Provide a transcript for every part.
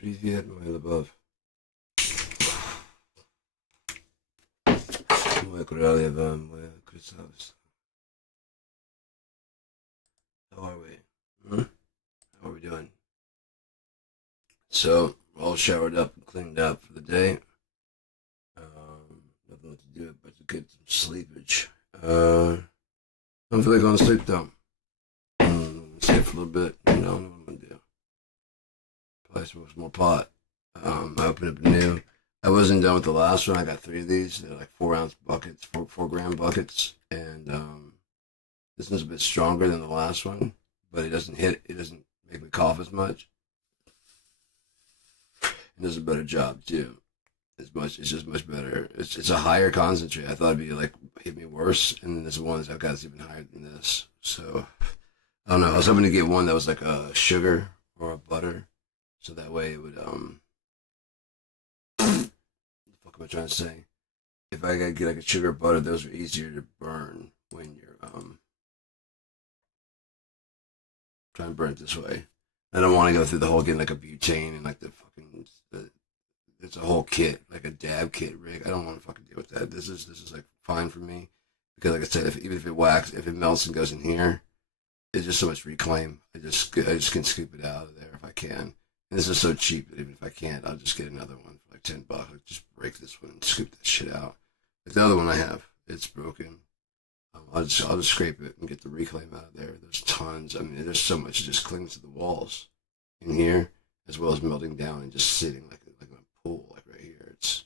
Привет, мой любовь. Моя королева, моя красавица. How are we? Hmm? How are we doing? So, all showered up and cleaned up for the day. Nothing to do but to get some sleepage. I don't feel like going to sleep though. Stay for a little bit. You know what I'm gonna do. Probably smoke some more pot. I opened up a new. I wasn't done with the last one. I got three of these. They're like 4 ounce buckets, 4 gram buckets, and this one's a bit stronger than the last one, but it doesn't hit. It doesn't make me cough as much. It does a better job too. It's just much better. It's a higher concentrate. I thought it'd be like hit me worse, and this one I've got is even higher than this. So I don't know. I was hoping to get one that was like a sugar or a butter, so that way it would What the fuck am I trying to say? If I gotta get like a sugar or butter, those are easier to burn when you're trying to burn it this way. I don't want to go through the whole getting like a butane and like it's a whole kit, like a dab kit rig. I don't want to fucking deal with that. This is like fine for me because, like I said, even if it if it melts and goes in here, it's just so much reclaim. I just can scoop it out of there if I can. And this is so cheap that even if I can't, I'll just get another one for like $10. Like just break this one and scoop that shit out. Like the other one I have, it's broken. I'll just scrape it and get the reclaim out of there. There's tons. I mean, there's so much just clings to the walls in here, as well as melting down and just sitting like a pool, like right here. It's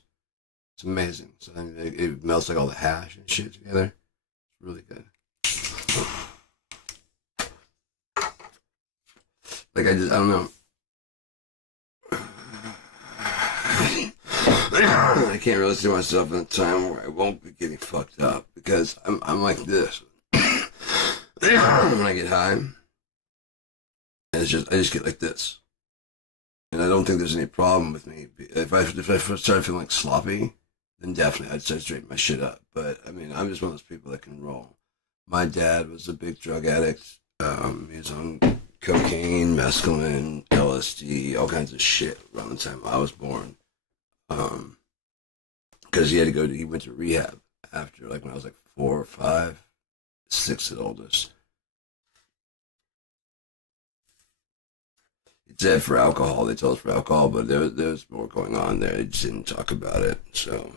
amazing. So I mean, it melts like all the hash and shit together. It's really good. Like I don't know. I can't really see myself in a time where I won't be getting fucked up because I'm like this. When I get high, and I just get like this, and I don't think there's any problem with me. If I start feeling like sloppy, then definitely I'd start straightening my shit up. But I mean, I'm just one of those people that can roll. My dad was a big drug addict. He was on cocaine, mescaline, LSD, all kinds of shit around the time I was born. Um, because he went to rehab after like when I was like 4 or 5, 6 at oldest. It said for alcohol, they told us for alcohol, but there was more going on there. They just didn't talk about it. So,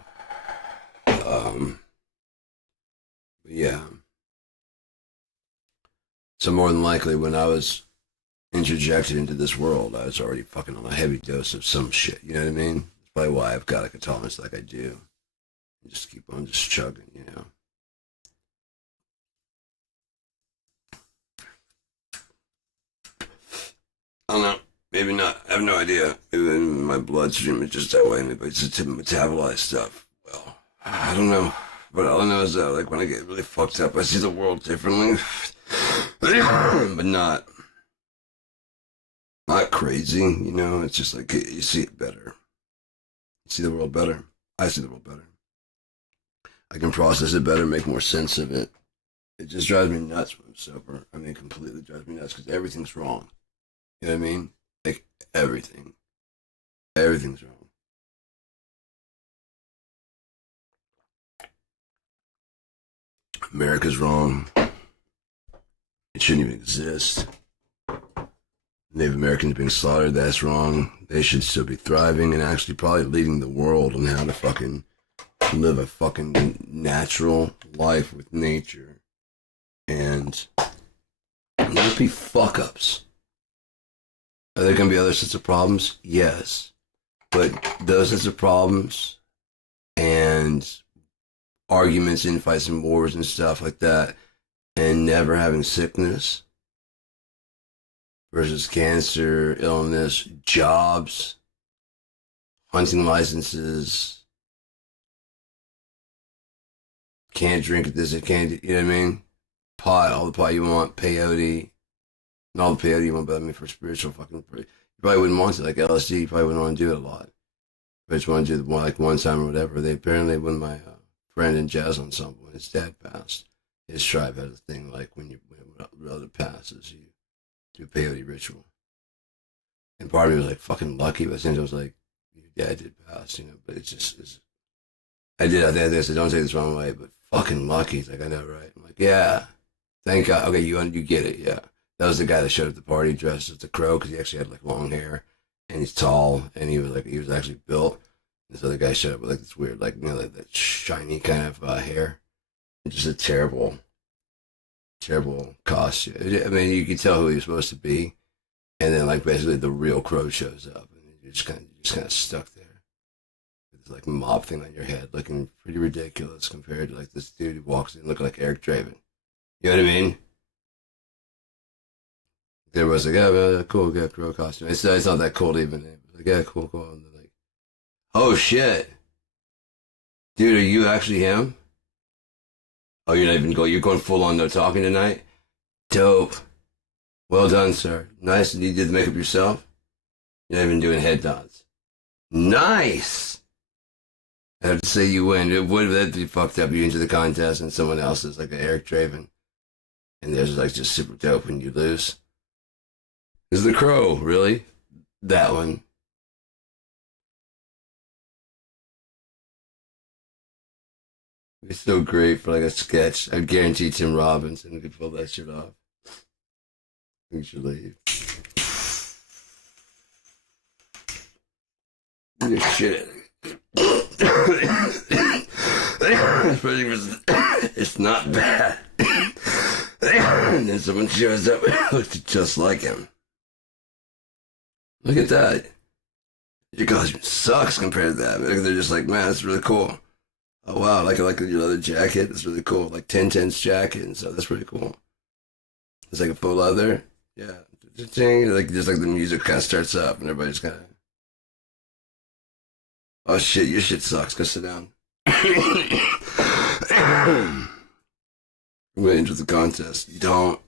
um, yeah. So more than likely, when I was interjected into this world, I was already fucking on a heavy dose of some shit. You know what I mean? That's probably why I've got like a tolerance like I do. Just keep on just chugging, you know. I don't know. Maybe not. I have no idea. Maybe my bloodstream is just that way. Maybe it's just to metabolize stuff. Well, I don't know. But all I know is that like when I get really fucked up, I see the world differently. But not crazy, you know. It's just like you see it better. You see the world better. I see the world better. I can process it better, make more sense of it. It just drives me nuts when I'm sober. I mean, it completely drives me nuts because everything's wrong. You know what I mean? Like everything. Everything's wrong. America's wrong. It shouldn't even exist. Native Americans being slaughtered, that's wrong. They should still be thriving and actually probably leading the world on how to fucking live a fucking natural life with nature and not be fuck ups. Are there going to be other sets of problems? Yes. But those sets of problems and arguments, infights, and wars and stuff like that, and never having sickness versus cancer, illness, jobs, hunting licenses, can't drink this, it can't, you know what I mean? Pot, all the pot you want, peyote, and all the peyote you want, but I mean for spiritual fucking, you probably wouldn't want to, like LSD, you probably wouldn't want to do it a lot. But just want to do it more like one time or whatever. They apparently, when my friend in jazz ensemble, his dad passed, his tribe had a thing like when a relative passes, you do a peyote ritual. And part of me was like fucking lucky, but since I was like, yeah, I did pass, you know. But it's just, I did. I think I said, don't take this the wrong way, but fucking lucky. He's like, I know, right? I'm like, yeah, thank God. Okay, you get it, yeah. That was the guy that showed up at the party dressed as the crow because he actually had like long hair and he's tall and he was actually built. This other guy showed up with like this weird, like, you know, like that shiny kind of hair. Just a terrible, terrible costume. I mean, you could tell who he was supposed to be, and then like basically the real crow shows up, and you're just kind of stuck there with this like mop thing on your head, looking pretty ridiculous compared to like this dude who walks in looking like Eric Draven. You know what I mean? There was like, yeah, cool, got crow costume. It's not that cool to even. Like, yeah, cool, cool. And they're like, oh shit, dude, are you actually him? Oh, you're not even going. You're going full on no talking tonight. Dope. Well done, sir. Nice. You did the makeup yourself. You're not even doing head nods. Nice. I have to say you win. It would that be fucked up? You enter the contest and someone else is like an Eric Draven, and there's like just super dope when you lose. Is the crow really that one? It's so great for like a sketch. I guarantee Tim Robinson could pull that shit off. I think you should leave. Your shit. It's not bad. And then someone shows up and looks just like him. Look at that. Your costume sucks compared to that. They're just like, man, that's really cool. Oh wow, like your leather jacket. It's really cool. Like 10/10's jacket and stuff. That's pretty cool. It's like a faux leather. Yeah. Like just like the music kind of starts up and everybody's kind of, oh shit, your shit sucks. Go sit down. I'm gonna enter the contest. Don't.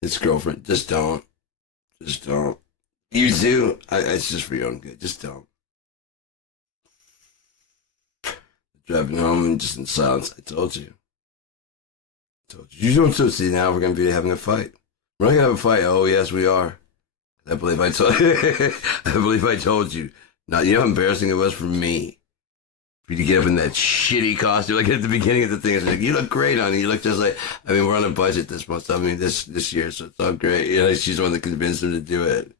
His girlfriend. Just don't. Just don't. You do. It's just for your own good. Just don't. Driving home and just in silence. I told you. I told you. You don't see now we're gonna be having a fight. We're not gonna have a fight. Oh yes, we are. I believe I told. I believe I told you. Now you know how embarrassing it was for me for you to get up in that shitty costume. Like at the beginning of the thing, I was like, "You look great on it. You look just like." I mean, we're on a budget this month. I mean, this year, so it's all great. You know, she's the one that convinced him to do it.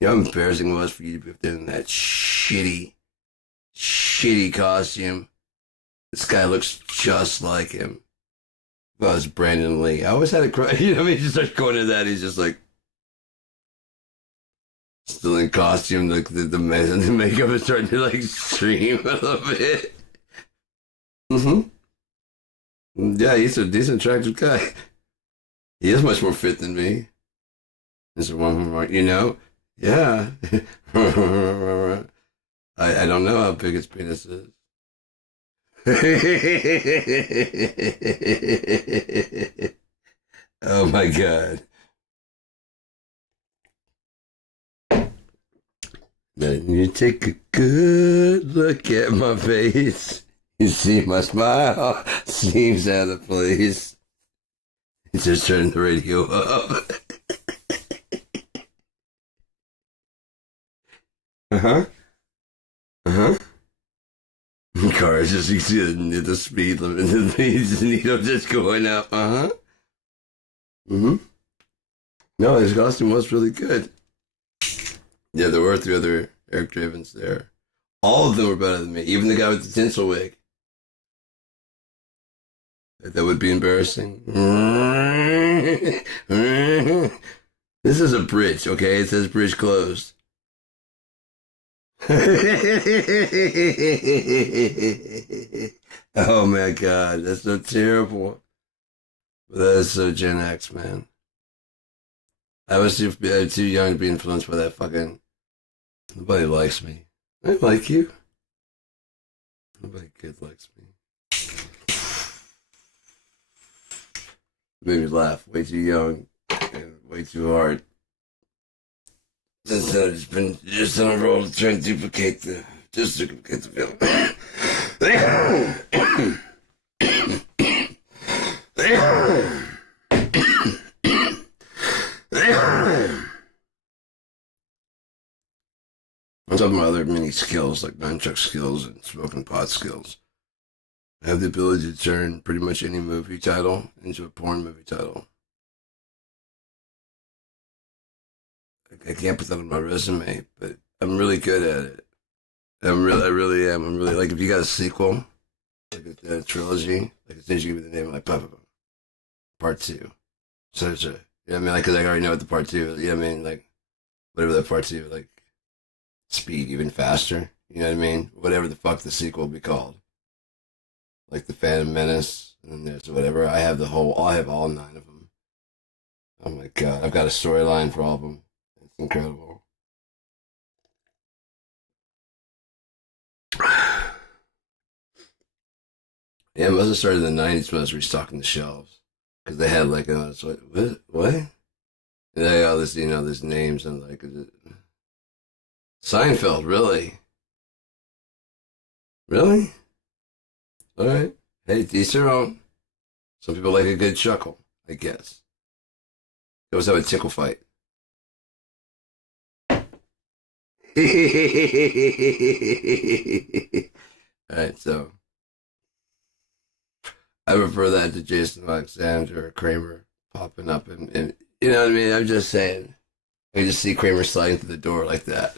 You know how embarrassing it was for you to be up there in that shitty costume. This guy looks just like him. Well, it's Brandon Lee. I always had a crush. You know, what I mean, he just starts going to that. He's just like still in costume. The makeup is starting to like stream a little bit. Mm-hmm. Yeah, he's a decent, attractive guy. He is much more fit than me. Is there one more? You know? Yeah. I don't know how big his penis is. Oh my god. Now you take a good look at my face. You see my smile seems out of place. Just turn the radio up. Uh-huh. Uh-huh. Cars just you see the speed limit and the needle just going up. Uh-huh. Mm-hmm. No, his costume was really good. Yeah, there were 3 other Eric Dravens there. All of them were better than me. Even the guy with the tinsel wig. That would be embarrassing. This is a bridge, okay? It says bridge closed. Oh my god, that's so terrible. That is so Gen X, man. I was too young to be influenced by that fucking. Nobody likes me. I like you. Nobody good likes me. Made me laugh way too young and way too hard. Since then, I've just been just on a roll to try and duplicate the film. some of my other mini skills, like nunchuck skills and smoking pot skills. I have the ability to turn pretty much any movie title into a porn movie title. I can't put that on my resume, but I'm really good at it. I really am. I'm really like if you got a sequel, like a trilogy, like as soon as you give me the name, like part two. So there's a, you know what I mean, like, cause I already know what the part two, you know what I mean, like whatever that part two, like speed even faster. You know what I mean? Whatever the fuck the sequel will be called, like the Phantom Menace, and then there's whatever. I have all nine of them. Oh my god, I've got a storyline for all of them. It's incredible. Yeah, it must have started in the '90s when I was restocking the shelves because they had like what? And they had all this, there's names and like is it Seinfeld, really, really? All right, hey, each their own. Some people like a good chuckle, I guess. They always have a tickle fight. All right, so I prefer that to Jason Alexander or Kramer popping up and you know what I mean. I'm just saying. I just see Kramer sliding through the door like that.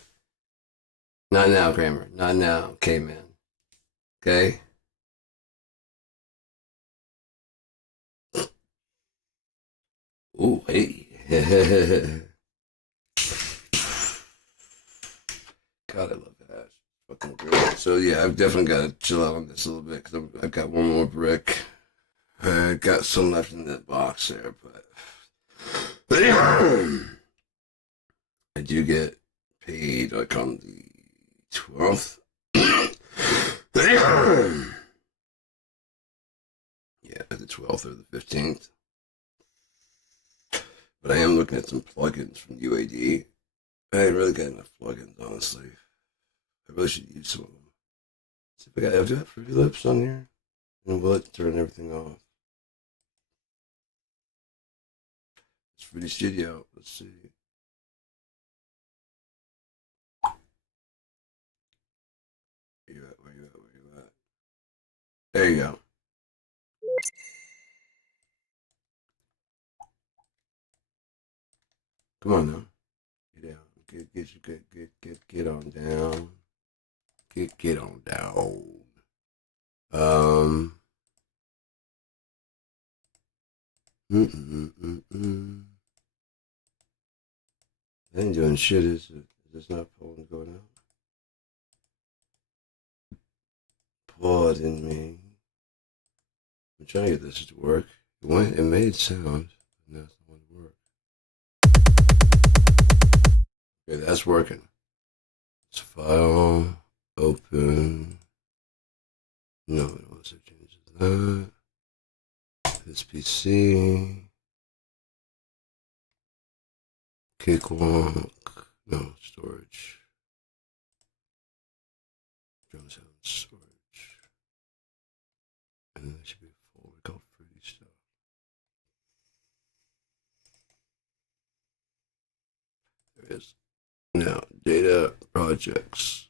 Not now, Kramer. Not now. Okay, man. Okay? Ooh, hey. God, I love that. Fucking great. So, yeah, I've definitely got to chill out on this a little bit because I've got one more brick. I got some left in that box there, but I do get paid like on the 12th. Yeah, the 12th or the 15th. But I am looking at some plugins from UAD. I ain't really got enough plugins, honestly. I really should use some of them. See if I do have Fruity Lips on here. And will it turn everything off? It's Fruity Studio. Let's see. Where you at? Where you at? Where you at? There you go. Come on now. Get down. Get on down. Get on down. Um. Mm. I ain't doing shit. Is this not pulling going out? Pardon me. I'm trying to get this to work. It made sound. And that's not going to work. Okay, that's working. It's file. Open. No, it was changes that. This PC. Cakewalk. No, storage. Drum sound storage. And then there should be a folder called Fruity Stuff. There is. Now, data projects.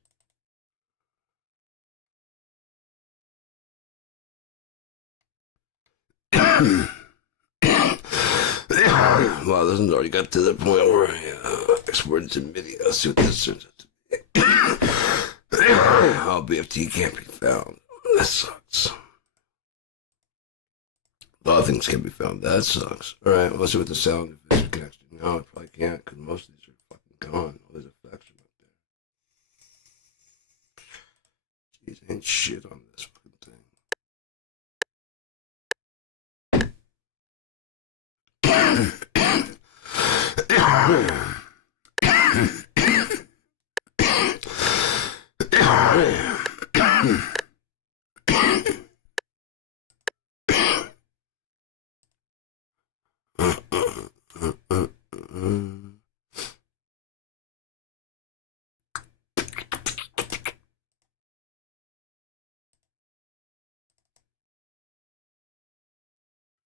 Wow, this one's already got to the point where I exported to MIDI. Let's see what this turns out to be. Oh, BFT can't be found. That sucks. A lot of things can't be found. That sucks. All right, let's see what the sound is connected. No, I probably can't because most of these are fucking gone. All these effects are up there. Jeez, ain't shit on this fucking thing.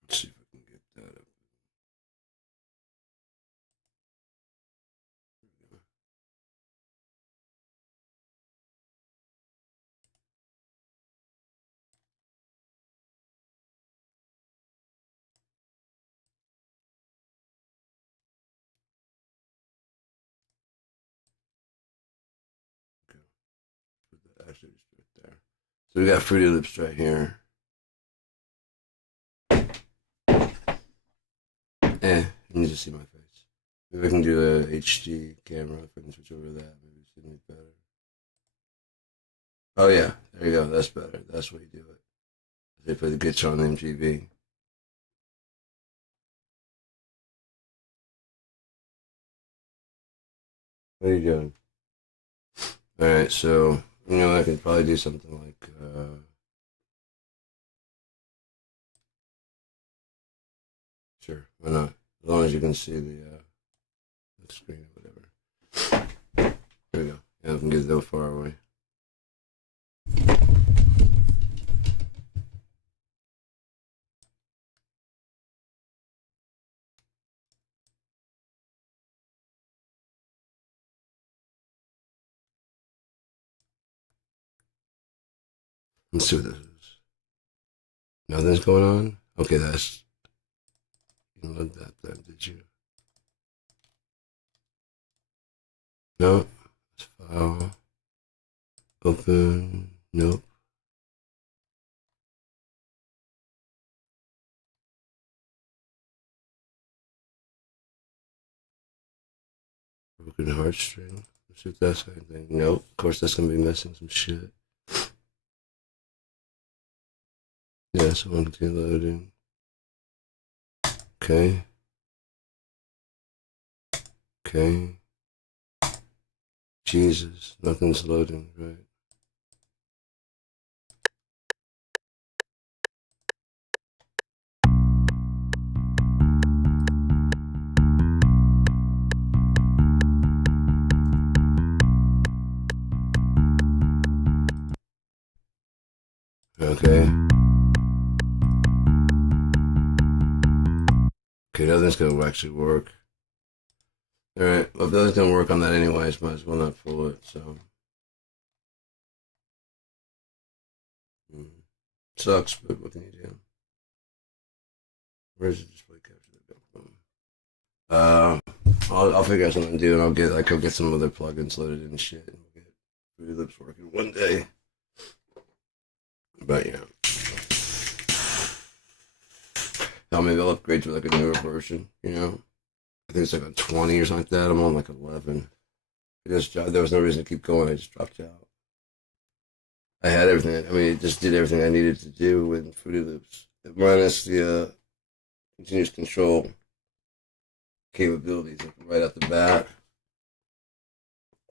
Let's see if I can get that up. Studios right there. So we got Fruity Loops right here. You need to see my face. Maybe I can do a HD camera if I can switch over to that. Maybe it's gonna be better. Oh yeah, there you go. That's better. That's what you do it. They play the guitar on MTV. What are you doing? All right, so I can probably do something like. Sure, why not? As long as you can see the screen or whatever. There we go. Yeah, I can get that far away. Let's see what this is. Nothing's going on? Okay, that's. You didn't load that then, did you? No. File. Open. Nope. Broken heartstring. Let's see if that's anything. Nope. Of course, that's gonna be missing some shit. Yeah, so I'm continue loading. Okay. Okay. Jesus, nothing's loading, right? Okay. Okay, nothing's gonna actually work. Alright, well, if nothing's gonna work on that anyways, might as well not fool it, so. Sucks, but what can you do? Where's the display capture? I'll figure out something to do, and I'll go get some other plugins loaded and shit, and we'll get Fruity Loops working one day. But yeah. Now maybe I'll upgrade to like a newer version, I think it's like a 20 or something like that. I'm on like 11. There was no reason to keep going. I just dropped out. I had everything. I mean, it just did everything I needed to do with Fruity Loops, minus the continuous control capabilities right off the bat,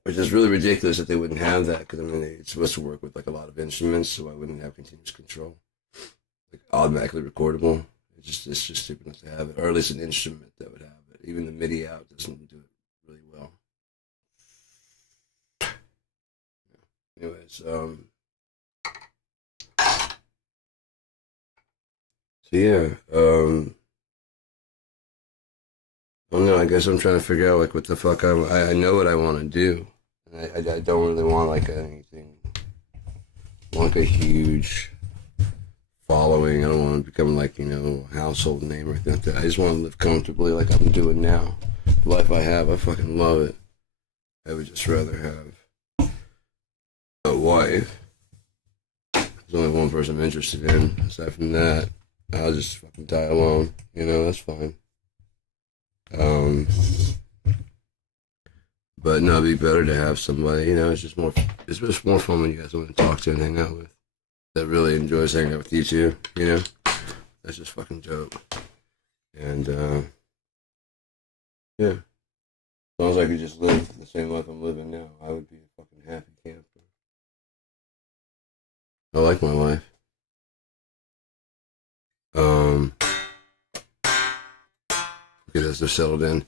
which is really ridiculous that they wouldn't have that, because I mean it's supposed to work with like a lot of instruments, so I wouldn't have continuous control, like automatically recordable. It's just stupid not to have it, or at least an instrument that would have it. Even the MIDI out doesn't do it really well. Anyways, so yeah, I don't know. I guess I'm trying to figure out like what the fuck I know what I want to do. I don't really want like anything, like a huge following. I don't want to become like a household name or anything like that. I just want to live comfortably like I'm doing now. The life I have, I fucking love it. I would just rather have a wife. There's only one person I'm interested in. Aside from that, I'll just fucking die alone. That's fine. But no, it'd be better to have somebody. It's just more fun when you got someone to talk to and hang out with that really enjoys hanging out with you too. That's just fucking dope. And yeah, as long as I could just live the same life I'm living now, I would be a fucking happy camper. I like my life. Good as they're settled in.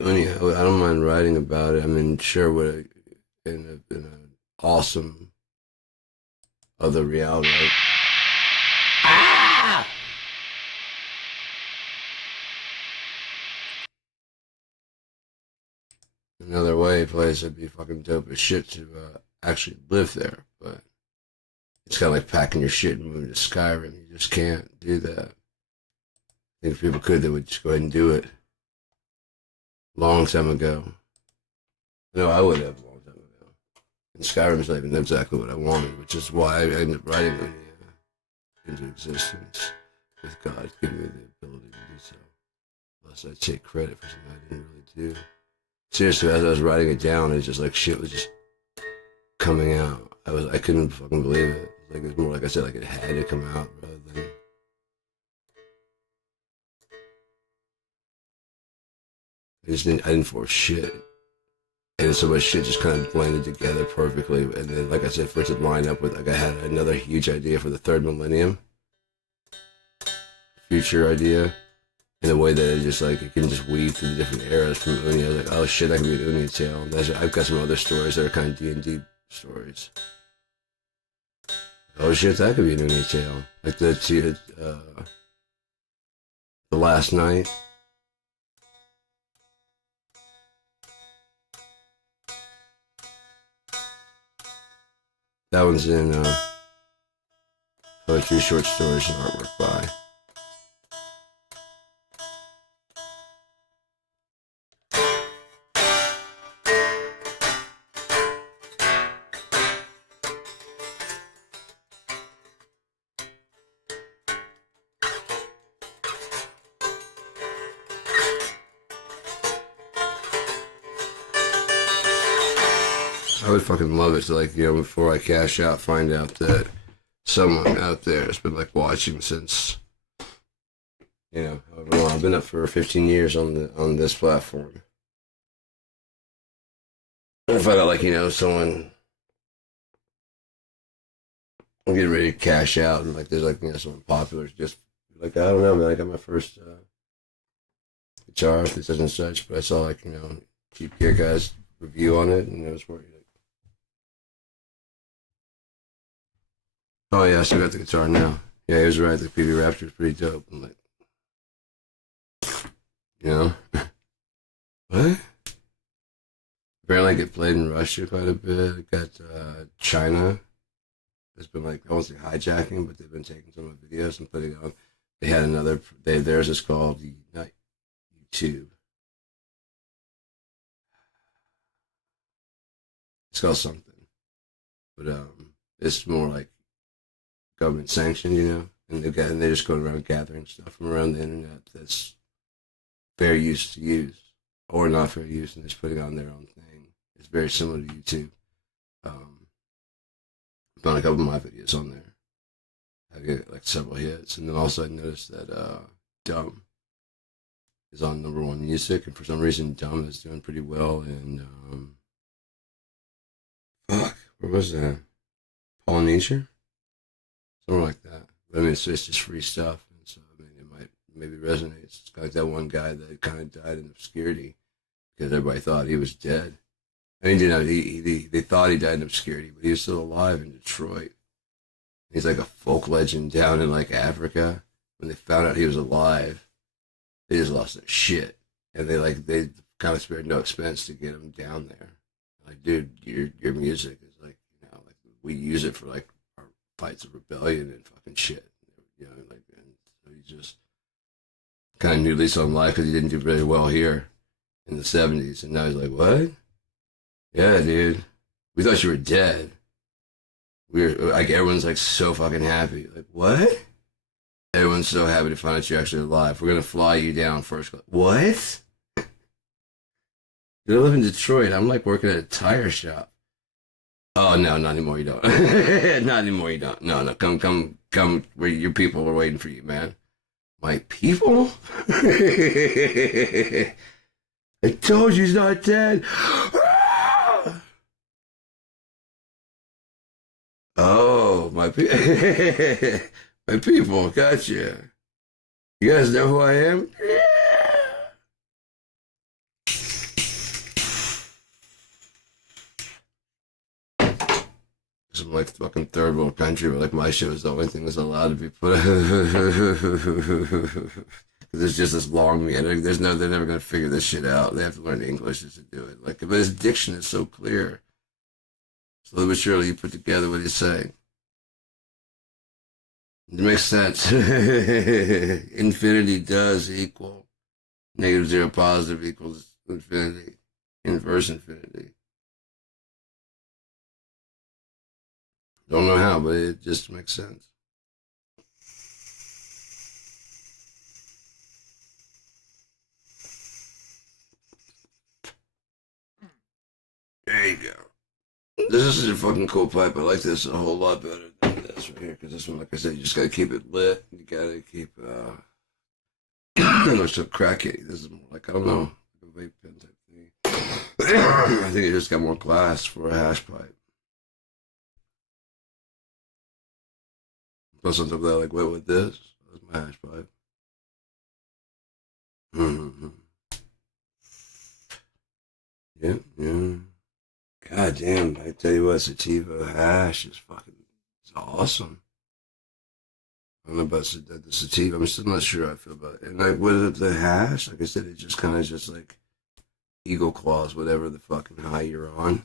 Anyhow, I don't mind writing about it. I mean, sure, in an awesome other reality. Right? Ah! Another place would be fucking dope as shit to actually live there, but it's kind of like packing your shit and moving to Skyrim. You just can't do that. I think if people could, they would just go ahead and do it. Long time ago. No, I would have a long time And Skyrim's not even exactly what I wanted, which is why I ended up writing Unia into existence, with God giving me the ability to do so. Plus, I take credit for something I didn't really do. Seriously, as I was writing it down, it's just like shit was just coming out. I couldn't fucking believe it. Like it's more like I said, like it had to come out rather than I didn't force shit. And so much shit just kind of blended together perfectly. And then, like I said, for it to line up with, like, I had another huge idea for the third millennium, future idea, in a way that it just, like, it can just weave through the different eras from Uni. I was like, oh shit, that could be an Uni tale. And I've got some other stories that are kind of D&D stories. Oh shit, that could be an Uni tale. Like the last night. That one's in poetry, short stories, and artwork by. I would fucking love it to, like, before I cash out, find out that someone out there has been, like, watching since, however long. I've been up for 15 years on this platform. And if I felt like, someone getting ready to cash out and, like, there's, like, someone popular, just, like, I don't know, man, I got my first guitar, if this isn't such, but I saw, like, Cheap Gear Guy's review on it, and it was working. Oh yeah, I still got the guitar now. Yeah, he was right. The PB Raptor is pretty dope. I'm like, you know, what? Apparently, I get played in Russia quite a bit. I got China. It's been like, I won't say hijacking, but they've been taking some of the videos and putting it on. They had another. Theirs is called the not YouTube. It's called something, but it's more like government sanctioned, and they're just going around gathering stuff from around the internet that's fair use to use or not fair use, and just putting on their own thing. It's very similar to YouTube. Found a couple of my videos on there. I get like several hits, and then also I noticed that Dumb is on #1 music, and for some reason Dumb is doing pretty well in fuck, where was that? Polynesia? Something like that. But I mean, it's just free stuff, and so I mean, it might maybe resonate. It's kind of like that one guy that kind of died in obscurity because everybody thought he was dead. I mean, they thought he died in obscurity, but he was still alive in Detroit. He's like a folk legend down in like Africa. When they found out he was alive, they just lost their shit, and they kind of spared no expense to get him down there. Like, dude, your music is like, like we use it for like our fights of rebellion and fucking shit, like, and so he just kind of new lease on life because he didn't do really well here in the '70s, and now he's like, what? Yeah, dude, we thought you were dead. We were like, everyone's like so fucking happy. Like, what? Everyone's so happy to find out you're actually alive. We're gonna fly you down first class. What? You live in Detroit. I'm like working at a tire shop. Oh no, not anymore. You don't. Not anymore. You don't. No, no. Come. Where your people were waiting for you, man. My people? I told you he's not dead. Oh, my people. Gotcha. You guys know who I am? Some like fucking third world country where like my show is the only thing that's allowed to be put. There's just this long meander. They're never gonna figure this shit out. They have to learn English just to do it. Like, but his diction is so clear. Slowly but surely, you put together what he's saying. It makes sense. Infinity does equal -0 positive equals infinity. Inverse infinity. Don't know how, but it just makes sense. There you go. This is a fucking cool pipe. I like this a whole lot better than this right here. Because this one, like I said, you just gotta keep it lit. You gotta keep, it's so cracky. This is more like, I don't know, like a vape pen type thing. I think it just got more glass for a hash pipe. Plus on top of that, like, what with this? That's my hash pipe. Mm-hmm. Yeah, yeah. God damn, I tell you what, sativa hash is fucking, it's awesome. I don't know about the sativa. I'm still not sure how I feel about it. And like with the hash, like I said, it just kind of just like eagle claws, whatever the fucking high you're on.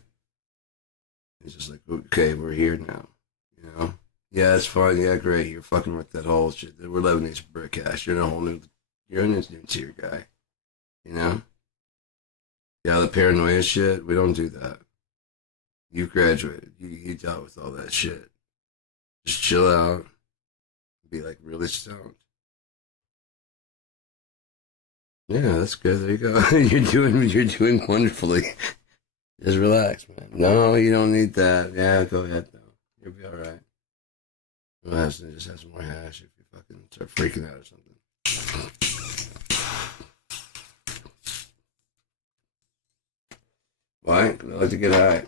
It's just like, okay, we're here now. You know? Yeah, it's fine. Yeah, great. You're fucking with that whole shit. We're living these brick hash. You're in a whole new, you're in this new tier guy. You know? Yeah, the paranoia shit, we don't do that. You've graduated. You dealt with all that shit. Just chill out. Be like really stoned. Yeah, that's good. There you go. You're doing wonderfully. Just relax, man. No, you don't need that. Yeah, go ahead though. You'll be all right. You'll have to just have some more hash if you fucking start freaking out or something. Why? 'Cause I like to get high.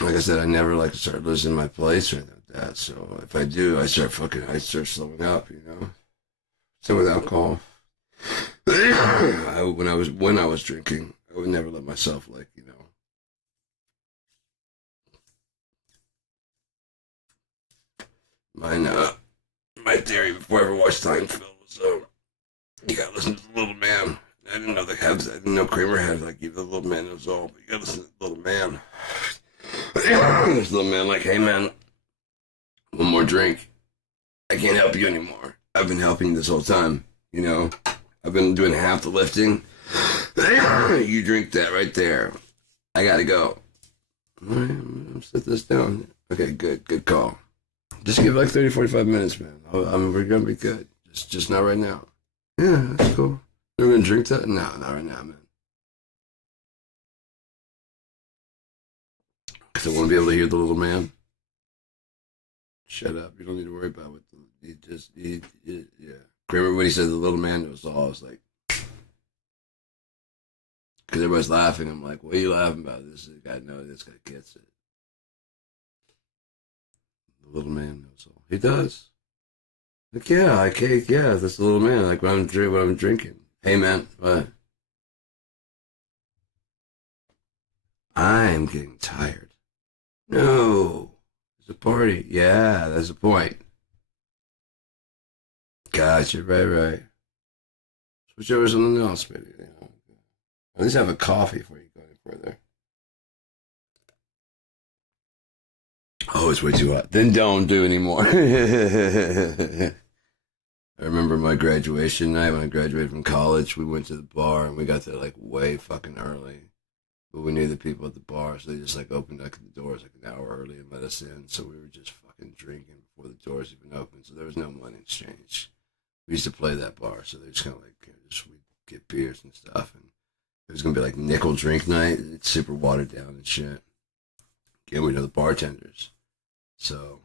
Like I said, I never like to start losing my place or anything like that. So if I do, I start slowing up, you know. So with alcohol, when I was drinking, I would never let myself like, you know. Mine, my theory before I ever watched Seinfeld was, you gotta listen to the little man. I didn't know I didn't know Kramer had like the little man knows all, but you gotta listen to the little man. This little man like, hey man, one more drink. I can't help you anymore. I've been helping you this whole time. You know, I've been doing half the lifting. You drink that right there. I gotta go. All right, I'm set this down. Okay, good call. Just give like 30, 45 minutes, man. We're gonna be good. Just not right now. Yeah, that's cool. You're gonna drink that? No, not right now, man. Because I want to be able to hear the little man. Shut up. You don't need to worry about what yeah. Remember when he said the little man knows all? I was like, because everybody's laughing. I'm like, what are you laughing about? This guy knows. This guy gets it. The little man knows all. He does. Like, yeah, yeah, that's the little man. Like, what I'm drinking. Hey, man, what? I'm getting tired. No. It's a party. Yeah, that's the point. Gotcha, right. Switch over to something else, maybe. You know. At least have a coffee before you go any further. Oh, it's way too hot. Then don't do anymore. I remember my graduation night when I graduated from college. We went to the bar and we got there like way fucking early. But we knew the people at the bar, so they just like opened up the doors like an hour early and let us in. So we were just fucking drinking before the doors even opened. So there was no money exchange. We used to play that bar, so they just kind of like just we'd get beers and stuff, and it was gonna be like nickel drink night. It's super watered down and shit. Again, we know the bartenders, so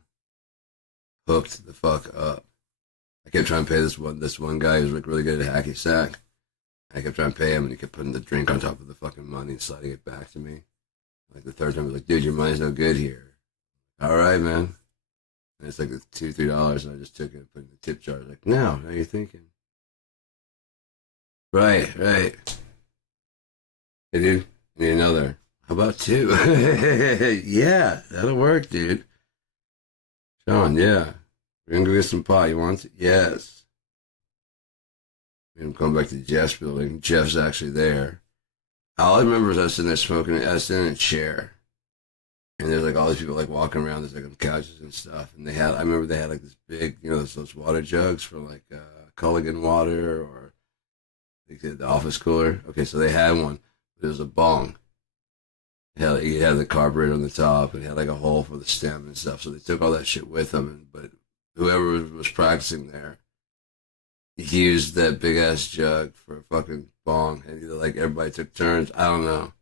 hooked the fuck up. I kept trying to pay this one guy who was like really good at hacky sack. I kept trying to pay him, and he kept putting the drink on top of the fucking money and sliding it back to me. Like the third time, I was like, "Dude, your money's no good here." All right, man. And it's like $2, $3, and I just took it and put it in the tip jar. Like, now you're thinking. Right. Hey, dude, need another. How about two? Yeah, that'll work, dude. Sean, yeah. We're gonna go get some pot. You want it? Yes. I'm going back to Jeff's building. Jeff's actually there. All I remember is I was sitting there smoking. I was sitting in a chair, and there's like all these people like walking around. There's like on couches and stuff. And I remember they had like this big, those water jugs for like Culligan water or like the office cooler. Okay, so they had one. But it was a bong. He had the carburetor on the top and he had like a hole for the stem and stuff. So they took all that shit with them. But whoever was practicing there, he used that big ass jug for a fucking bong, and either like everybody took turns. I don't know.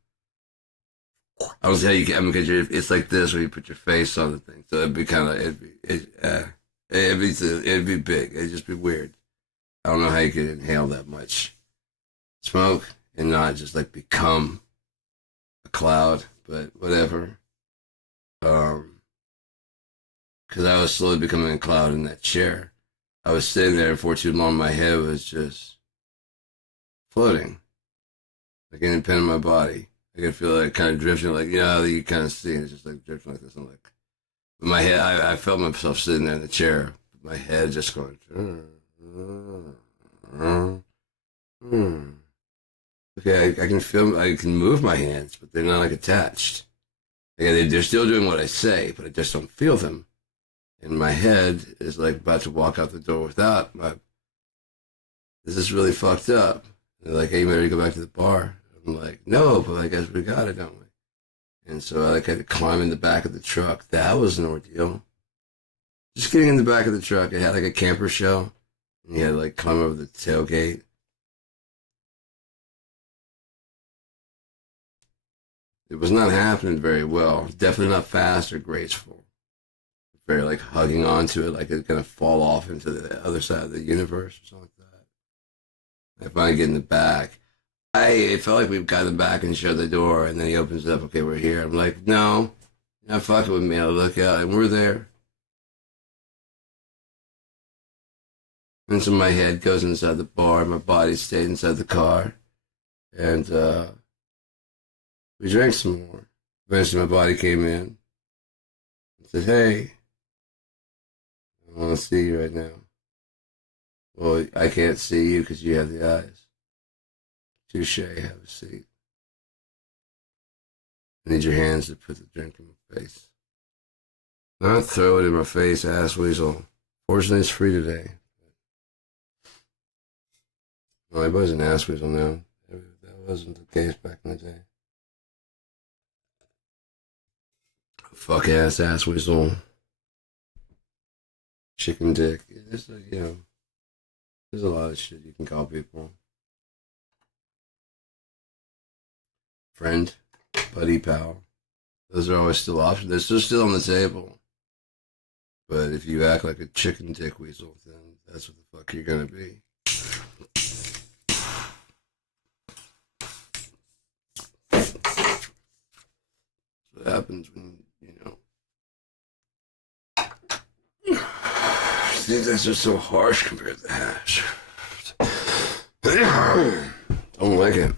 I don't see how you can. I mean, because it's like this where you put your face on the thing, so it'd be kind of it'd be big. It'd just be weird. I don't know how you could inhale that much smoke and not just like become a cloud, but whatever. Um, because I was slowly becoming a cloud in that chair. I was sitting there for too long. My head was just floating, like independent of my body. I could feel it kind of drifting, like, you kind of see it, it's just like drifting like this. I'm like, my head, I felt myself sitting there in the chair, my head just going, okay, I can feel, I can move my hands, but they're not like attached. Yeah, they're still doing what I say, but I just don't feel them. And my head is like about to walk out the door without my. This is really fucked up. They're like, hey, you ready to go back to the bar? I'm like, no, but I guess we got it, don't we? And so I like had to climb in the back of the truck. That was an ordeal. Just getting in the back of the truck, it had like a camper shell, and you had to like climb over the tailgate. It was not happening very well. Definitely not fast or graceful. Very like hugging onto it, like it's gonna fall off into the other side of the universe or something like that. I finally get in the back. It felt like we got in the back and shut the door, and then he opens it up. Okay, we're here. I'm like, no, you're not fucking with me. I look out, and we're there. And so my head goes inside the bar, my body stayed inside the car, and we drank some more. Eventually, my body came in and said, "Hey, I want to see you right now." Well, I can't see you because you have the eyes. Touche, have a seat. I need your hands to put the drink in my face. Not throw it in my face, ass weasel. Fortunately, it's free today. Well, everybody's an ass weasel now. That wasn't the case back in the day. Fuck ass weasel. Chicken dick. There's a lot of shit you can call people. Friend, buddy, pal. Those are always still options. They're still on the table. But if you act like a chicken dick weasel, then that's what the fuck you're gonna be. That's what happens when, these guys are so harsh compared to hash. Don't like it.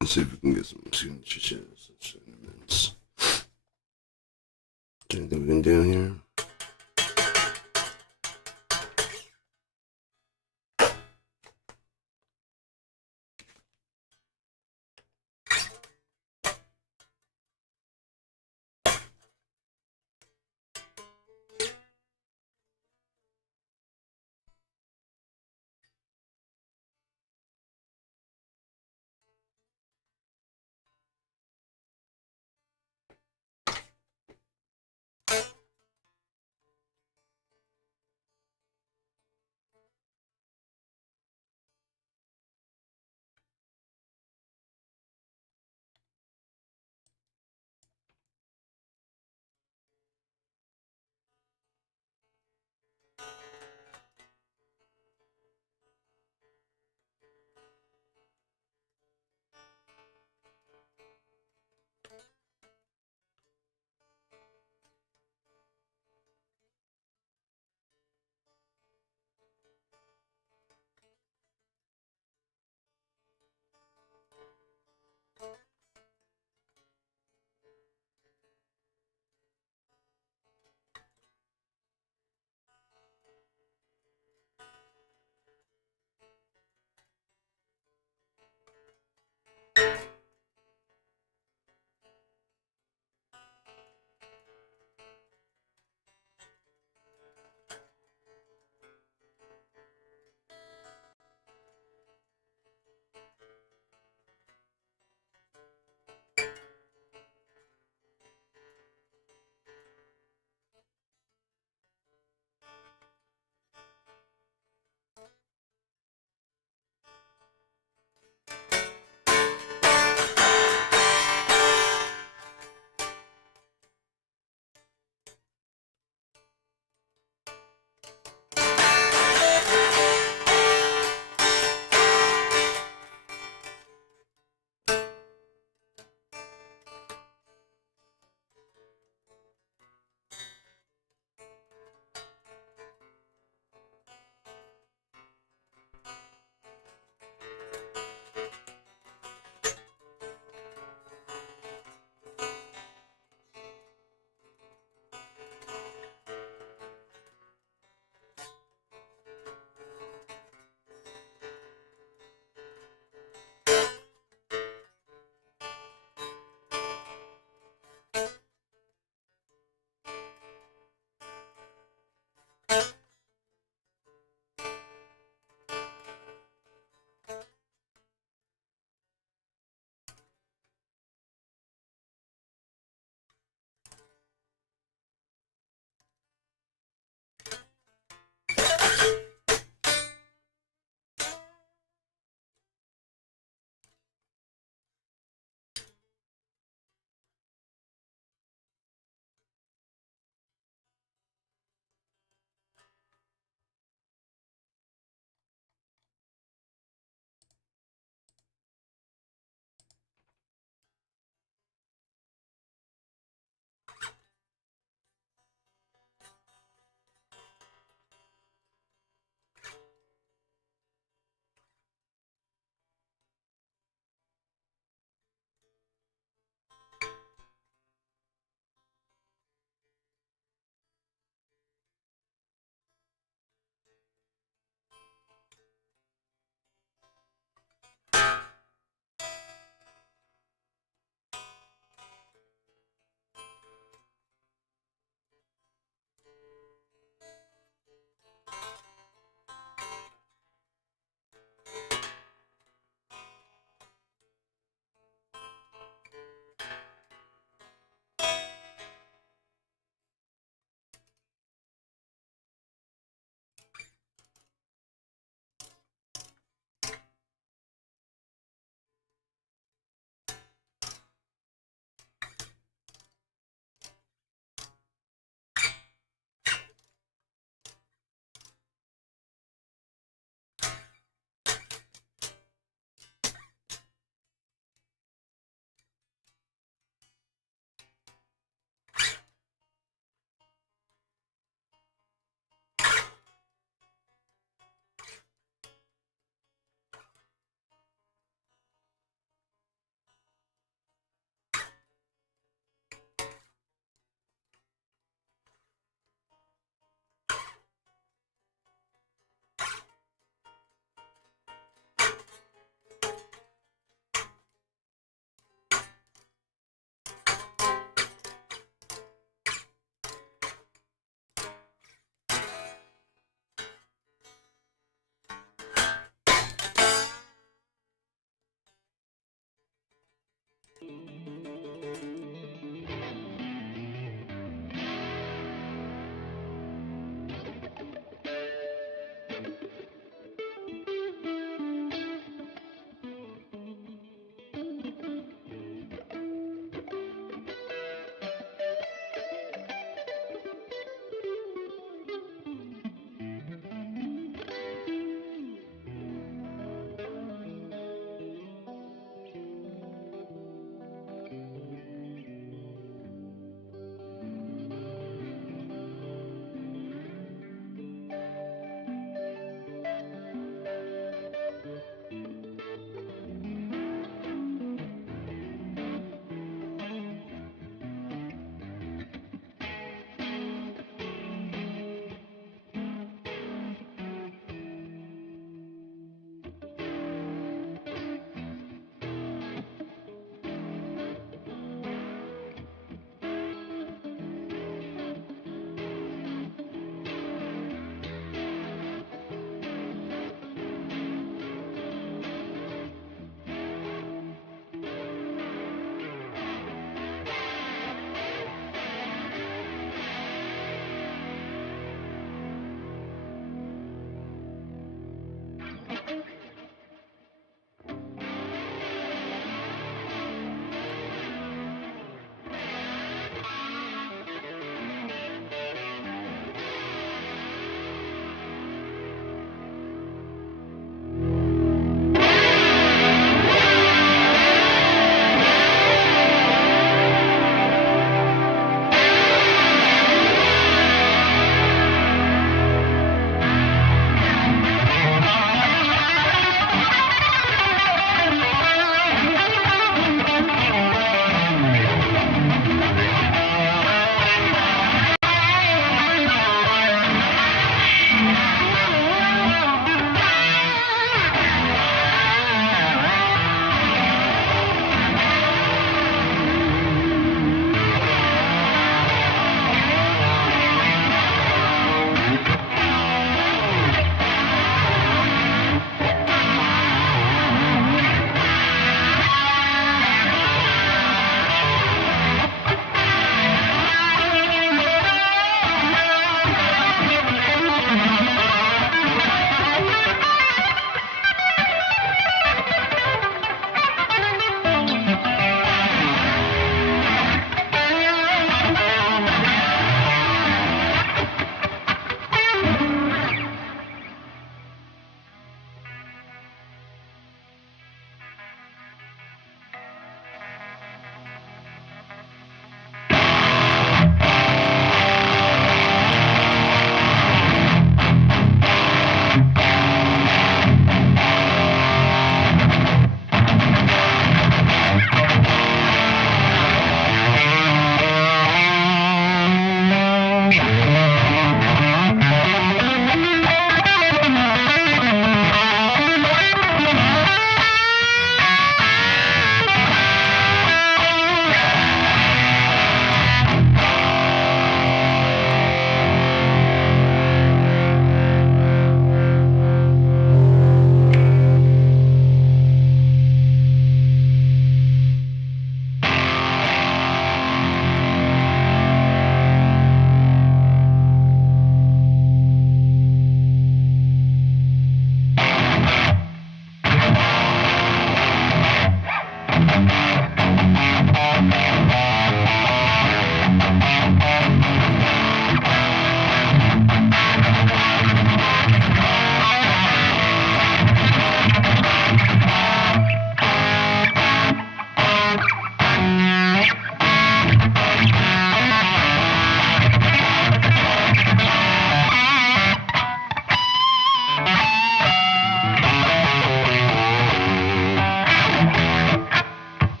Let's see if we can get some signature cinnamons. Anything we can do here?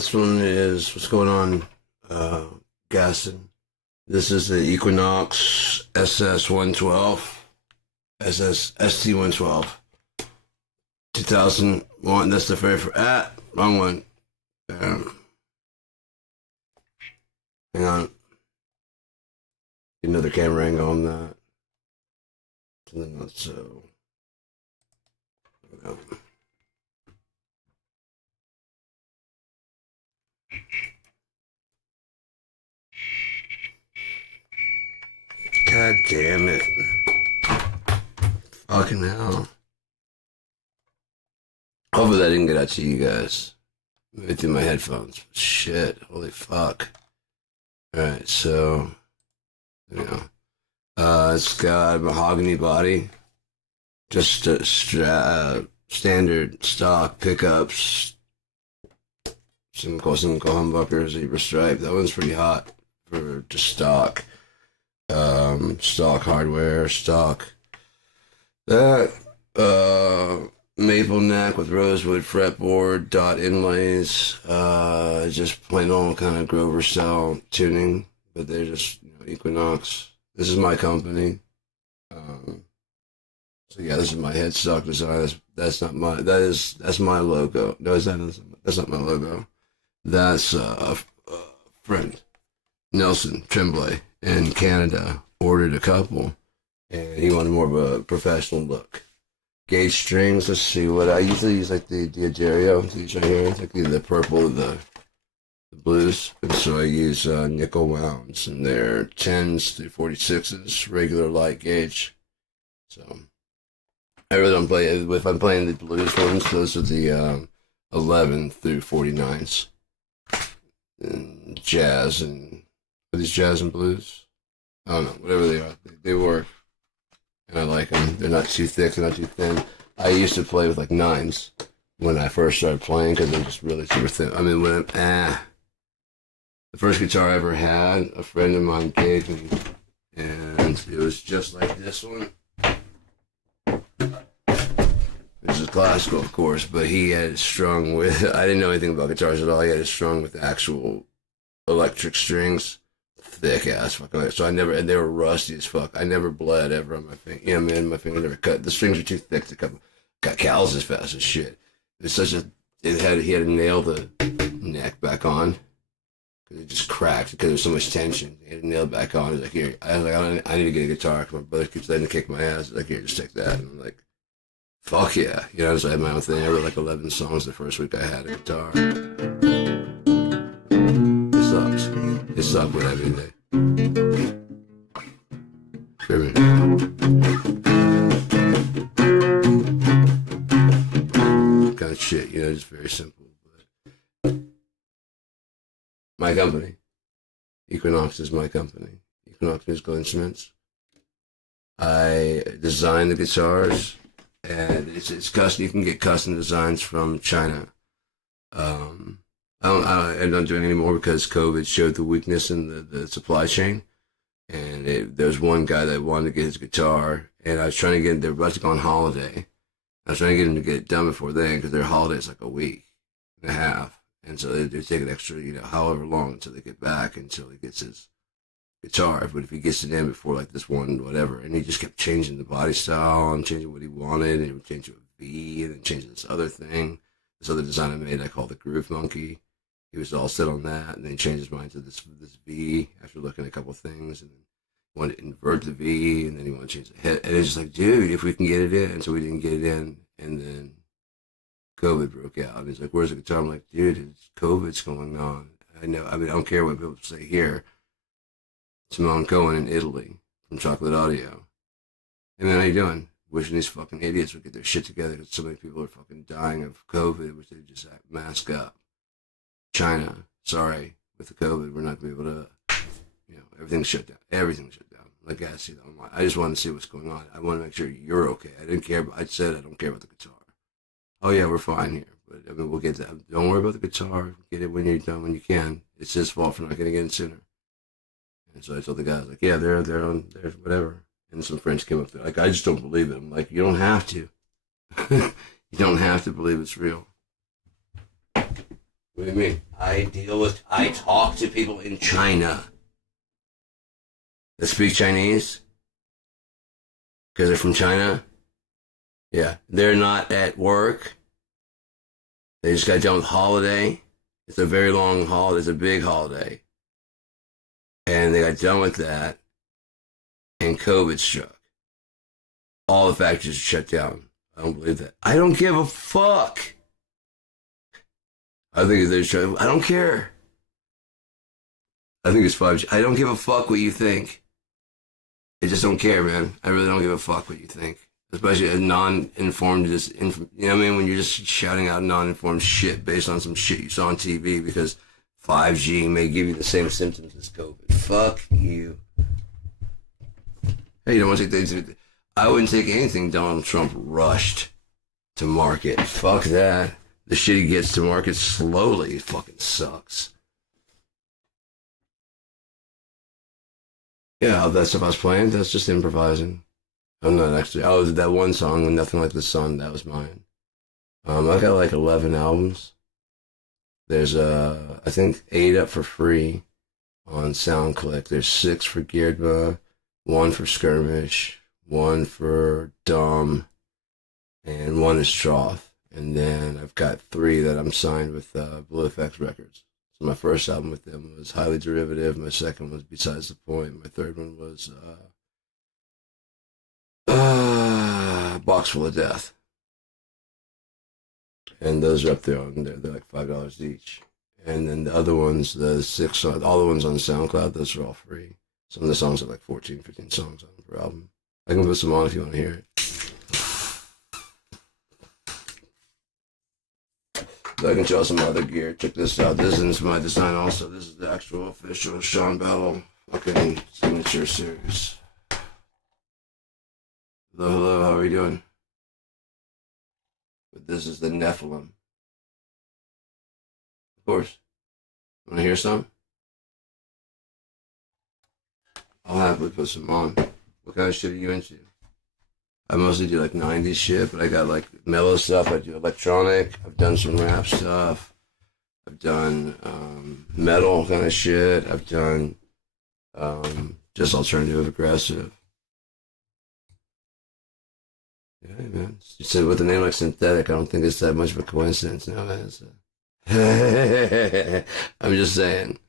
this one is what's going on, Gaston. This is the Equinox SS112, ST112, 2001. That's the very first. Wrong one. Hang on. Get another camera angle on that. And then let's God damn it. Fucking hell. Hopefully that didn't get out to you guys. Maybe through my headphones. Shit. Holy fuck. Alright, so it's got a mahogany body. Just standard stock pickups. Some humbuckers, zebra stripe. That one's pretty hot for just stock. Stock hardware, stock. That maple neck with rosewood fretboard, dot inlays. Just plain old kind of Grover style tuning, but they're just Equinox. This is my company. So yeah, this is my headstock design. That's not my. That's my logo. No, that's not my logo. That's a friend, Nelson Tremblay in Canada, ordered a couple, and he wanted more of a professional look. Gauge strings. Let's see what I usually use, like the D'Addario. These right here, like the purple, the blues, and so I use nickel wounds, and they're 10s through 46s, regular light gauge. So I really don't play. If I'm playing the blues ones, those are the 11 through 49s, and jazz and are these jazz and blues? I don't know, whatever they are, they work, and I like them. They're not too thick, they're not too thin. I used to play with like 9s when I first started playing because they're just really super thin. I mean, the first guitar I ever had, a friend of mine gave me, and it was just like this one. This is classical, of course, but he had it strung with, I didn't know anything about guitars at all. He had it strung with actual electric strings, thick ass fucking. So and they were rusty as fuck. I never bled ever on my finger. You know, man, my finger never cut. The strings are too thick to cut cals as fast as shit. It's he had to nail the neck back on. It just cracked because there was so much tension. He had to nail it back on. He's like, here. I was like, I need to get a guitar. My brother keeps letting me kick my ass. He's like, here, just take that. And I'm like, fuck yeah. You know, so I had my own thing. I wrote like 11 songs the first week I had a guitar. It sucks. It sucked with every day. Kind of shit, you know, just very simple. But my company, Equinox, is my company. Equinox Musical Instruments. I design the guitars, and it's custom. You can get custom designs from China. I'm not doing it anymore because COVID showed the weakness in the supply chain. And there's one guy that wanted to get his guitar, and I was trying to get. They're about to go on holiday. I was trying to get him to get it done before then because their holiday is like a week and a half. And so they take an extra, however long until they get back, until he gets his guitar. But if he gets it in before like this one, whatever, and he just kept changing the body style and changing what he wanted, and he would change to a V, and then change this other thing, this other design I made I call the Groove Monkey. He was all set on that, and then he changed his mind to this V after looking at a couple things, and then he wanted to invert the V, and then he wanted to change the head. And it's just like, dude, if we can get it in. And so we didn't get it in, and then COVID broke out. And he's like, where's the guitar? I'm like, dude, COVID's going on. I know. I mean, I don't care what people say here. Simone Cohen in Italy from Chocolate Audio. Hey man, how you doing? Wishing these fucking idiots would get their shit together because so many people are fucking dying of COVID, which they just mask up. China, sorry, with the COVID, we're not going to be able to, everything's shut down. Everything's shut down. Like I see that online. I just want to see what's going on. I want to make sure you're okay. I didn't care. I said I don't care about the guitar. Oh yeah, we're fine here. But I mean, we'll get that. Don't worry about the guitar. Get it when you're done, when you can. It's his fault for not getting it in sooner. And so I told the guys, like, yeah, they're on, there's whatever. And some friends came up there, like, I just don't believe it. I'm like, you don't have to. You don't have to believe it's real. What do you mean? I talk to people in China that speak Chinese because they're from China. Yeah, they're not at work. They just got done with holiday. It's a very long holiday. It's a big holiday. And they got done with that, and COVID struck. All the factories shut down. I don't believe that. I don't give a fuck. I think they're trying. I don't care. I think it's 5G. I don't give a fuck what you think. I just don't care, man. I really don't give a fuck what you think. Especially a non-informed, you know what I mean? When you're just shouting out non-informed shit based on some shit you saw on TV because 5G may give you the same symptoms as COVID. Fuck you. Hey, you don't want to take things. I wouldn't take anything Donald Trump rushed to market. Fuck that. The shit he gets to market slowly fucking sucks. Yeah, all that stuff I was playing, that's just improvising. I'm not actually. I was that one song with Nothing Like the Sun. That was mine. I got like 11 albums. There's I think 8 up for free on SoundClick. There's 6 for Geardma, 1 for Skirmish, 1 for Dumb, and 1 is Trough. And then I've got 3 that I'm signed with Blue Effects Records. So my first album with them was Highly Derivative. My second was Besides the Point. My third one was Box Full of Death. And those are up there on there. They're like $5 each. And then the other ones, the 6, all the ones on SoundCloud, those are all free. Some of the songs are like 14, 15 songs on per album. I can put some on if you want to hear it. I can show some other gear. Check this out. This is my design also. This is the actual official Sean Battle fucking signature series. Hello, hello, how are you doing? But this is the Nephilim. Of course. Want to hear some? I'll happily put some on. What kind of shit are you into? I mostly do like 90s shit, but I got like mellow stuff. I do electronic. I've done some rap stuff. I've done metal kind of shit. I've done just alternative aggressive. Yeah, man. You said with a name like Synthetic, I don't think it's that much of a coincidence now, man. So. I'm just saying.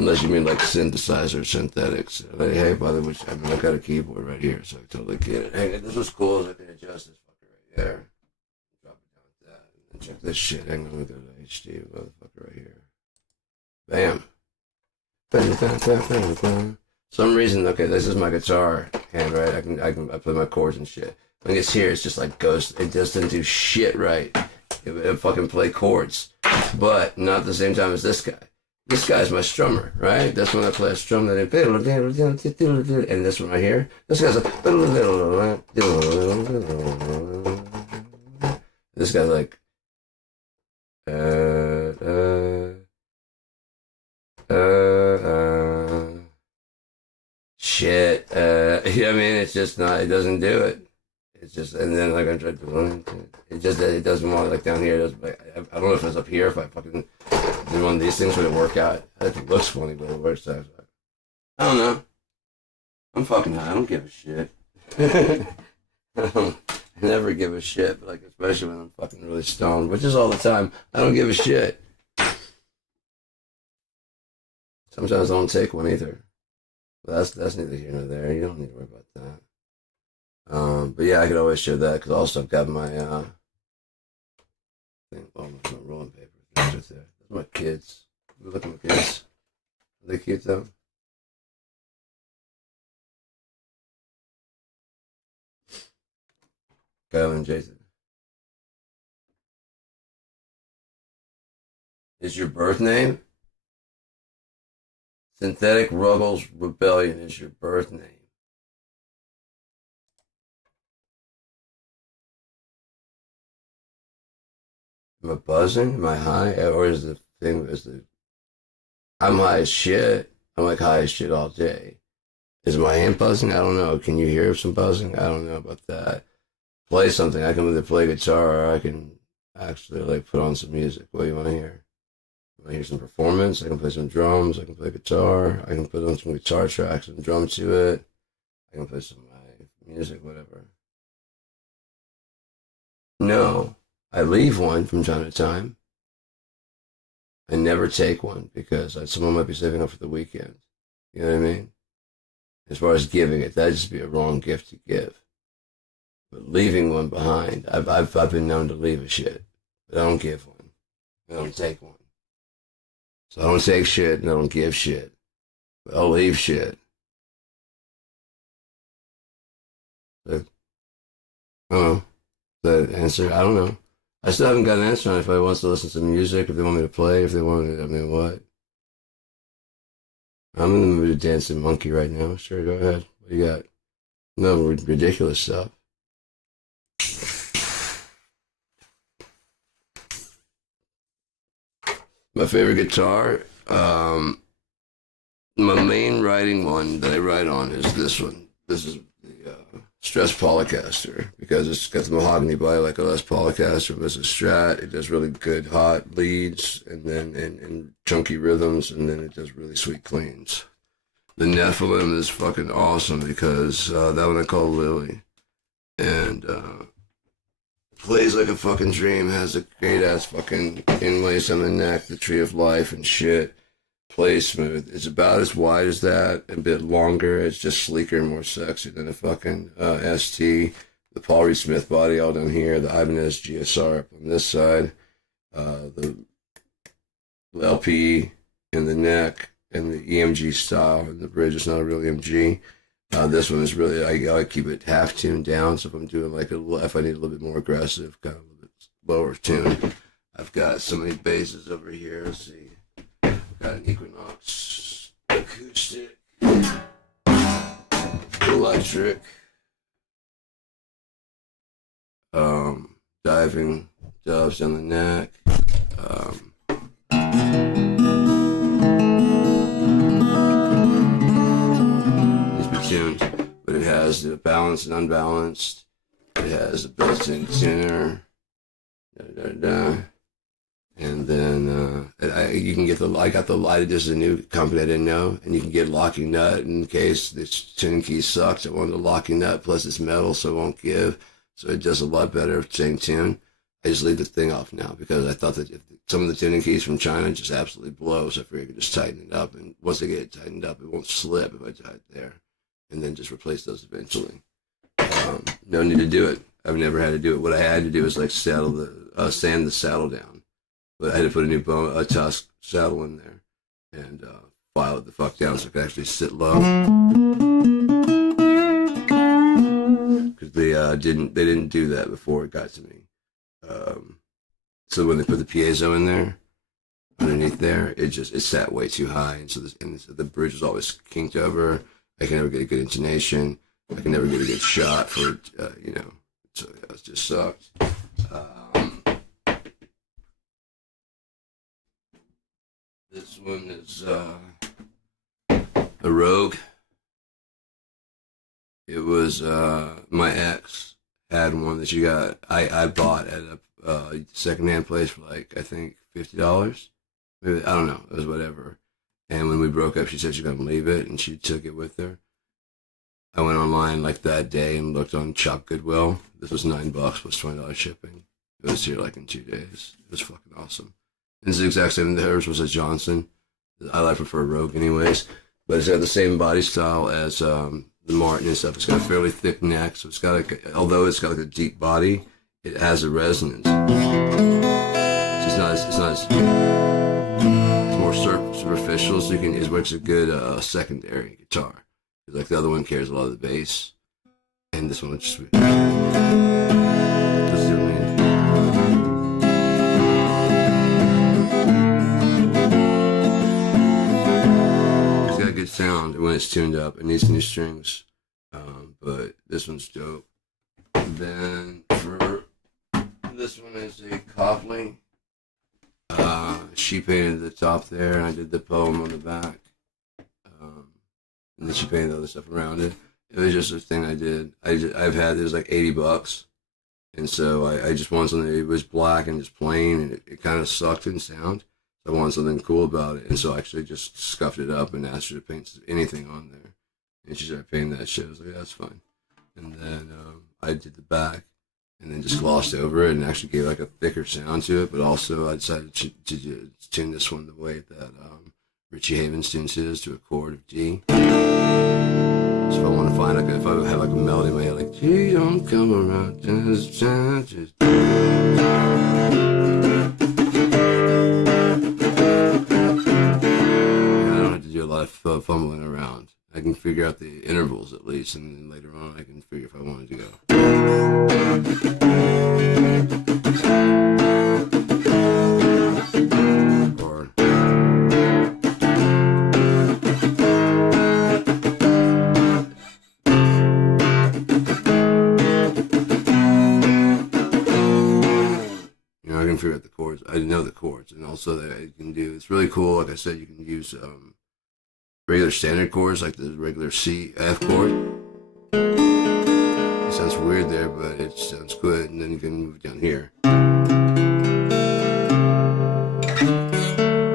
Unless you mean like synthesizer synthetics. Like, hey, by the way, I mean, I've got a keyboard right here, so I totally get it. Hey, this was cool. I can adjust this fucker right there. Drop it down with that. And check this shit. Hang on, we go to HD motherfucker right here. Bam. Some reason, okay, this is my guitar hand, right? I play my chords and shit. When it gets here, it's just like ghost. It just doesn't do shit right. It fucking play chords, but not at the same time as this guy. This guy's my strummer, right? That's when I play a strum that it, and this one right here. This guy's like, this guy's like, shit. You know what I mean? It's just not. It doesn't do it. It's just, and then like I tried to, it doesn't want like down here. It doesn't, like, I don't know if it's up here. If I fucking did one of these things, would it work out? I think it looks funny, but it works out. I don't know. I'm fucking high. I don't give a shit. I never give a shit, but like especially when I'm fucking really stoned, which is all the time. I don't give a shit. Sometimes I don't take one either. But that's neither here nor there. You don't need to worry about that. But yeah, I could always show that because also I've got my thing. Oh, my rolling paper. That's right there. That's my kids. Look at my kids. Are they cute though? Kyle and Jason. Is your birth name? Synthetic Ruggles Rebellion is your birth name. Am I buzzing? Am I high? Or is the thing, I'm high as shit. I'm like high as shit all day. Is my hand buzzing? I don't know. Can you hear some buzzing? I don't know about that. play something. I can either play guitar or I can actually like put on some music. What do you want to hear? You want to hear some performance? I can play some drums. I can play guitar. I can put on some guitar tracks and drum to it. I can play some music, whatever. No, I leave one from time to time. I never take one because someone might be saving up for the weekend. You know what I mean? As far as giving it, that'd just be a wrong gift to give. But leaving one behind, I've been known to leave a shit, but I don't give one. I don't take one. So I don't take shit and I don't give shit. But I'll leave shit. But, I don't know. The answer, I don't know. I still haven't got an answer on if anybody wants to listen to music, if they want me to play, if they want me to, I mean, what? I'm in the mood to Dancing Monkey right now. Sure, go ahead. What do you got? No ridiculous stuff. My favorite guitar, my main writing one that I write on is this one. This is the Stress Polycaster because it's got the mahogany body like a Les Polycaster, but it's a Strat. It does really good hot leads and then and chunky rhythms, and then it does really sweet cleans. The Nephilim is fucking awesome because that one I call Lily, and plays like a fucking dream. Has a great ass fucking inlays on the neck, the Tree of Life and shit. Plays smooth. It's about as wide as that, a bit longer. It's just sleeker and more sexy than a fucking ST. The Paul Reed Smith body all down here. The Ibanez GSR up on this side. The LP in the neck and the EMG style. And the bridge is not a real EMG. This one is really, I keep it half tuned down. So if I'm doing like if I need a little bit more aggressive, kind of a little bit lower tune. I've got so many basses over here. Let's see. Got an Equinox acoustic, electric, diving doves down the neck, these be tuned, but it has the balanced and unbalanced. It has a built-in tuner. And then you can get I got the light. This is a new company I didn't know, and you can get locking nut in case this tuning key sucks. I wanted a locking nut, plus it's metal, so it won't give. So it does a lot better if same tune. I just leave the thing off now because I thought that if some of the tuning keys from China just absolutely blow, so I figured I could just tighten it up. And once I get it tightened up, it won't slip if I tie it there, and then just replace those eventually. No need to do it. I've never had to do it. What I had to do is like sand the saddle down. But I had to put a new Tusk saddle in there and file it the fuck down so it could actually sit low. Because they didn't do that before it got to me. So when they put the piezo in there, underneath there, it sat way too high, and so the bridge was always kinked over. I can never get a good intonation. I can never get a good shot for So it just sucked. This one is a Rogue. It was my ex had one that she got. I bought at a secondhand place for like I think $50. Maybe, I don't know. It was whatever. And when we broke up, she said she was gonna leave it, and she took it with her. I went online like that day and looked on Shop Goodwill. This was $9 plus $20 shipping. It was here like in 2 days. It was fucking awesome. And it's the exact same. Hers was a Johnson. I prefer Rogue anyways, but it's got the same body style as the Martin and stuff. It's got a fairly thick neck, so it's got although it's got like a deep body, it has a resonance. So it's more superficial, so it works a good secondary guitar. Like the other one carries a lot of the bass, and this one is just. Good sound when it's tuned up. It needs new strings, but this one's dope. And then for this one is a Copley. She painted the top there, and I did the poem on the back. And then she painted the other stuff around it. It was just a thing I did. I've had it was like $80. And so I just wanted something that was black and just plain, and it kind of sucked in sound. So I wanted something cool about it, and so I actually just scuffed it up and asked her to paint anything on there. And she started painting that shit. I was like, yeah, that's fine. And then I did the back, and then just glossed over it and actually gave like a thicker sound to it. But also I decided to tune this one the way that Richie Havens tunes his, to a chord of D. So if I want to find like, if I have like a melody in my head, like G don't come around, just I don't have to do a lot of fumbling around. I can figure out the intervals at least, and then later on I can figure if I wanted to go. Or I can figure out the chords. I know the chords, and also that I can do. It's really cool. Like I said, you can use regular standard chords, like the regular C F chord. It sounds weird there, but it sounds good. And then you can move down here,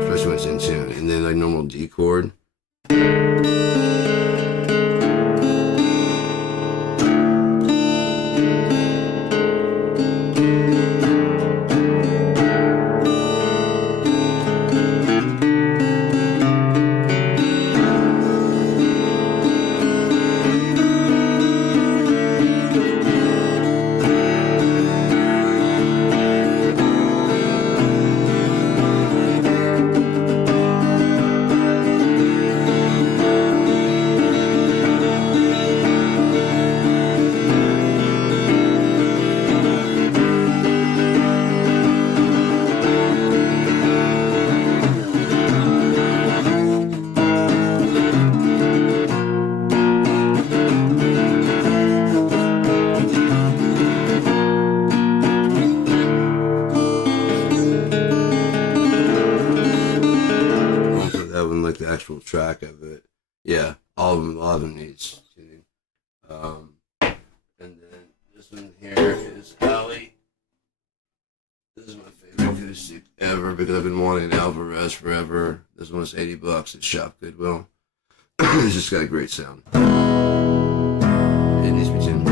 especially when it's in tune. And then like normal D chord. Like the actual track of it. Yeah, all of them needs tuning. And then this one here is Alley. This is my favorite acoustic ever because I've been wanting an Alvarez forever. This one was $80 at Shop Goodwill. It's just got a great sound. It needs to be tuned.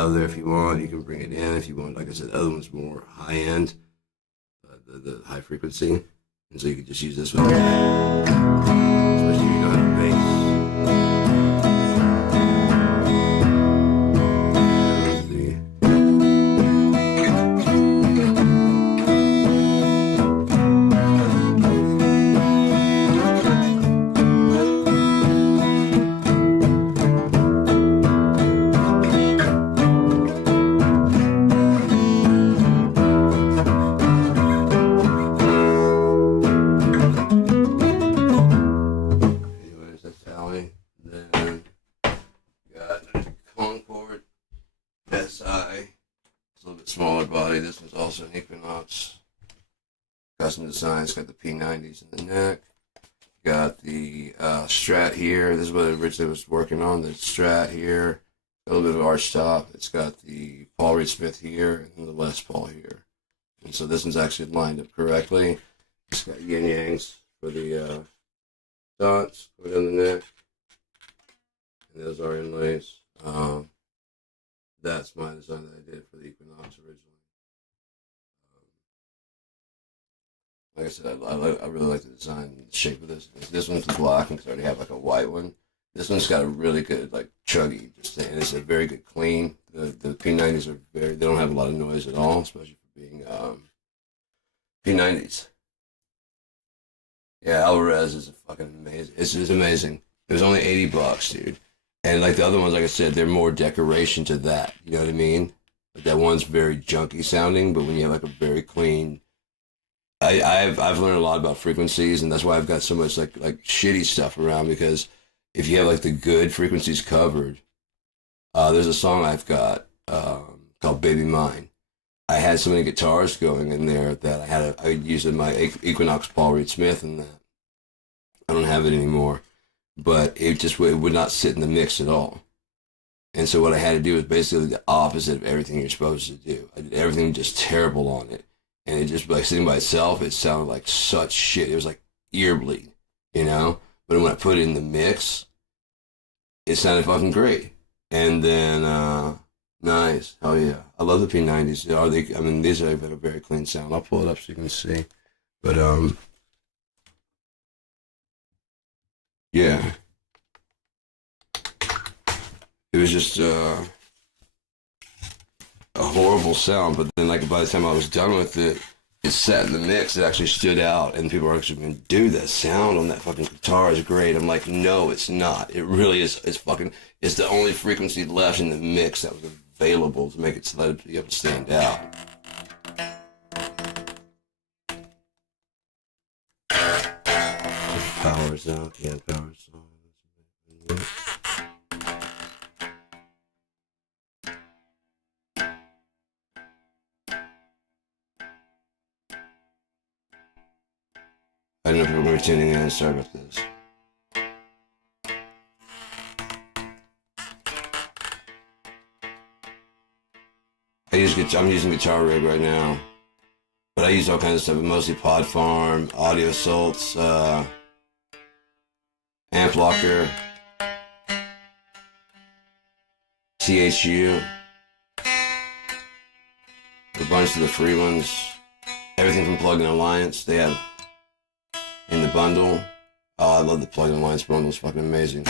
There if you want. You can bring it in if you want. Like I said, the other one's more high end, the high frequency, and so you can just use this one, especially if you don't have a bass. Then got Concord SI. It's a little bit smaller body. This one's also an Equinox. Custom design. It's got the P90s in the neck. Got the Strat here. This is what I originally was working on. The Strat here. A little bit of arch top. It's got the Paul Reed Smith here and the Les Paul here. And so this one's actually lined up correctly. It's got yin yangs for the dots going down the neck. And those are inlays. That's my design that I did for the Equinox originally. Like I said, I really like the design and the shape of this. This one's the black one because I already have like a white one. This one's got a really good like chuggy, and it's a very good clean. The P90s are they don't have a lot of noise at all, especially for being P90s. Yeah, Alvarez is a fucking amazing. It's amazing. It was only $80, dude. And like the other ones, like I said, they're more decoration to that. You know what I mean? Like that one's very junky sounding, but when you have like a very clean, I've learned a lot about frequencies, and that's why I've got so much like shitty stuff around because if you have like the good frequencies covered, there's a song I've got called "Baby Mine." I had so many guitars going in there that I used in my Equinox Paul Reed Smith, and that I don't have it anymore. But it would not sit in the mix at all. And so what I had to do was basically the opposite of everything you're supposed to do. I did everything just terrible on it. And it just, like, sitting by itself, it sounded like such shit. It was like ear bleed, you know? But when I put it in the mix, it sounded fucking great. And then, nice. Oh, yeah. I love the P90s. I mean, these have a very clean sound. I'll pull it up so you can see. But, yeah. It was just a horrible sound, but then like by the time I was done with it, it sat in the mix, it actually stood out, and people were actually going, dude, that sound on that fucking guitar is great. I'm like, no, it's not. It really is. It's the only frequency left in the mix that was available to make it so that it be able to stand out. Power's out. Yeah, power's on. I don't know if people are tuning in. Sorry about this. I'm using Guitar Rig right now, but I use all kinds of stuff, mostly Pod Farm, Audio Salts, Amp Locker, THU, a bunch of the free ones, everything from Plugin Alliance they have in the bundle. Oh, I love the Plugin Alliance bundle, it's fucking amazing.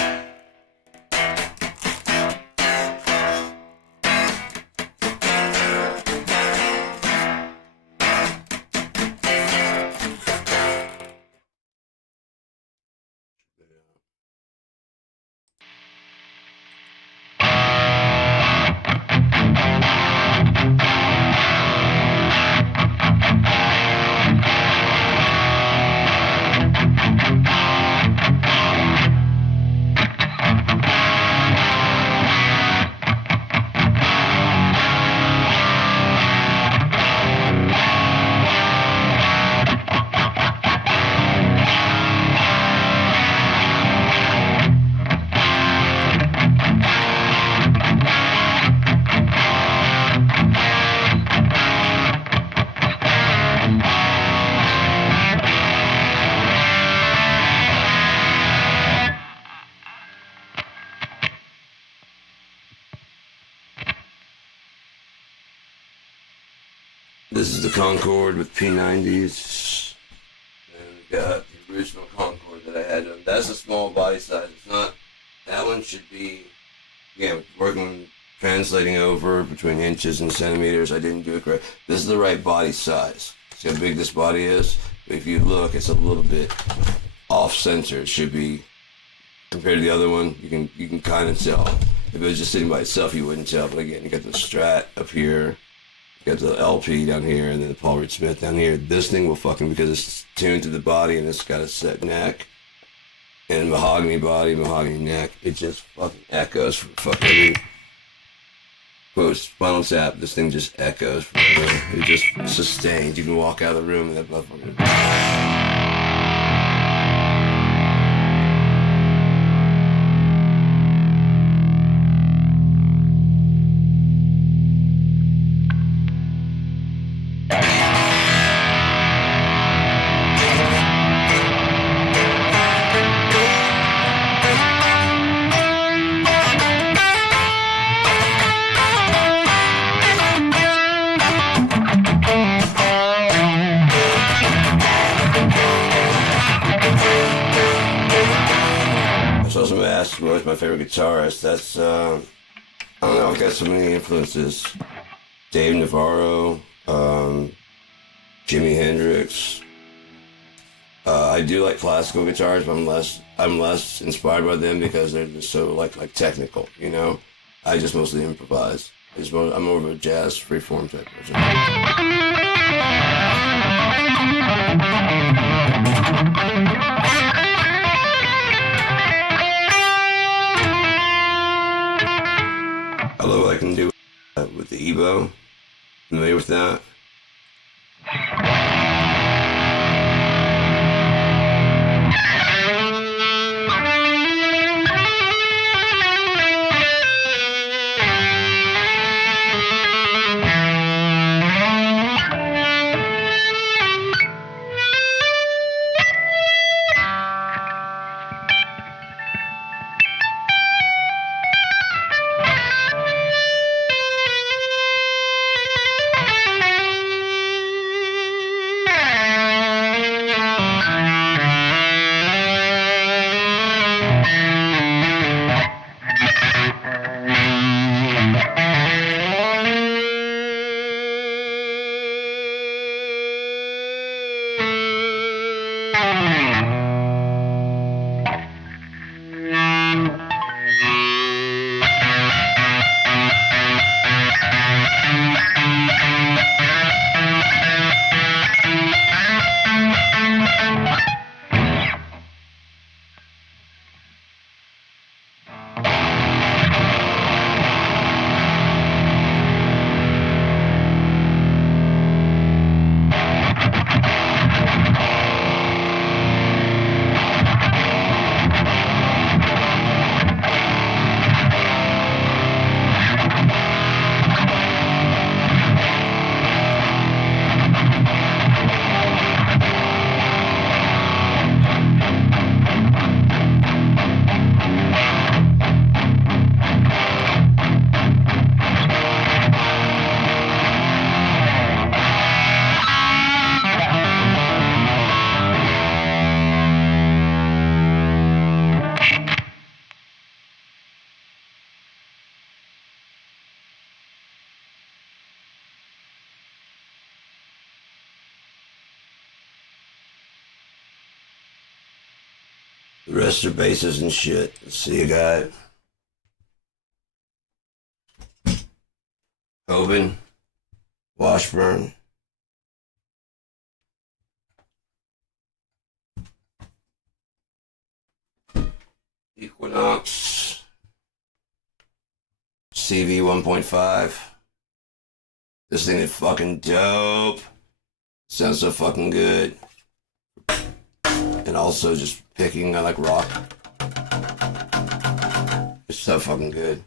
This is the Concord with P90s, and we got the original Concord that I had. That's a small body size. It's not. That one should be. Again, working, translating over between inches and centimeters. I didn't do it correct. This is the right body size. See how big this body is? But if you look, it's a little bit off center. It should be compared to the other one. You can kind of tell. If it was just sitting by itself, you wouldn't tell. But again, you got the Strat up here. You got the LP down here, and then the Paul Reed Smith down here. This thing will fucking, because it's tuned to the body and it's got a set neck and mahogany body, mahogany neck. It just fucking echoes from fucking quote Spinal Tap. This thing just echoes forever. It just sustains. You can walk out of the room and that motherfucker. Who's my favorite guitarist? That's I don't know. I've got so many influences. Dave Navarro, Jimi Hendrix. I do like classical guitars, but I'm less inspired by them because they're just so like technical. You know, I just mostly improvise. I'm more of a jazz freeform type person. Turbo. Familiar with that? The rest are bases and shit. Let's see, you got Hoban, Washburn, Equinox, CV 1.5. This thing is fucking dope. Sounds so fucking good. And also just picking, I like rock. It's so fucking good.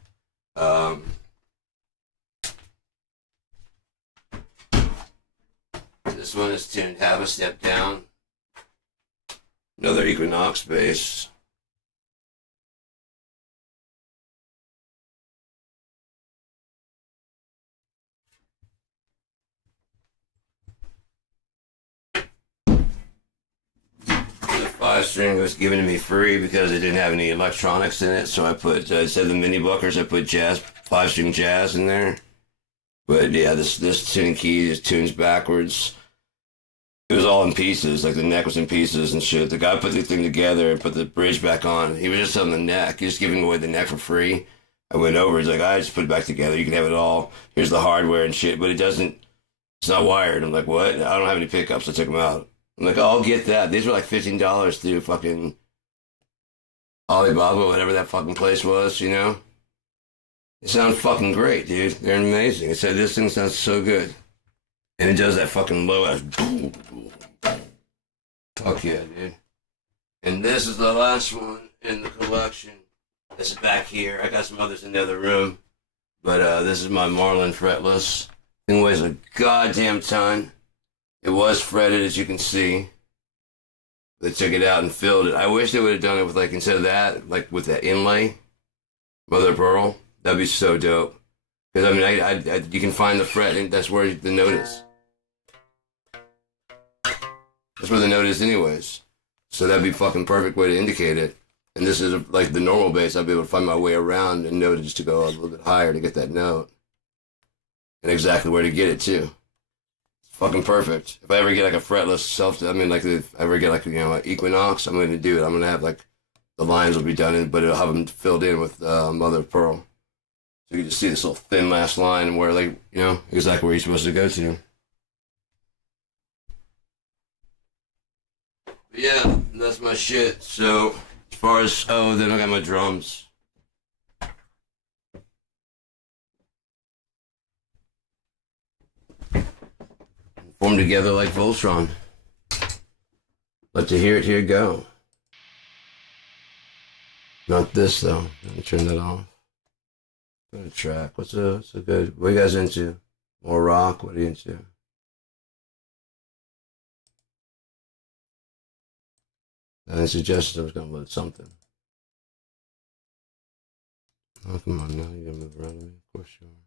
This one is tuned half a step down. Another Equinox bass. Five string was given to me free because it didn't have any electronics in it, so I put instead of the mini bookers, I put jazz, 5-string jazz in there. But yeah, this tuning key just tunes backwards. It was all in pieces, like the neck was in pieces and shit. The guy put the thing together and put the bridge back on. He was just on the neck. He was giving away the neck for free. I went over. He's like, I just put it back together. You can have it all. Here's the hardware and shit, but it doesn't. It's not wired. I'm like, what? I don't have any pickups. I took them out. I'm like, oh, I'll get that. These were like $15 through fucking Alibaba, whatever that fucking place was, you know? It sounds fucking great, dude. They're amazing. I said, this thing sounds so good. And it does that fucking low ass. Fuck yeah, dude. And this is the last one in the collection. This is back here. I got some others in the other room. But this is my Marlin fretless. Thing weighs a goddamn ton. It was fretted, as you can see. They took it out and filled it. I wish they would have done it with, like, instead of that, like with that inlay, mother of pearl. That'd be so dope. Because, I mean, I you can find the fret, and that's where the note is. That's where the note is anyways. So that'd be a fucking perfect way to indicate it. And this is, like, the normal bass. I'd be able to find my way around and note it just to go a little bit higher to get that note. And exactly where to get it, too. Fucking perfect. If I ever get like a fretless like if I ever get like, you know, an Equinox, I'm going to do it. I'm going to have like, the lines will be done in, but it'll have them filled in with mother of pearl. So you can just see this little thin last line and where, like, you know, exactly where you're supposed to go to. But yeah, that's my shit. So as far as, then I got my drums. Form together like Voltron. But to hear it here go. Not this though. Let me turn that off. Good track. What's a good? What are you guys into? More rock? What are you into? I suggested I was gonna load something. Oh come on now, you gotta move around me. Of course you are.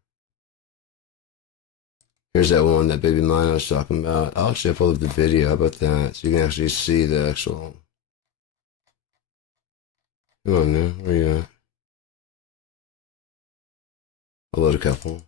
Here's that one, that baby mine I was talking about. I'll actually pull up the video. How about that? So you can actually see the actual. Come on now, where you at? I'll load a couple.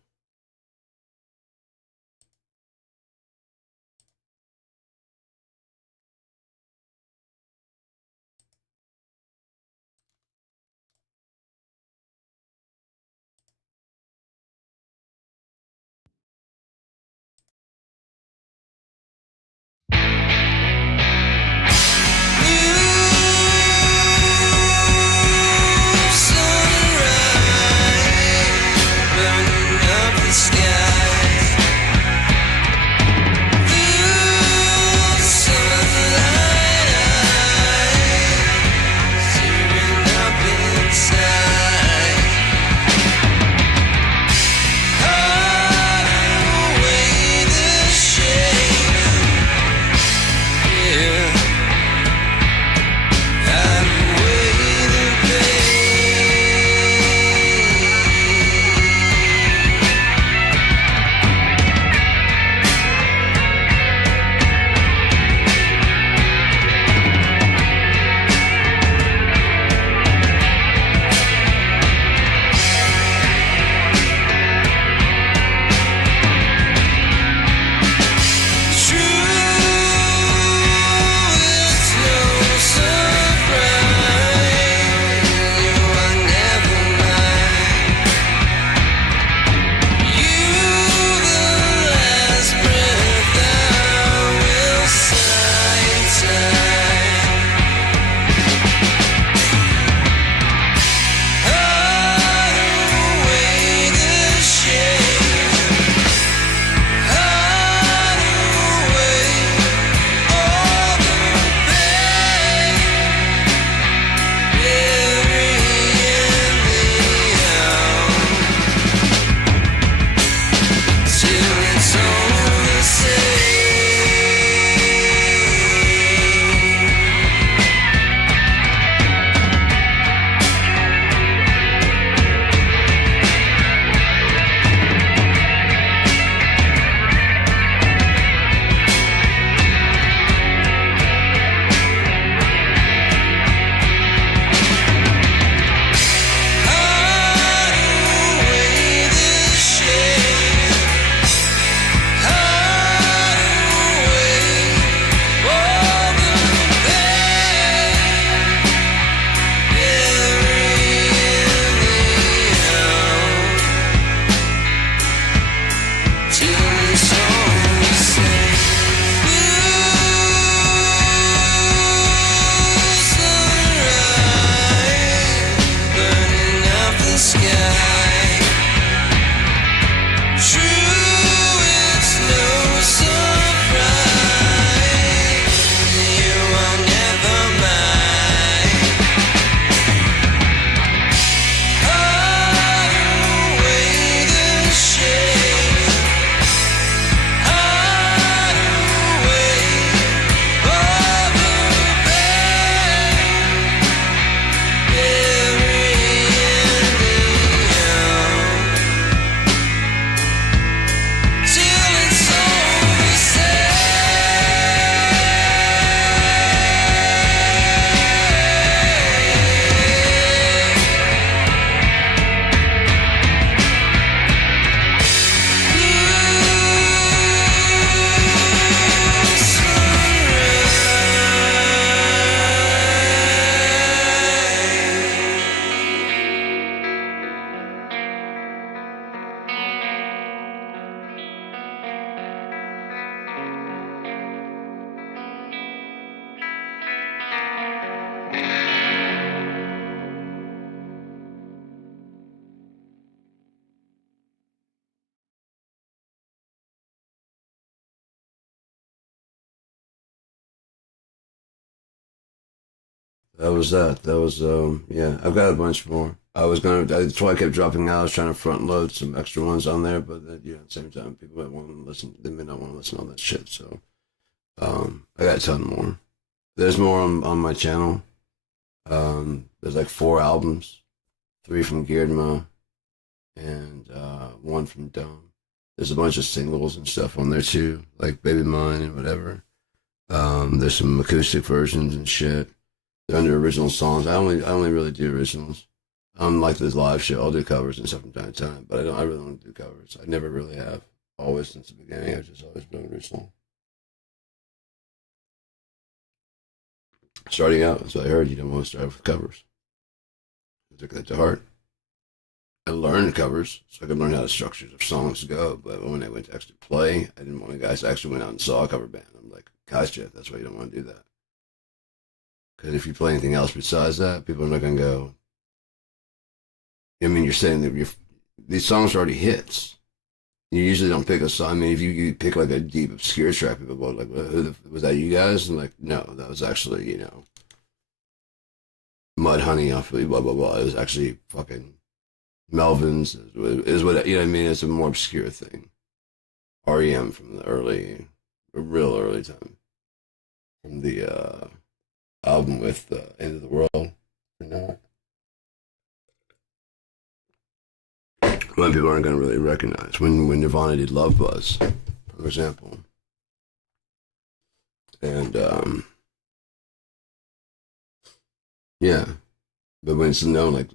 That was that. That was yeah. I've got a bunch more. I was gonna. That's why I kept dropping out. I was trying to front load some extra ones on there, but yeah, at the same time, people might want to listen. They may not want to listen to all that shit. So I got a ton more. There's more on my channel. There's like 4 albums, 3 from Geardma, and one from Dome. There's a bunch of singles and stuff on there too, like Baby Mine and whatever. There's some acoustic versions and shit. They're under original songs. I only really do originals. Like this live shit, I'll do covers and stuff from time to time, but I really don't do covers. I never really have. Always since the beginning, I've just always been original. Starting out, as I heard, you don't want to start with covers. I took that to heart. I learned covers so I could learn how the structures of songs go. But when I went to actually play, I didn't want to. Guys actually went out and saw a cover band. I'm like, guys, Jeff, that's why you don't want to do that. Because if you play anything else besides that, people are not going to go. I mean, you're saying that these songs are already hits. You usually don't pick a song. I mean, if you pick like a deep, obscure track, people go like, was that you guys? And like, no, that was actually, Mud Honey off of blah, blah, blah. It was actually fucking Melvin's is what, you know what I mean? It's a more obscure thing. REM from the real early time. From the album with End of the World. When people aren't going to really recognize. When Nirvana did Love Buzz, for example. And, yeah. But when it's known like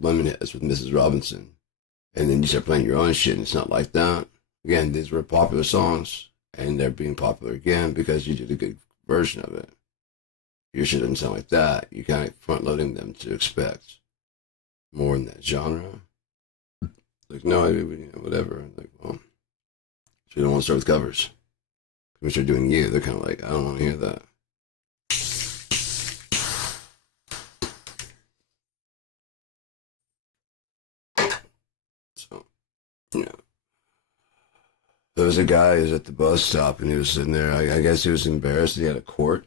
Lemonheads with Mrs. Robinson, and then you start playing your own shit and it's not like that. Again, these were popular songs, and they're being popular again because you did a good version of it. Your shit doesn't sound like that. You're kind of front loading them to expect more in that genre. Like, no, I mean, whatever. Like, well, so you don't want to start with covers. When they're doing you, they're kind of like, I don't want to hear that. So, yeah. There was a guy who was at the bus stop and he was sitting there. I guess he was embarrassed that he had a court.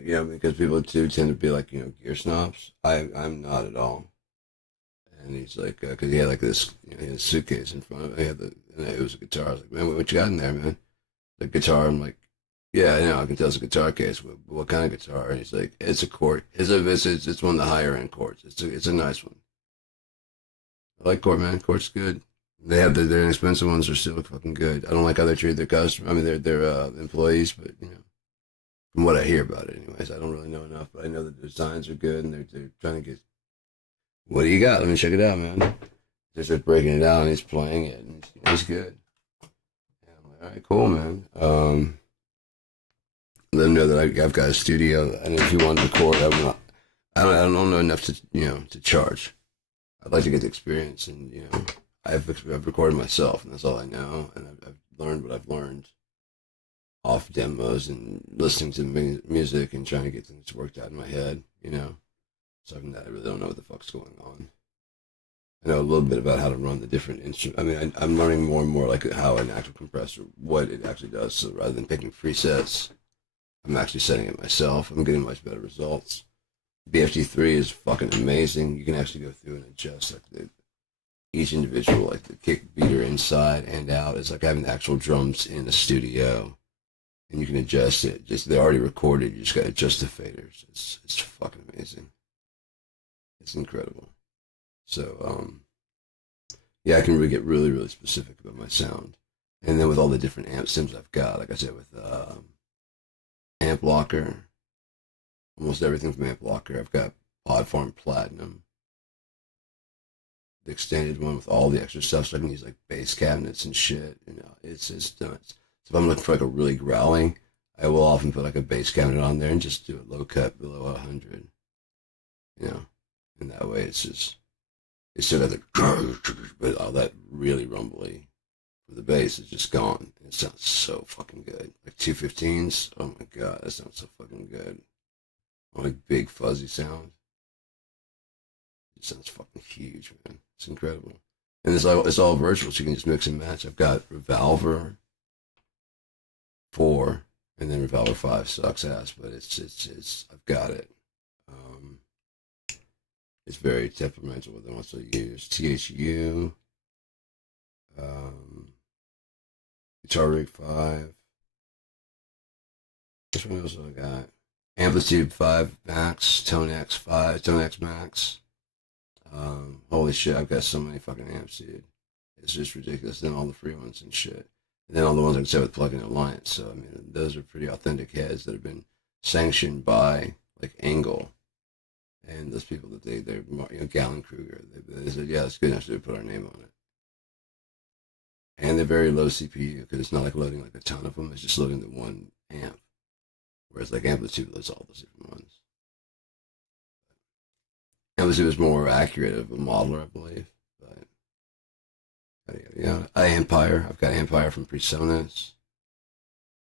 Yeah, because people too tend to be like, gear snobs. I'm not at all. And he's like, because he had like this, he had a suitcase in front of him. He had and it was a guitar. I was like, man, what you got in there, man? The guitar. I'm like, yeah, I know. I can tell it's a guitar case. What kind of guitar? And he's like, it's a Cort. It's one of the higher end Corts. It's a nice one. I like Cort, man. Cort's good. They have their inexpensive ones are still fucking good. I don't like how they treat their customers. I mean, their employees, but from what I hear about it, anyways, I don't really know enough. But I know that the designs are good, and they're trying to get. What do you got? Let me check it out, man. They start breaking it down, and he's playing it, and he's good. Yeah, I'm like, all right, cool, man. Let them know that I've got a studio, and if you want to record, I don't know enough to to charge. I'd like to get the experience, and I've recorded myself, and that's all I know, and I've learned what I've learned off demos and listening to music and trying to get things worked out in my head, Something that I really don't know what the fuck's going on. I know a little bit about how to run the different instruments. I mean, I'm learning more and more like how an actual compressor, what it actually does. So rather than picking presets, I'm actually setting it myself. I'm getting much better results. BFG3 is fucking amazing. You can actually go through and adjust like each individual, like the kick beater inside and out. It's like having the actual drums in a studio, and you can adjust it. Just they're already recorded. You just got to adjust the faders. It's fucking amazing. It's incredible. So yeah, I can really get really really specific about my sound, and then with all the different amp sims I've got, like I said, with Amp Locker, almost everything from Amp Locker. I've got Podfarm Platinum, the extended one with all the extra stuff, so I can use like bass cabinets and shit. It's nuts. So if I'm looking for like a really growling, I will often put like a bass cabinet on there and just do a low cut below 100. And that way it's still got the but all that really rumbly for the bass is just gone. It sounds so fucking good. Like 215s, oh my god, that sounds so fucking good. Like big fuzzy sound. It sounds fucking huge, man. It's incredible. And it's all virtual, so you can just mix and match. I've got Revolver 4, and then Revolver 5 sucks ass, but it's I've got it. It's very temperamental what they want to use. THU, um, Guitar Rig 5. Which one else do I got? Amplitude 5 Max, Tone X 5, Tone X Max. Holy shit, I've got so many fucking amps, dude. It's just ridiculous. Then all the free ones and shit. And then all the ones I can say with Plugin Alliance. So, I mean, those are pretty authentic heads that have been sanctioned by, like, Angle. And those people that they're, you know, Gallon Kruger. They said, yeah, it's good enough to put our name on it. And they're very low CPU because it's not like loading like a ton of them. It's just loading the one amp. Whereas like Amplitude loads all those different ones. Amplitude was more accurate of a modeler, I believe. But yeah, Empire. I've got Empire from PreSonus.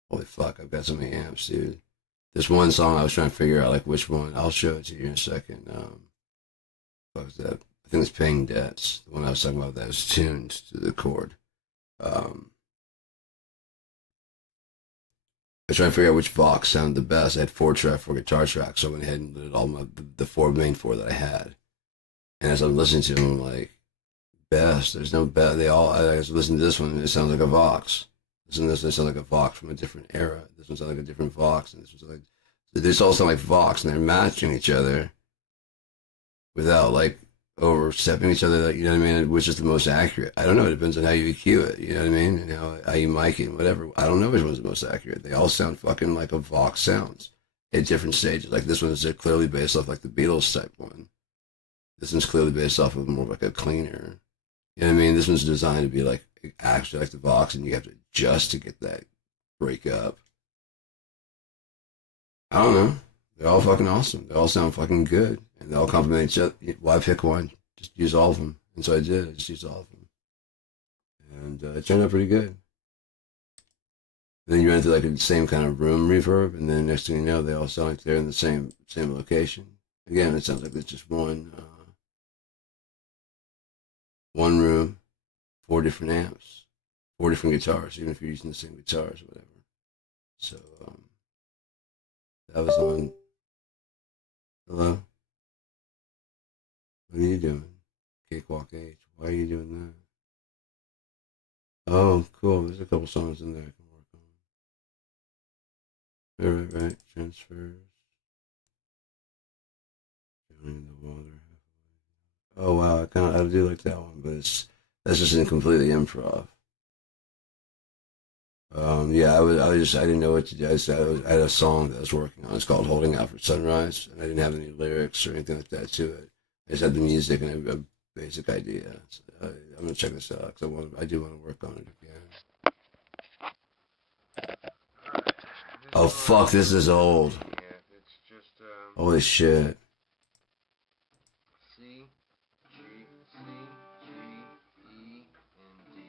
Holy fuck, I've got so many amps, dude. This one song I was trying to figure out like which one. I'll show it to you in a second. What was that? I think it's Paying Debts. The one I was talking about that was tuned to the chord. I was trying to figure out which Vox sounded the best. I had 4 track, 4 guitar tracks, so I went ahead and did all the main four that I had. And as I'm listening to them, I'm like, best. There's no best. I was listening to this one, and it sounds like a Vox. Listen to this, it sounds like a Vox from a different era. This one sounds like a different Vox, and this one sounds like. This all sound like Vox, and they're matching each other without like overstepping each other. You know what I mean? Which is the most accurate? I don't know. It depends on how you EQ it. You know what I mean? And how you mic it, and whatever. I don't know which one's the most accurate. They all sound fucking like a Vox sounds at different stages. Like this one is clearly based off like the Beatles type one. This one's clearly based off of more like a cleaner. You know what I mean? This one's designed to be like actually like the Vox, and you have to adjust to get that break up. I don't know. They're all fucking awesome. They all sound fucking good, and they all complement each other. Why pick one? Just use all of them. And so I did. I just used all of them, and it turned out pretty good. And then you run into like the same kind of room reverb, and then next thing you know, they all sound like they're in the same location. Again, it sounds like it's just one room, 4 different amps, 4 different guitars, even if you're using the same guitars or whatever. So that was on. Hello? What are you doing? Cakewalk H. Why are you doing that? Oh, cool. There's a couple songs in there I can work on. Right. Transfers. Drowning in the water. Oh wow, I do like that one, but that's just in completely improv. Yeah, I didn't know what to do. I had a song that I was working on. It's called "Holding Out for Sunrise," and I didn't have any lyrics or anything like that to it. I just had the music and a basic idea. So I'm gonna check this out because I do want to work on it again. Oh fuck, this is old. It's just holy shit. C, G, C, G, E, and D.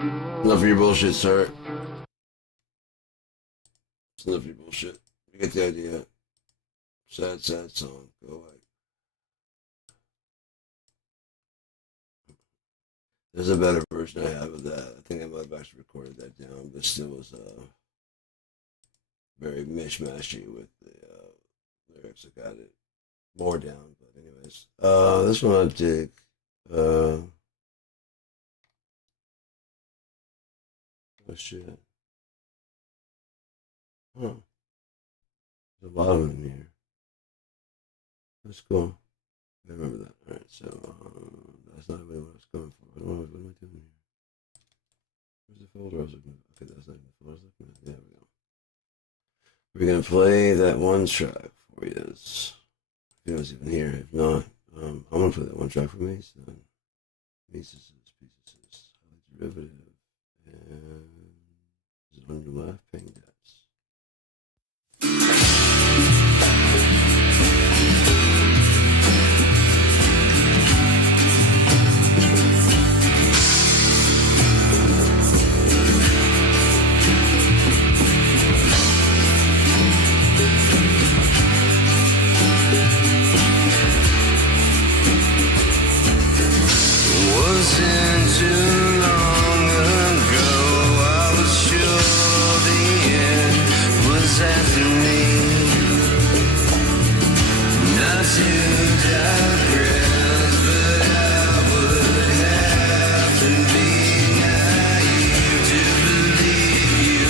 Enough of your bullshit, sir. It's enough of your bullshit. You get the idea. Sad, sad song. Go away. There's a better version I have of that. I think I might have actually recorded that down, but still was very mishmashy with the lyrics. I got it more down, but anyways. This one I dig. Oh shit. Huh. There's a lot of them in here. That's cool. I remember that. Alright, so that's not really what I was going for. What am I doing here? Where's the folder I was looking at? Okay, that's not even the folder I was looking at. There we go. We're gonna play that one track for you. If you was even here. If not, I'm gonna play that one track for me. So, pieces, highly derivative, and is it on your left? Paying debts. Wasn't too long ago, I was sure the end was after me. Not to digress, but I would have to be naive to believe you.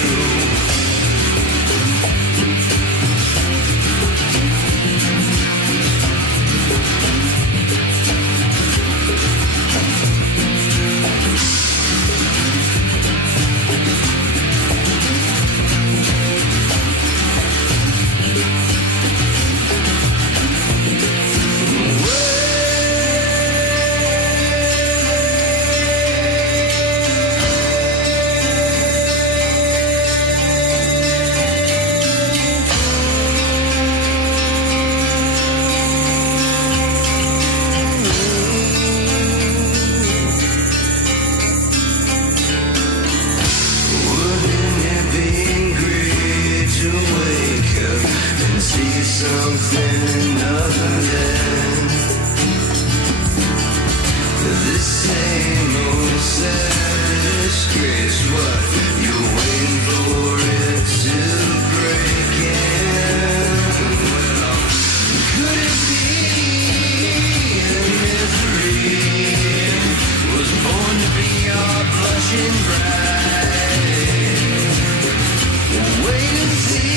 Something other than the same old sad disgrace. What you're waiting for it to break in? Well, could it be misery was born to be our blushing bride? Wait and see.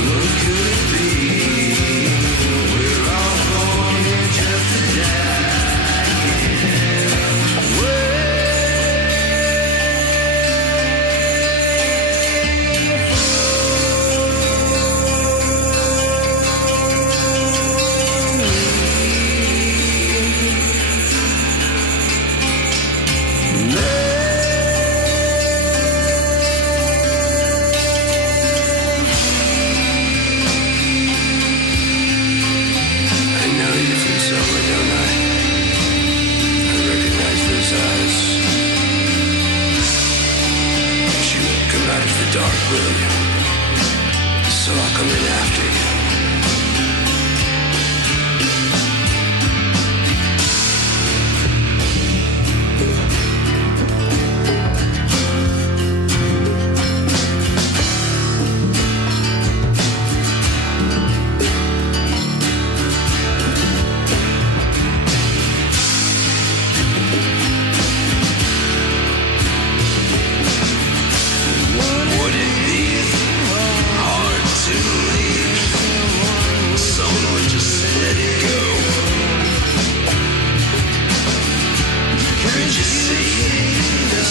What could it be? We're all born here just to die. Dark, will you? So I'll come in after you.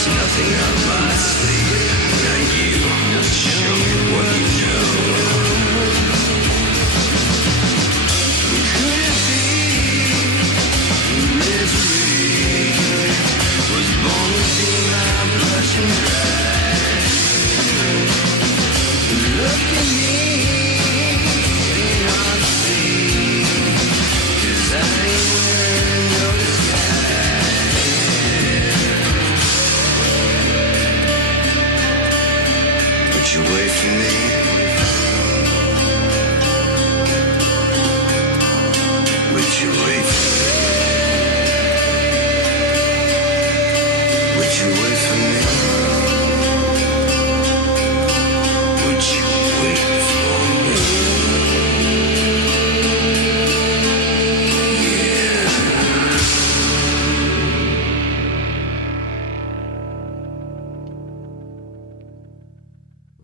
Nothing up my sleeve. Not you. Show me what you know. Could it be misery was born to be my blushing bride? Look at me and I'll see, 'cause I ain't wearing no disguise. me? Would you wait for me? Would you wait for me? Would you wait for me? Yeah.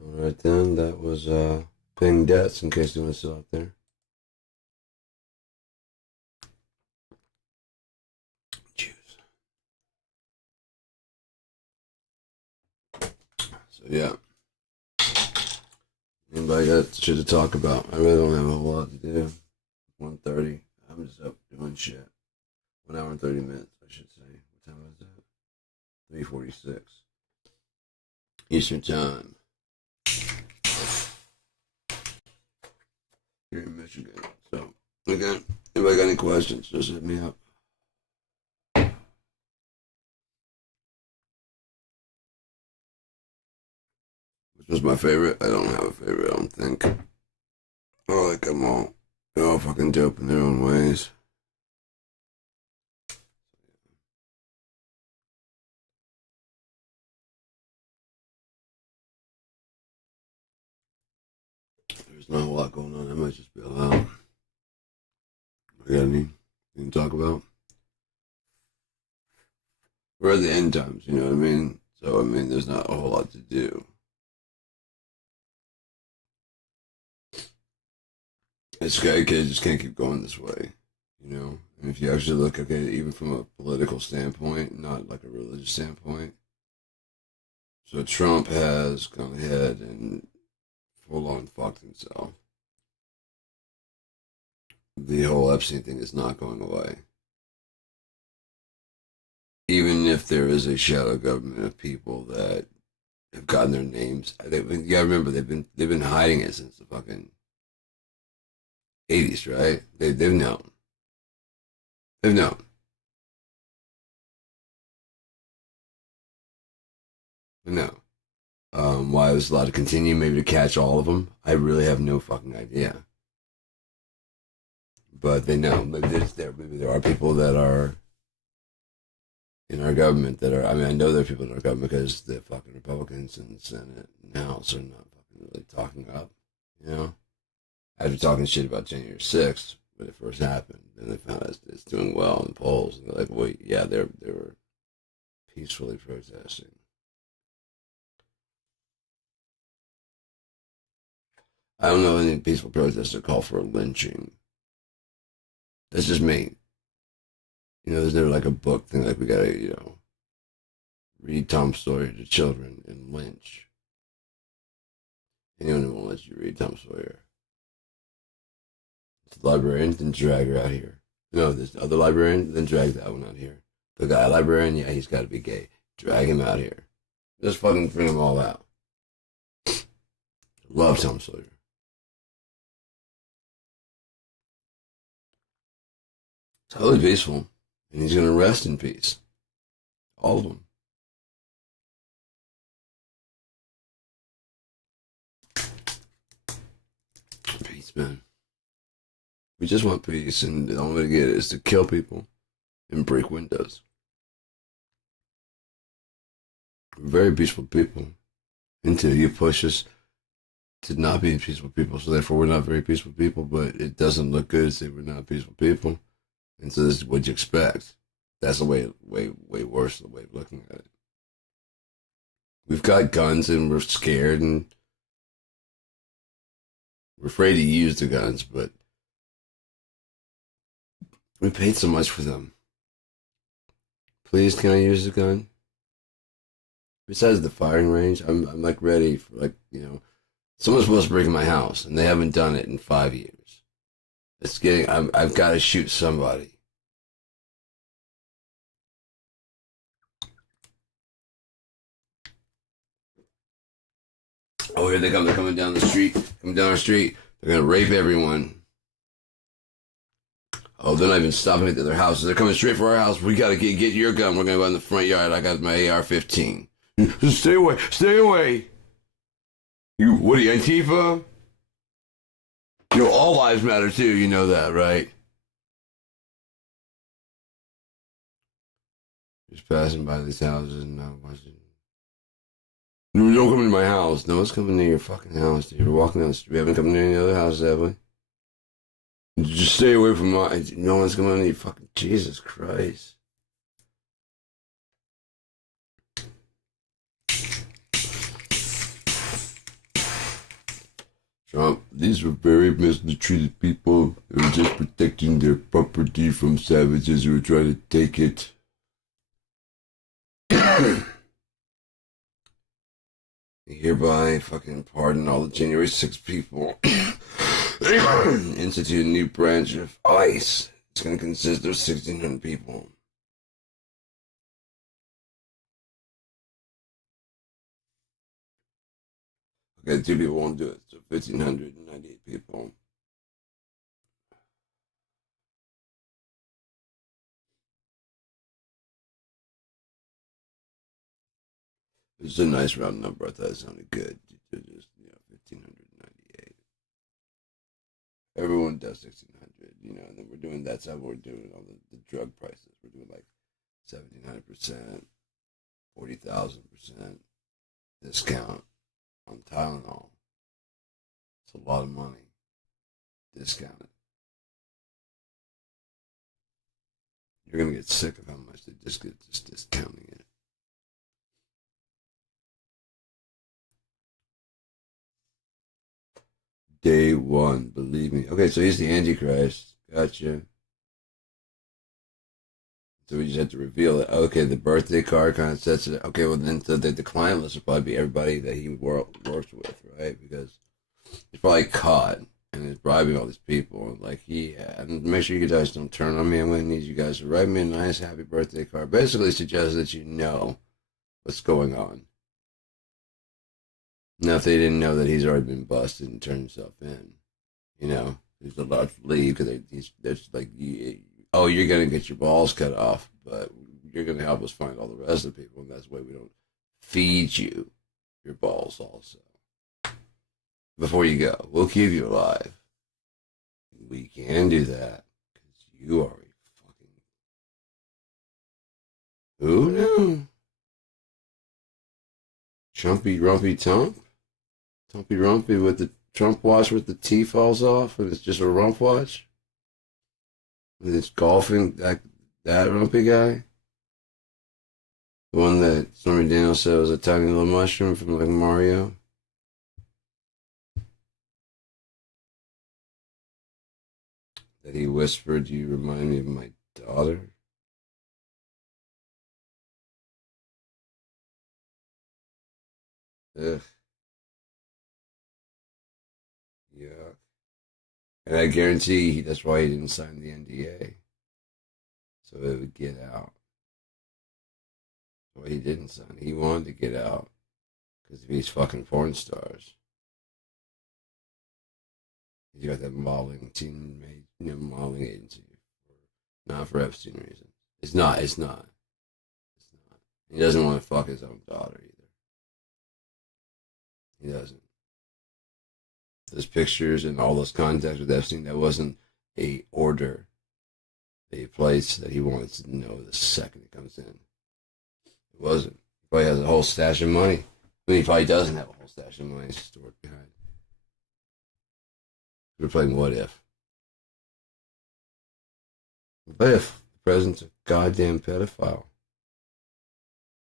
Alright then, that was Paying Debts, in case anyone's still out there. Juice. So yeah. Anybody got shit to talk about? I really don't have a whole lot to do. 1:30. I'm just up doing shit. 1 hour and 30 minutes, I should say. What time is that? 3:46. Eastern time. Here in Michigan. So, again, anybody got any questions, just hit me up. Which was my favorite? I don't have a favorite, I don't think. I like them all. They're all fucking dope in their own ways. There's not a lot going on. I might just be allowed. I got anything to talk about? We're at the end times, you know what I mean? So, I mean, there's not a whole lot to do. It's okay, it just can't keep going this way, you know? And if you actually look at it, even from a political standpoint, not like a religious standpoint. So Trump has gone ahead and full on fucked himself. The whole Epstein thing is not going away. Even if there is a shadow government of people that have gotten their names, you gotta remember they've been hiding it since the fucking 80s, right? They've known. They've known. No. Why it was allowed to continue, maybe to catch all of them, I really have no fucking idea. But they know. Maybe there are people that are in our government that are. I mean, I know there are people in our government because the fucking Republicans in the Senate and House are not fucking really talking up. You know, after talking shit about January 6th when it first happened, then they found out it's doing well in the polls, and they're like, "Wait, yeah, they were peacefully protesting." I don't know any peaceful protesters that call for a lynching. That's just me. You know, there's never like a book thing like we gotta, you know, read Tom Sawyer to children and lynch anyone who won't let you read Tom Sawyer. It's the librarian, then drag her out here. No, there's the other librarian, then drag that one out here. The guy librarian, yeah, he's gotta be gay. Drag him out here. Just fucking bring them all out. Love Tom Sawyer. Totally peaceful. And he's going to rest in peace. All of them. Peace, man. We just want peace, and the only way to get it is to kill people and break windows. We're very peaceful people until you push us to not be peaceful people. So therefore, we're not very peaceful people, but it doesn't look good to say we're not peaceful people. And so this is what you expect. That's a way worse the way of looking at it. We've got guns and we're scared and we're afraid to use the guns, but we paid so much for them. Please, can I use the gun? Besides the firing range, I'm like ready for, like, you know, someone's supposed to break in my house and they haven't done it in 5 years. It's getting, I've got to shoot somebody. Oh, here they come. They're coming down the street. Coming down our street. They're going to rape everyone. Oh, they're not even stopping at their houses. They're coming straight for our house. We got to get your gun. We're going to go in the front yard. I got my AR-15. Stay away. Stay away. What are you, Antifa? You know, all lives matter too. You know that, right? Just passing by these houses and not watching. No, don't come into my house. No one's coming near your fucking house, dude. We're walking down the street. We haven't come near any other houses, have we? Just stay away from my. No one's coming near you. Fucking Jesus Christ. Trump, these were very mistreated people. They were just protecting their property from savages who were trying to take it. Hereby fucking pardon all the January 6 people. Institute a new branch of ICE. It's going to consist of 1,600 people. Okay, 2 people won't do it, so 1,598 people. It's a nice round number. I thought it sounded good. Just, 1,598. Everyone does 1,600, and then we're doing that's how we're doing all the drug prices. We're doing like 1,700%, 40,000% discount on Tylenol. It's a lot of money. Discounted. You're gonna get sick of how much they just get just discounting it. Day one, believe me. Okay, so he's the Antichrist. Gotcha. So we just have to reveal it. Okay, the birthday card kind of sets it. Okay, well then the client list will probably be everybody that he works with, right? Because he's probably caught and is bribing all these people. Like, yeah, and make sure you guys don't turn on me. I'm going to need you guys to write me a nice happy birthday card. Basically suggests that you know what's going on. Now, if they didn't know that he's already been busted and turned himself in, he's allowed to leave because there's like, oh, you're going to get your balls cut off, but you're going to help us find all the rest of the people, and that's why we don't feed you your balls also. Before you go, we'll keep you alive. We can do that because you are a fucking. Who knew? Trumpy Rumpy Tump? Tumpy Rumpy with the Trump watch with the T falls off and it's just a rump watch? And it's golfing, that Rumpy guy? The one that Stormy Daniels said was a tiny little mushroom from like Mario? That he whispered, "You remind me of my daughter." Ugh. Yeah. And I guarantee that's why he didn't sign the NDA. So it would get out. That's why he didn't sign it. He wanted to get out. Because of these fucking porn stars. He's got that modeling team made, modeling agency. Not for Epstein reasons. It's not. He doesn't want to fuck his own daughter either. He doesn't. Those pictures and all those contacts with Epstein, that wasn't a order, a place that he wants to know the second it comes in. It wasn't. He probably has a whole stash of money. I mean, he probably doesn't have a whole stash of money stored behind. We're playing What If. What if the president's a goddamn pedophile?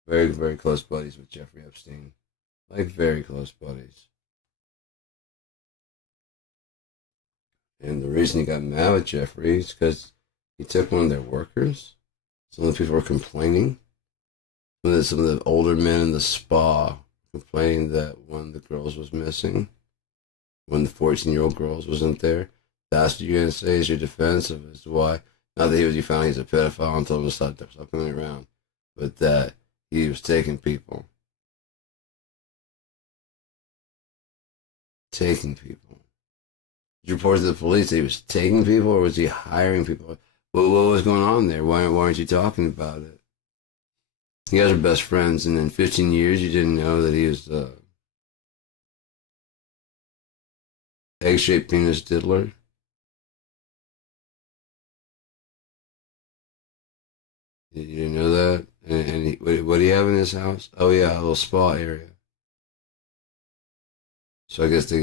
Very, very close buddies with Jeffrey Epstein. Like, very close buddies. And the reason he got mad with Jeffrey is because he took one of their workers. Some of the people were complaining. Some of the older men in the spa complaining that one of the girls was missing. When the 14-year-old girls wasn't there. That's what you're going to say is your defense of as to why. Not that you found he's a pedophile and told him to stop coming around. But that he was taking people. Taking people. Did you report to the police that he was taking people or was he hiring people? What was going on there? Why aren't you talking about it? You guys are best friends, and in 15 years you didn't know that he was egg-shaped penis diddler. You didn't know that? And what do you have in his house? Oh yeah, a little spa area. So I guess they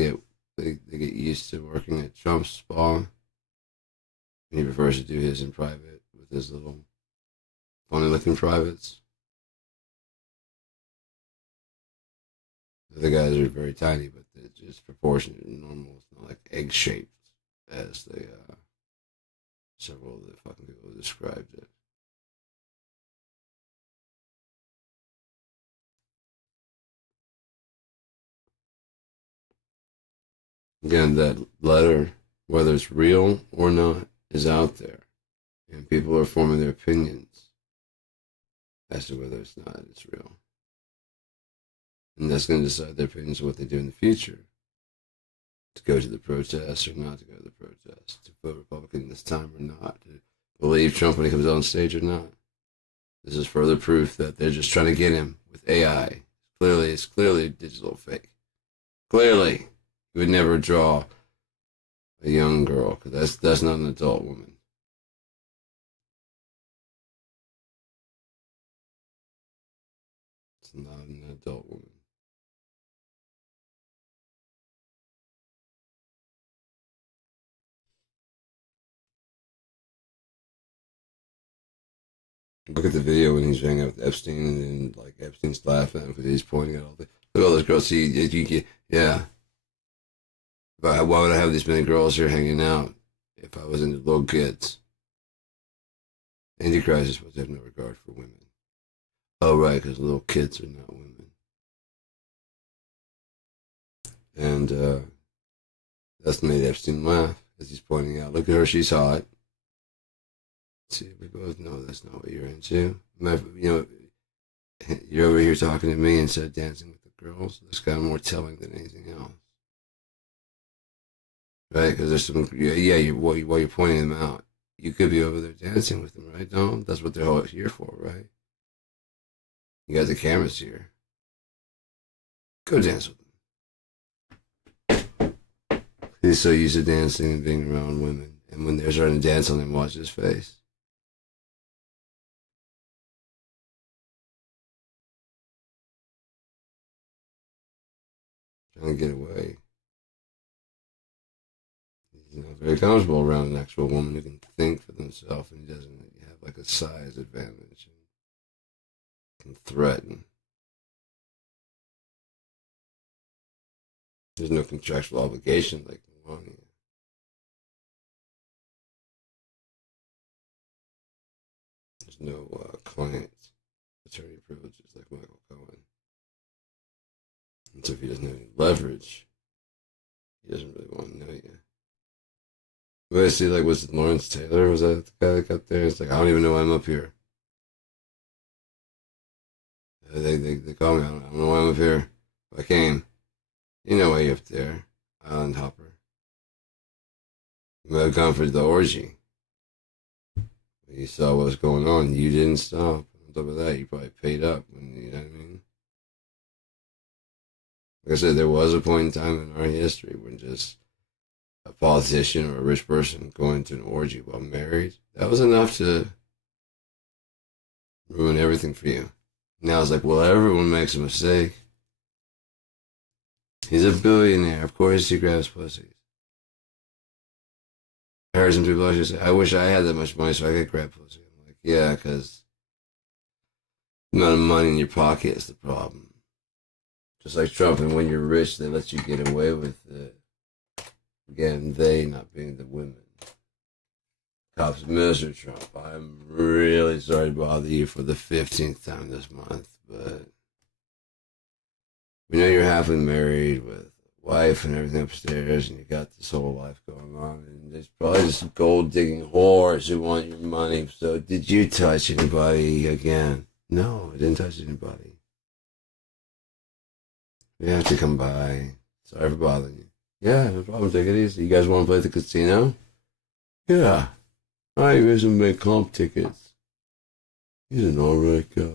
get used to working at Trump's spa, and he prefers to do his in private with his little funny-looking privates. The other guys are very tiny, but they're just proportionate and normal. It's not like egg-shaped as they several of the fucking people described it. Again, that letter, whether it's real or not, is out there, and people are forming their opinions as to whether it's real, and that's going to decide their opinions of what they do in the future. To go to the protests or not to go to the protests, to vote Republican this time or not, to believe Trump when he comes on stage or not. This is further proof that they're just trying to get him with AI. It's clearly digital fake. Clearly, you would never draw a young girl because that's not an adult woman. It's not an adult woman. Look at the video when he's hanging out with Epstein, and like Epstein's laughing because he's pointing at all the look at all those girls. See, yeah. But why would I have these many girls here hanging out if I was into little kids? Antichrist is supposed to have no regard for women. Oh, right, because little kids are not women. And that's made Epstein laugh as he's pointing out, look at her, she's hot. See, we both know that's not what you're into. You know, you're over here talking to me instead of dancing with the girls. That's kind of more telling than anything else. Right? Because there's some, while you're pointing them out, you could be over there dancing with them, right, Dom? That's what they're all here for, right? You got the cameras here. Go dance with them. He's so used to dancing and being around women. And when they're starting to dance on him, watch his face. Trying to get away. He's not very comfortable around an actual woman who can think for themselves, and he doesn't have like a size advantage and can threaten. There's no contractual obligation like Melania. There's no client attorney privileges like Michael Cohen. And so if he doesn't have any leverage, he doesn't really want to know you. But I see, like, was it Lawrence Taylor? Was that the guy that got there? It's like, I don't even know why I'm up here. They call me, I don't know why I'm up here. If I came, you know why you're up there, Island Hopper. You might have gone for the orgy. You saw what was going on. You didn't stop. On top of that, you probably paid up. You know what I mean? Like I said, there was a point in time in our history when just a politician or a rich person going to an orgy while married, that was enough to ruin everything for you. Now it's like, well, everyone makes a mistake. He's a billionaire. Of course he grabs pussies. I heard some people actually say, I wish I had that much money so I could grab pussy. I'm like, yeah, because the amount of money in your pocket is the problem. Just like Trump, and when you're rich, they let you get away with it. Again, they not being the women. Cops, Mr. Trump, I'm really sorry to bother you for the 15th time this month, but we know you're happily married with a wife and everything upstairs, and you got this whole life going on, and there's probably just gold digging whores who want your money. So, did you touch anybody again? No, I didn't touch anybody. We have to come by. Sorry for bothering you. Yeah, no problem. Take it easy. You guys want to play at the casino? Yeah. I even some big comp tickets. He's an alright guy.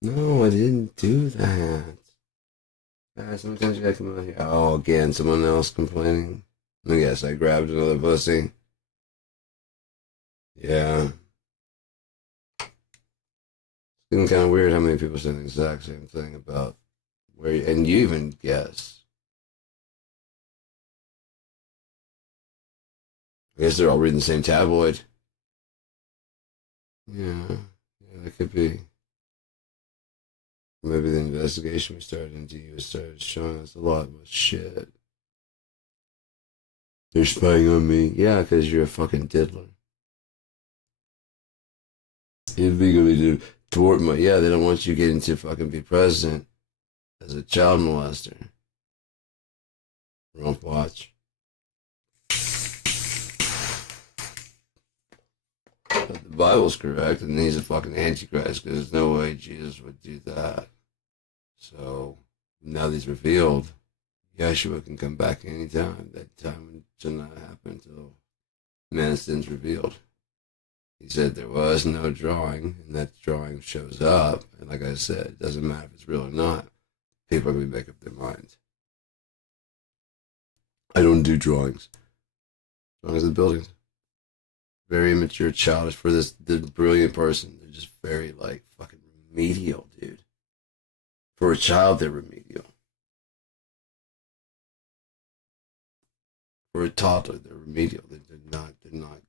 No, I didn't do that. Sometimes you gotta come out here. Oh, again, someone else complaining. I guess I grabbed another pussy. Yeah. It's getting kind of weird how many people say the exact same thing about where, and you even guess. I guess they're all reading the same tabloid. Yeah, that could be. Maybe the investigation we started into you started showing us a lot more shit. They're spying on me. Yeah, because you're a fucking diddler. Illegally to thwart my. Yeah, they don't want you getting to fucking be president as a child molester. Rump watch. But the Bible's correct, and he's a fucking antichrist because there's no way Jesus would do that. So now that he's revealed, Yeshua can come back anytime. That time should not happen until man's sin's revealed. He said there was no drawing, and that drawing shows up. And like I said, it doesn't matter if it's real or not. People are going to make up their minds. I don't do drawings. Drawings of the buildings. Very immature, childish for this the brilliant person. They're just very like fucking remedial, dude. For a child, they're remedial. For a toddler, they're remedial. They're not. They're not.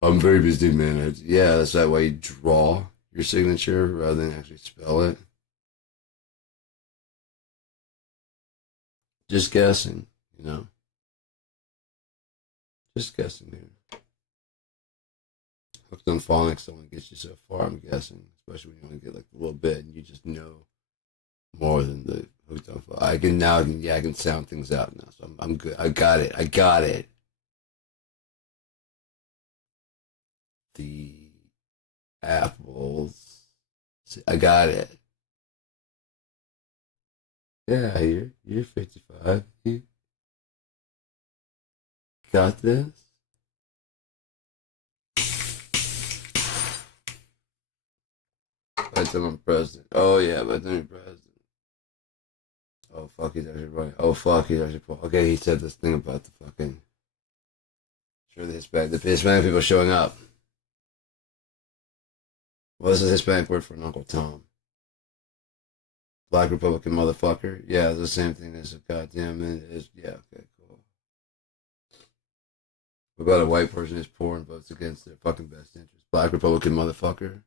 I'm very busy, man. Yeah, that's that way you draw your signature rather than actually spell it. Just guessing, you know. Just guessing here. Hooked on phonics only gets you so far, I'm guessing. Especially when you only get like a little bit and you just know more than the hooked on phonics. I can sound things out now. So I'm good. I got it. The apples. I got it. Yeah, you're 55. You got this? By the time I'm president. Oh yeah, by the time I'm president. Oh fuck, he's actually right. Oh fuck, he's actually okay. He said this thing about the fucking. Sure, the Hispanic people showing up. What's the Hispanic word for an Uncle Tom? Black Republican motherfucker? Yeah, it's the same thing as a goddamn. Yeah, okay, cool. What about a white person who's poor and votes against their fucking best interest? Black Republican motherfucker?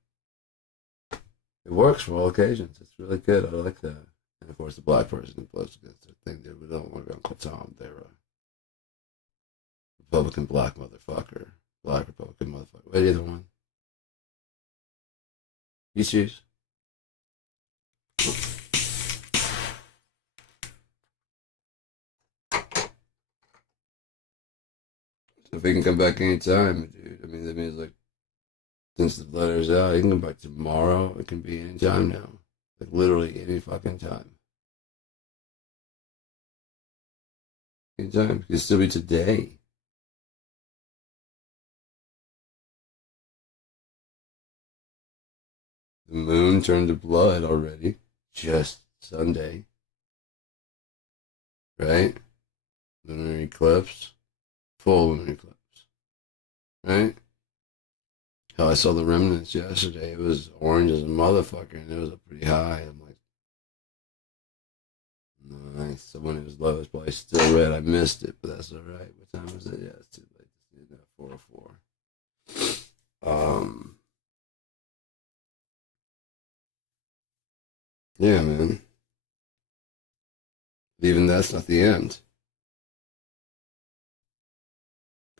It works for all occasions. It's really good. I like that. And of course, the black person who votes against their thing, they don't want to be Uncle Tom. They're a Republican black motherfucker. Black Republican motherfucker. Wait, the other one. You choose. If he can come back anytime, dude. I mean, that means like, since the letter's out, he can come back tomorrow. It can be any time now. Like, literally any fucking time. Anytime. It can still be today. The moon turned to blood already. Just Sunday. Right? Lunar eclipse. Full lunar eclipse. Right? Hell, I saw the remnants yesterday. It was orange as a motherfucker, and it was up pretty high. I'm like, nice. So when it was low, it's probably still red. I missed it, but that's all right. What time is it? Yeah, it's too late. It's 4:04. Yeah, man. Even that's not the end.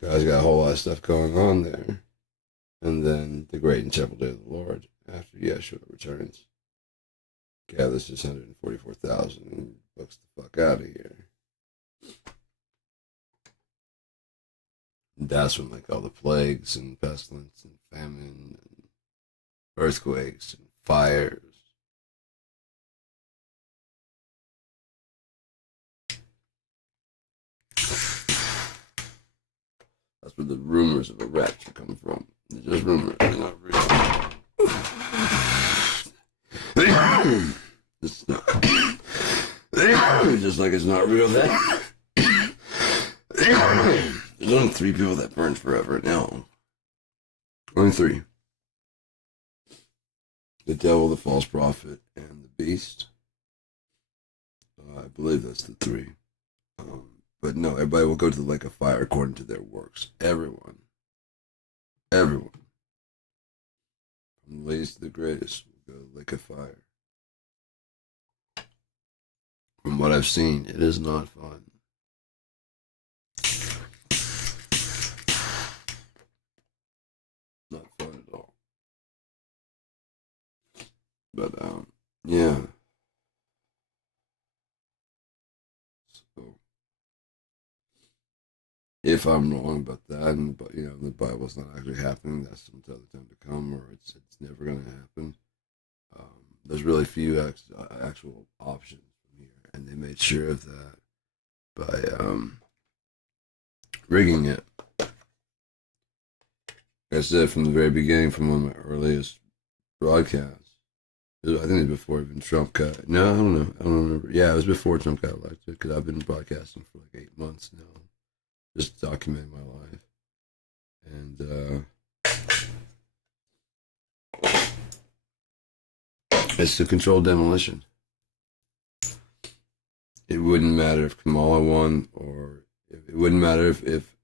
God's got a whole lot of stuff going on there. And then the great and terrible day of the Lord, after Yeshua returns, gathers his 144,000 and books the fuck out of here. And that's when like all the plagues and pestilence and famine and earthquakes and fires. That's where the rumors of a rapture come from. They're just rumors, they're not real. It's not. just like it's not real that. There's only 3 people that burn forever now. Only 3. The devil, the false prophet, and the beast. I believe that's the 3. But no, everybody will go to the lake of fire according to their works. Everyone. Everyone. From the least to the greatest will go to the lake of fire. From what I've seen, it is not fun. Not fun at all. But, yeah. So, if I'm wrong about that, but the Bible's not actually happening, that's some other time to come, or it's never going to happen. There's really few actual options from here, and they made sure of that by rigging it. Like I said from the very beginning, from one of my earliest broadcasts. I think it was before even Trump got. No, I don't know. I don't remember. Yeah, it was before Trump got elected because I've been broadcasting for like 8 months now, just documenting my life. And it's to control demolition. It wouldn't matter if Kamala won, or it wouldn't matter if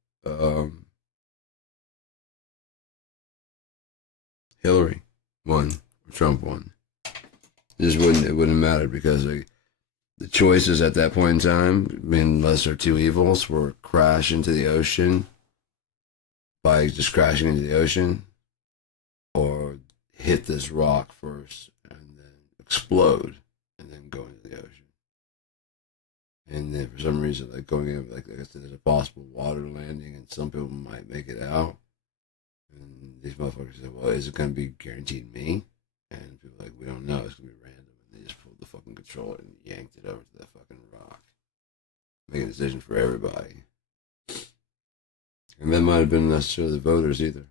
Hillary won or Trump won. It wouldn't matter because the choices at that point in time, unless they're 2 evils, were crash into the ocean by just crashing into the ocean, or hit this rock first and then explode and then go into the ocean. And then for some reason, like going in, like I said, there's a possible water landing, and some people might make it out. And these motherfuckers said, "Well, is it going to be guaranteed me?" And people are like, "We don't know. It's going to be random." And they just pulled the fucking controller and yanked it over to that fucking rock, making a decision for everybody. And that might have been necessarily the voters either,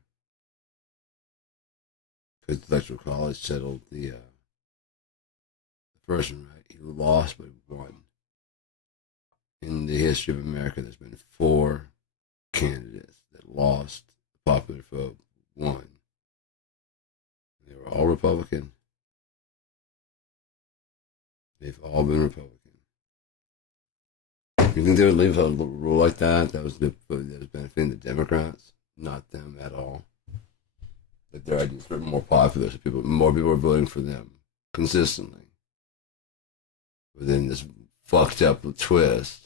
because the electoral college settled the person right. He lost, but won. In the history of America, there's been 4 candidates that lost the popular vote, won. They were all Republican. They've all been Republican. You think they would leave a rule like that? That was benefiting the Democrats, not them at all. That their ideas were more popular, so more people were voting for them consistently. But then this fucked up twist.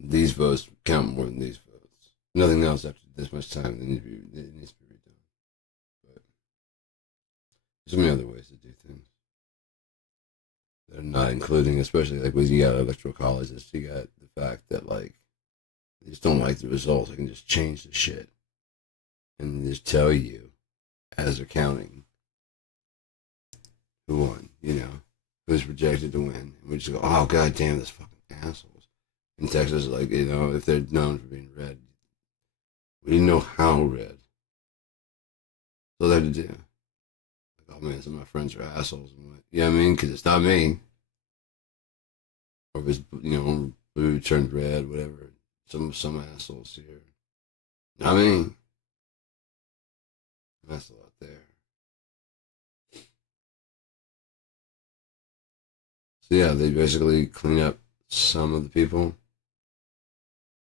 These votes count more than these votes. Nothing else after this much time that needs to be redone. But there's so many other ways to do things. They're not including, especially like when you got electoral colleges, you got the fact that like they just don't like the results. They can just change the shit and just tell you as they're counting who won, who's projected to win. And we just go, oh god damn, this fucking assholes. In Texas, like, if they're known for being red, we didn't know how red. So they had to do. Like, oh man, some of my friends are assholes. I'm like, yeah, I mean, because it's not me. Or if it's, blue turned red, whatever. Some assholes here. Not me. That's a lot there. So yeah, they basically clean up some of the people.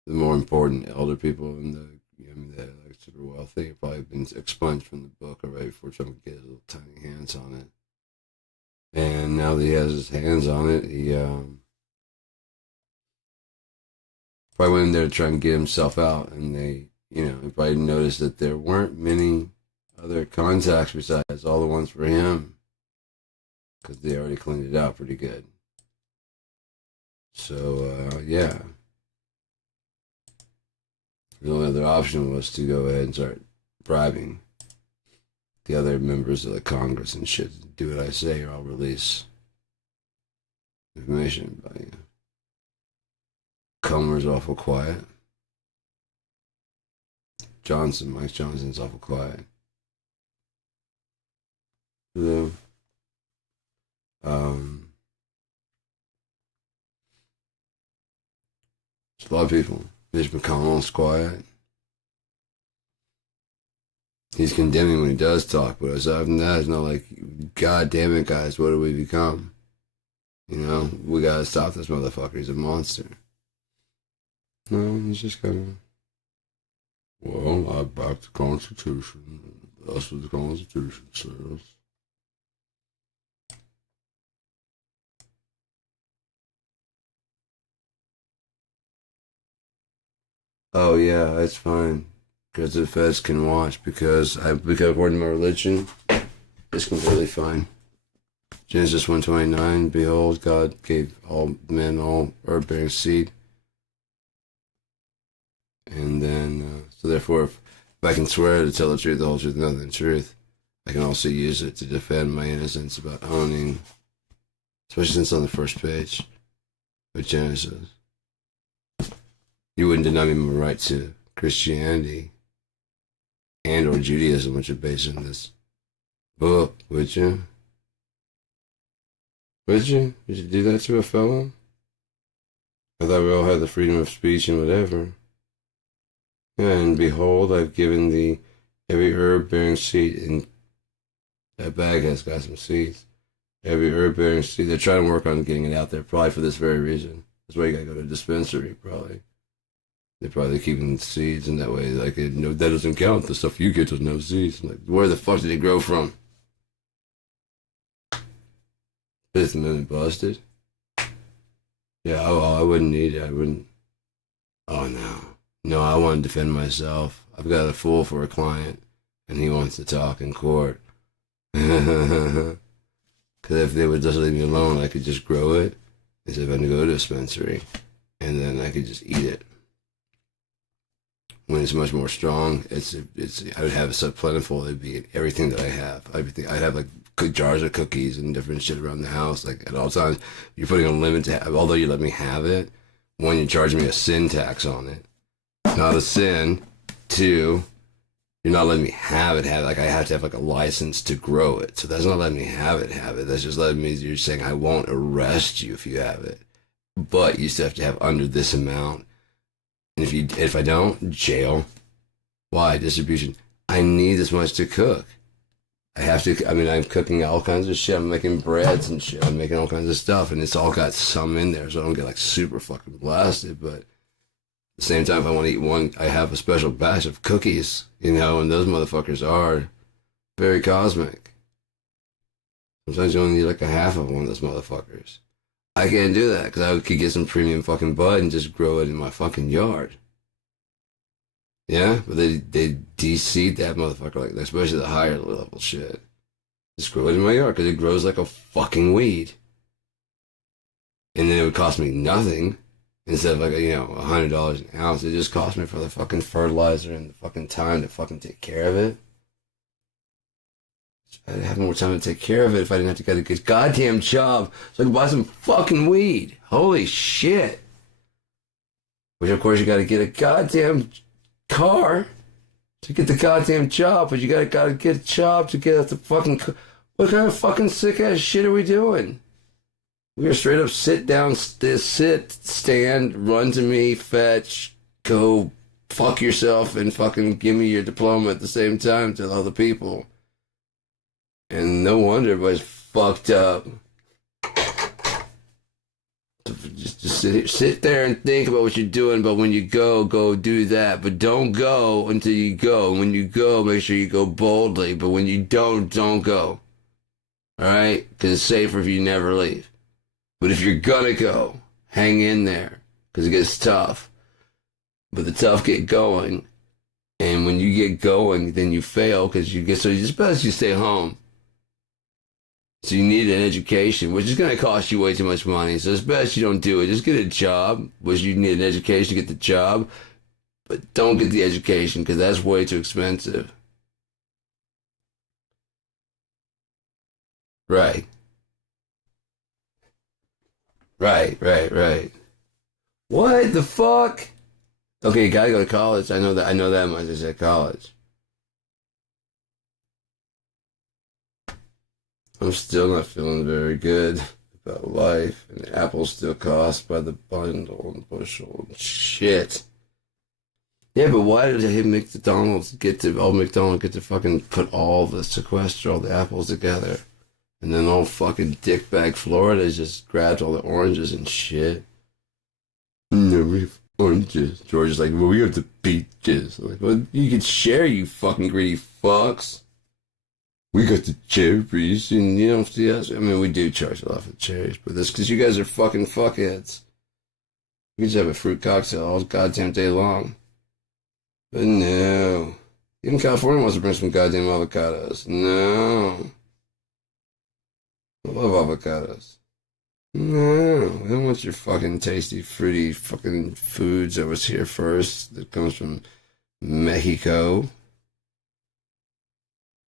The more important elder people in the like super wealthy have probably been expunged from the book already before Trump could get his little tiny hands on it. And now that he has his hands on it, he probably went in there to try and get himself out, and they, he probably noticed that there weren't many other contacts besides all the ones for him, because they already cleaned it out pretty good. So, yeah. The only other option was to go ahead and start bribing the other members of the Congress and shit. Do what I say or I'll release information about you. Comer's awful quiet. Mike Johnson's awful quiet. So, A lot of people. Mitch McConnell's quiet. He's condemning when he does talk, but aside from that, it's not like, God damn it, guys, what do we become? You know, we gotta stop this motherfucker. He's a monster. No, he's just kind of, well, I back the Constitution. That's what the Constitution says. Oh yeah, that's fine. Because the feds can watch. Because according to my religion, it's completely fine. Genesis 1:29. Behold, God gave all men all herb-bearing seed. And then, so therefore, if I can swear to tell the truth, the whole truth, and nothing but the truth, I can also use it to defend my innocence about owning, especially since it's on the first page of Genesis. You wouldn't deny me my right to Christianity and or Judaism, which are based on this book, would you? Would you? Would you do that to a fellow? I thought we all had the freedom of speech and whatever. Yeah, and behold, I've given thee every herb bearing seed, and that bag has got some seeds. Every herb bearing seed. They're trying to work on getting it out there, probably for this very reason. That's why you gotta go to a dispensary, probably. They're probably keeping seeds, and that way, like, no, that doesn't count. The stuff you get does no seeds. Like, where the fuck did it grow from? Fifth Amendment busted. Yeah, I wouldn't need it. I wouldn't. Oh no. No, I want to defend myself. I've got a fool for a client, and he wants to talk in court. Because if they would just leave me alone, I could just grow it instead of having to go to a dispensary, and then I could just eat it. When it's much more strong, I would have it so plentiful. It'd be everything that I have. Everything I'd have, like jars of cookies and different shit around the house, like at all times. You're putting a limit to have, although you let me have it. One, you're charging me a sin tax on it. Not a sin. Two, you're not letting me have it. Like, I have to have like a license to grow it. So that's not letting me have it. That's just letting me. You're saying I won't arrest you if you have it, but you still have to have under this amount. And if I don't, jail. Why? Distribution. I need this much to cook. I have to. I mean, I'm cooking all kinds of shit. I'm making breads and shit. I'm making all kinds of stuff, and it's all got some in there, so I don't get like super fucking blasted, but. At the same time, if I want to eat one, I have a special batch of cookies, you know, and those motherfuckers are very cosmic. Sometimes you only need like a half of one of those motherfuckers. I can't do that because I could get some premium fucking bud and just grow it in my fucking yard. Yeah, but they de-seed that motherfucker, like, especially the higher level shit. Just grow it in my yard because it grows like a fucking weed. And then it would cost me nothing. Instead of like, you know, $100 an ounce, it just cost me for the fucking fertilizer and the fucking time to fucking take care of it. I'd have more time to take care of it if I didn't have to get a good goddamn job so I could buy some fucking weed. Holy shit. Which of course you gotta get a goddamn car to get the goddamn job, but you gotta get a job to get the fucking... What kind of fucking sick ass shit are we doing? We are straight up sit down, sit, stand, run to me, fetch, go fuck yourself, and fucking give me your diploma at the same time to other people. And no wonder everybody's fucked up. Just sit there and think about what you're doing, but when you go do that. But don't go until you go. When you go, make sure you go boldly, but when you don't go. Alright? Because it's safer if you never leave. But if you're gonna go, hang in there, because it gets tough. But the tough get going, and when you get going, then you fail, because you get, so it's best you stay home. So you need an education, which is gonna cost you way too much money, so it's best you don't do it. Just get a job, which you need an education to get the job, but don't get the education, because that's way too expensive. Right. Right. What the fuck? Okay, you gotta go to college. I know that much. I said college. I'm still not feeling very good about life, and apples still cost by the bundle and bushel and shit. Yeah, but why did McDonald's get to fucking put all the sequester all the apples together? And then old fucking dickbag Florida just grabbed all the oranges and shit. No, we have oranges. George is like, well, we have the peaches. I'm like, well, you can share, you fucking greedy fucks. We got the cherries, and you don't see us. I mean, we do charge a lot for the cherries, but that's because you guys are fucking fuckheads. We just have a fruit cocktail all goddamn day long. But no. Even California wants to bring some goddamn avocados. No. I love avocados. No. I don't want your fucking tasty, fruity fucking foods that was here first. That comes from Mexico.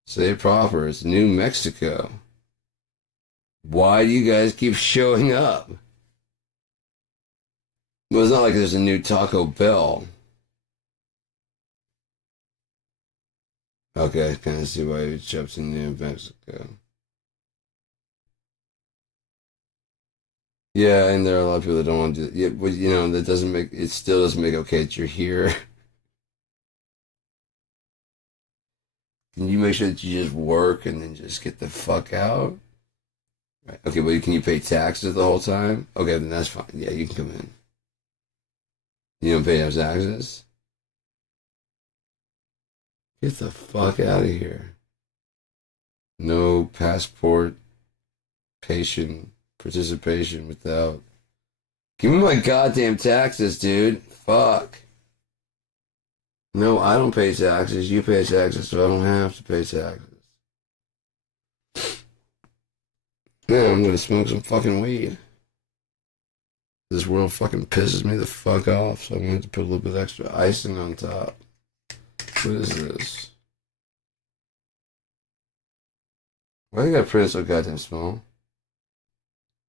Say it proper. It's New Mexico. Why do you guys keep showing up? Well, it's not like there's a new Taco Bell. Okay, I kind of see why he shops in New Mexico. Yeah, and there are a lot of people that don't want to do it. Yeah, but you know, that doesn't make it still doesn't make okay that you're here. Can you make sure that you just work and then just get the fuck out? Right. Okay, but can you pay taxes the whole time? Okay, then that's fine. Yeah, you can come in. You don't pay those taxes? Get the fuck out of here. No passport patient participation without. Give me my goddamn taxes, dude. Fuck. No, I don't pay taxes. You pay taxes, so I don't have to pay taxes. Yeah, I'm gonna smoke some fucking weed. This world fucking pisses me the fuck off, so I'm gonna have to put a little bit extra icing on top. What is this? Why you gotta print it so goddamn small?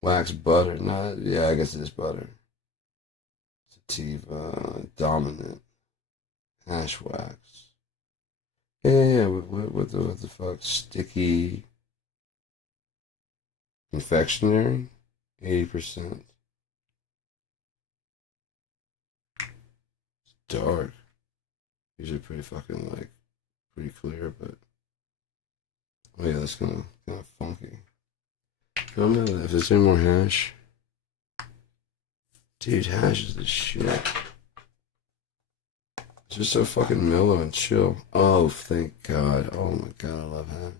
Wax butter. Not, yeah, I guess it is butter. Sativa, dominant. Hash wax. Yeah. What the fuck? Sticky. Confectionery. 80%. It's dark. Usually pretty fucking like pretty clear, but oh yeah, that's kind of funky. I don't know if there's any more hash. Dude, hash is the shit. It's just so fucking mellow and chill. Oh, thank God. Oh my God, I love hash.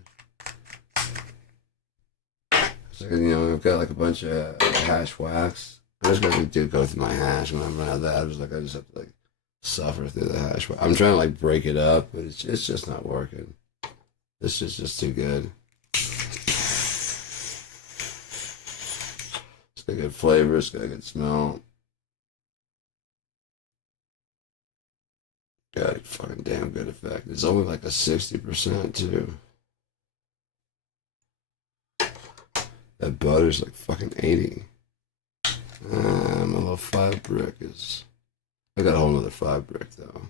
It's like, you know, I've got like a bunch of hash wax. I just got to go through my hash. When I run out of that, I just have to like suffer through the hash. I'm trying to like break it up, but it's just not working. This is just too good. It's got good flavor. It's got a good smell. Got a fucking damn good effect. It's only like a 60% too. That butter's like fucking 80. My little 5 brick is. I got a whole nother 5 brick though.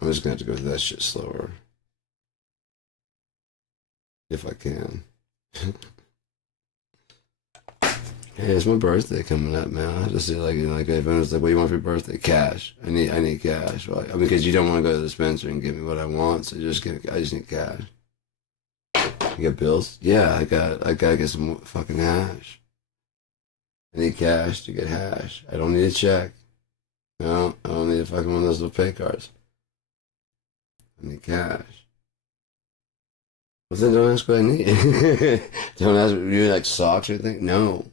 I'm just gonna have to go through that shit slower. If I can. Hey, it's my birthday coming up, man. I have to see like, you know, like if anyone's like, what do you want for your birthday? Cash. I need cash. Right? I mean, because you don't want to go to the dispenser and give me what I want, so I just need cash. You got bills? Yeah, I gotta get some fucking hash. I need cash to get hash. I don't need a check. No, I don't need a fucking one of those little pay cards. I need cash. Well, then don't ask what I need. Don't ask, you like socks or anything? No.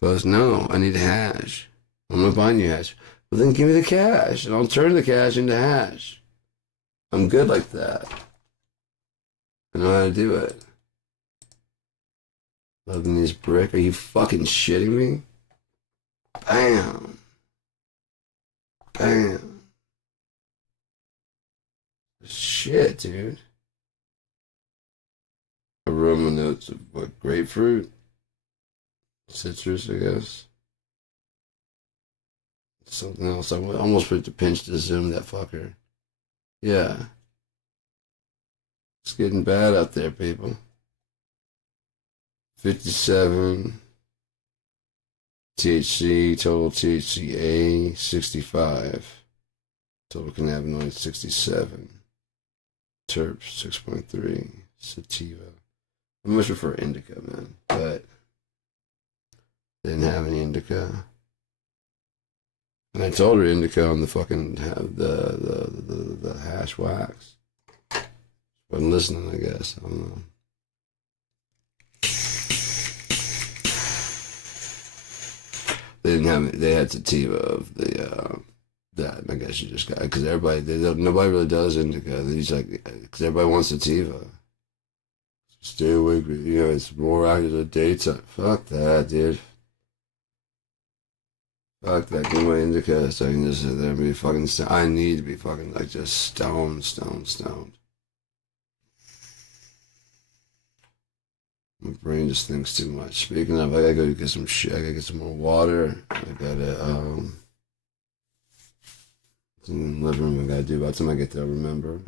Close, no, I need hash. I'm not buying you hash. Well, then give me the cash, and I'll turn the cash into hash. I'm good like that. I know how to do it. Loving this brick. Are you fucking shitting me? Bam. Bam. Shit, dude. Aroma notes of what? Grapefruit? Citrus, I guess. Something else. I almost put the pinch to zoom that fucker. Yeah. It's getting bad out there, people. 57. THC, total THCA, 65. Total cannabinoid, 67. Terps, 6.3. Sativa. I much prefer indica, man, but they didn't have any indica. And I told her indica on the fucking the hash wax. Wasn't listening, I guess. I don't know. They didn't have. They had sativa of the that. I guess you just got because everybody. Nobody really does indica. They just like because everybody wants sativa. Stay awake. You know, it's more out of the daytime. Fuck that, dude. Fuck that. Give me my indica so I can just sit there and be fucking. I need to be fucking like just stoned. My brain just thinks too much. Speaking of, I gotta go get some shit. I gotta get some more water. I gotta, it's in the living room I gotta do. By the time I get there, I'll remember.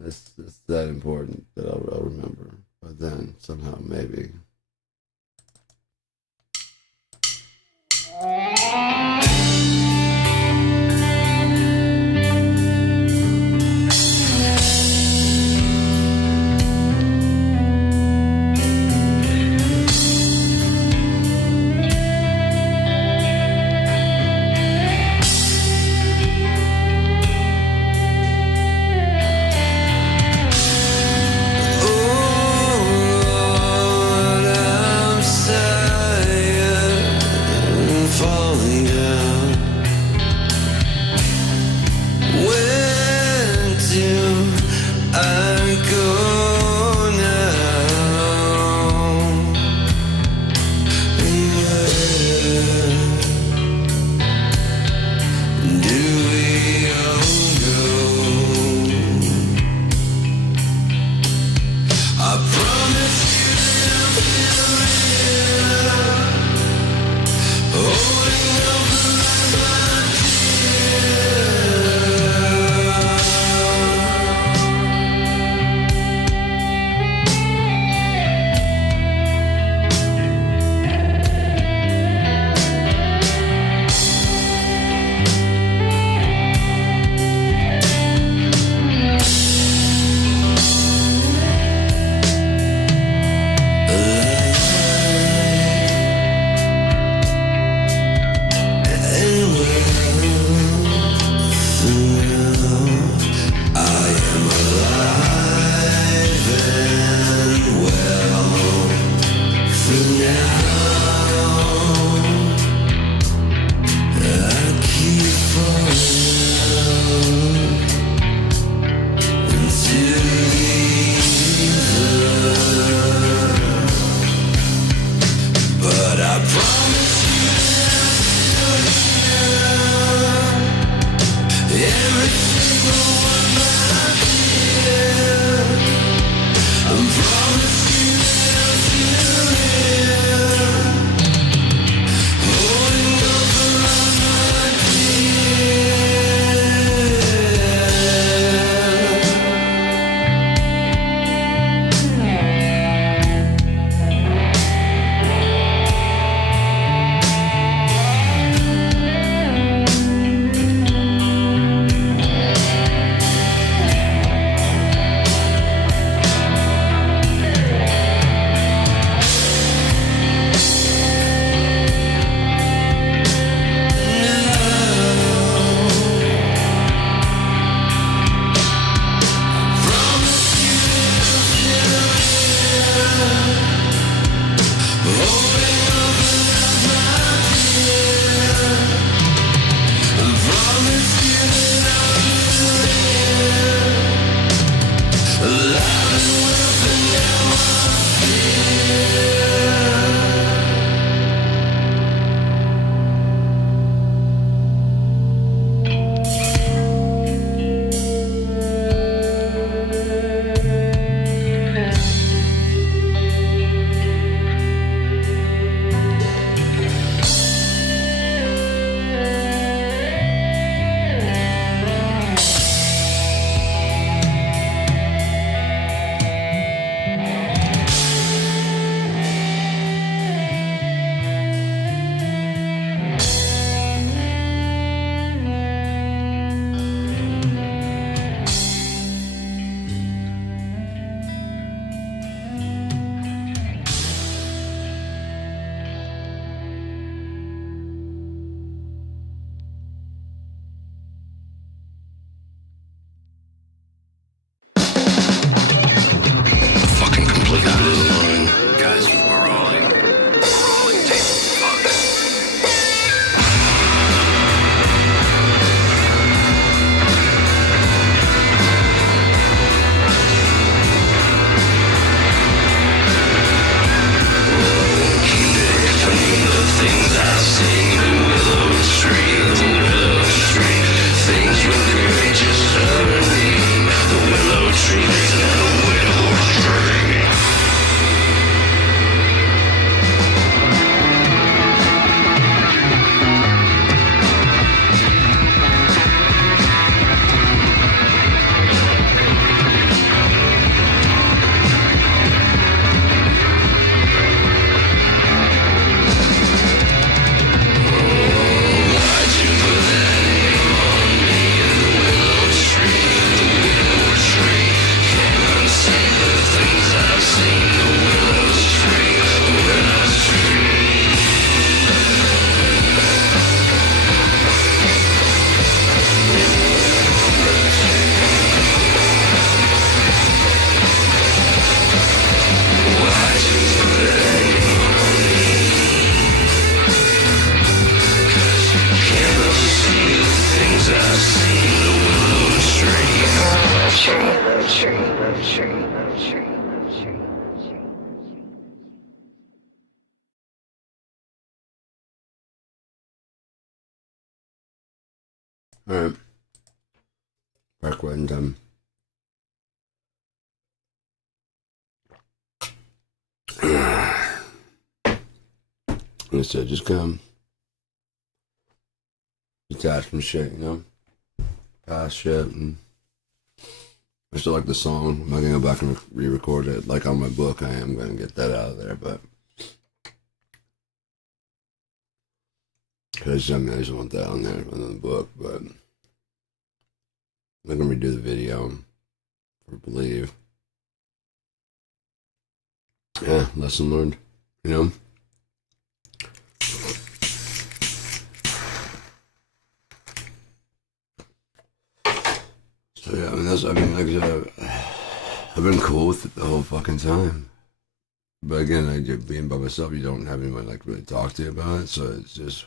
that's that important that I'll remember. But then, somehow, maybe. Alright. Back when instead just come detach from shit, you know? Past shit, and I still like the song. I'm not gonna go back and re-record it like on my book. I am gonna get that out of there, but because I just want that on there on the book, but I'm not gonna redo the video for Believe. Yeah, lesson learned, you know? So yeah, I've been cool with it the whole fucking time. But again, being by myself, you don't have anyone like really talk to you about it, so it's just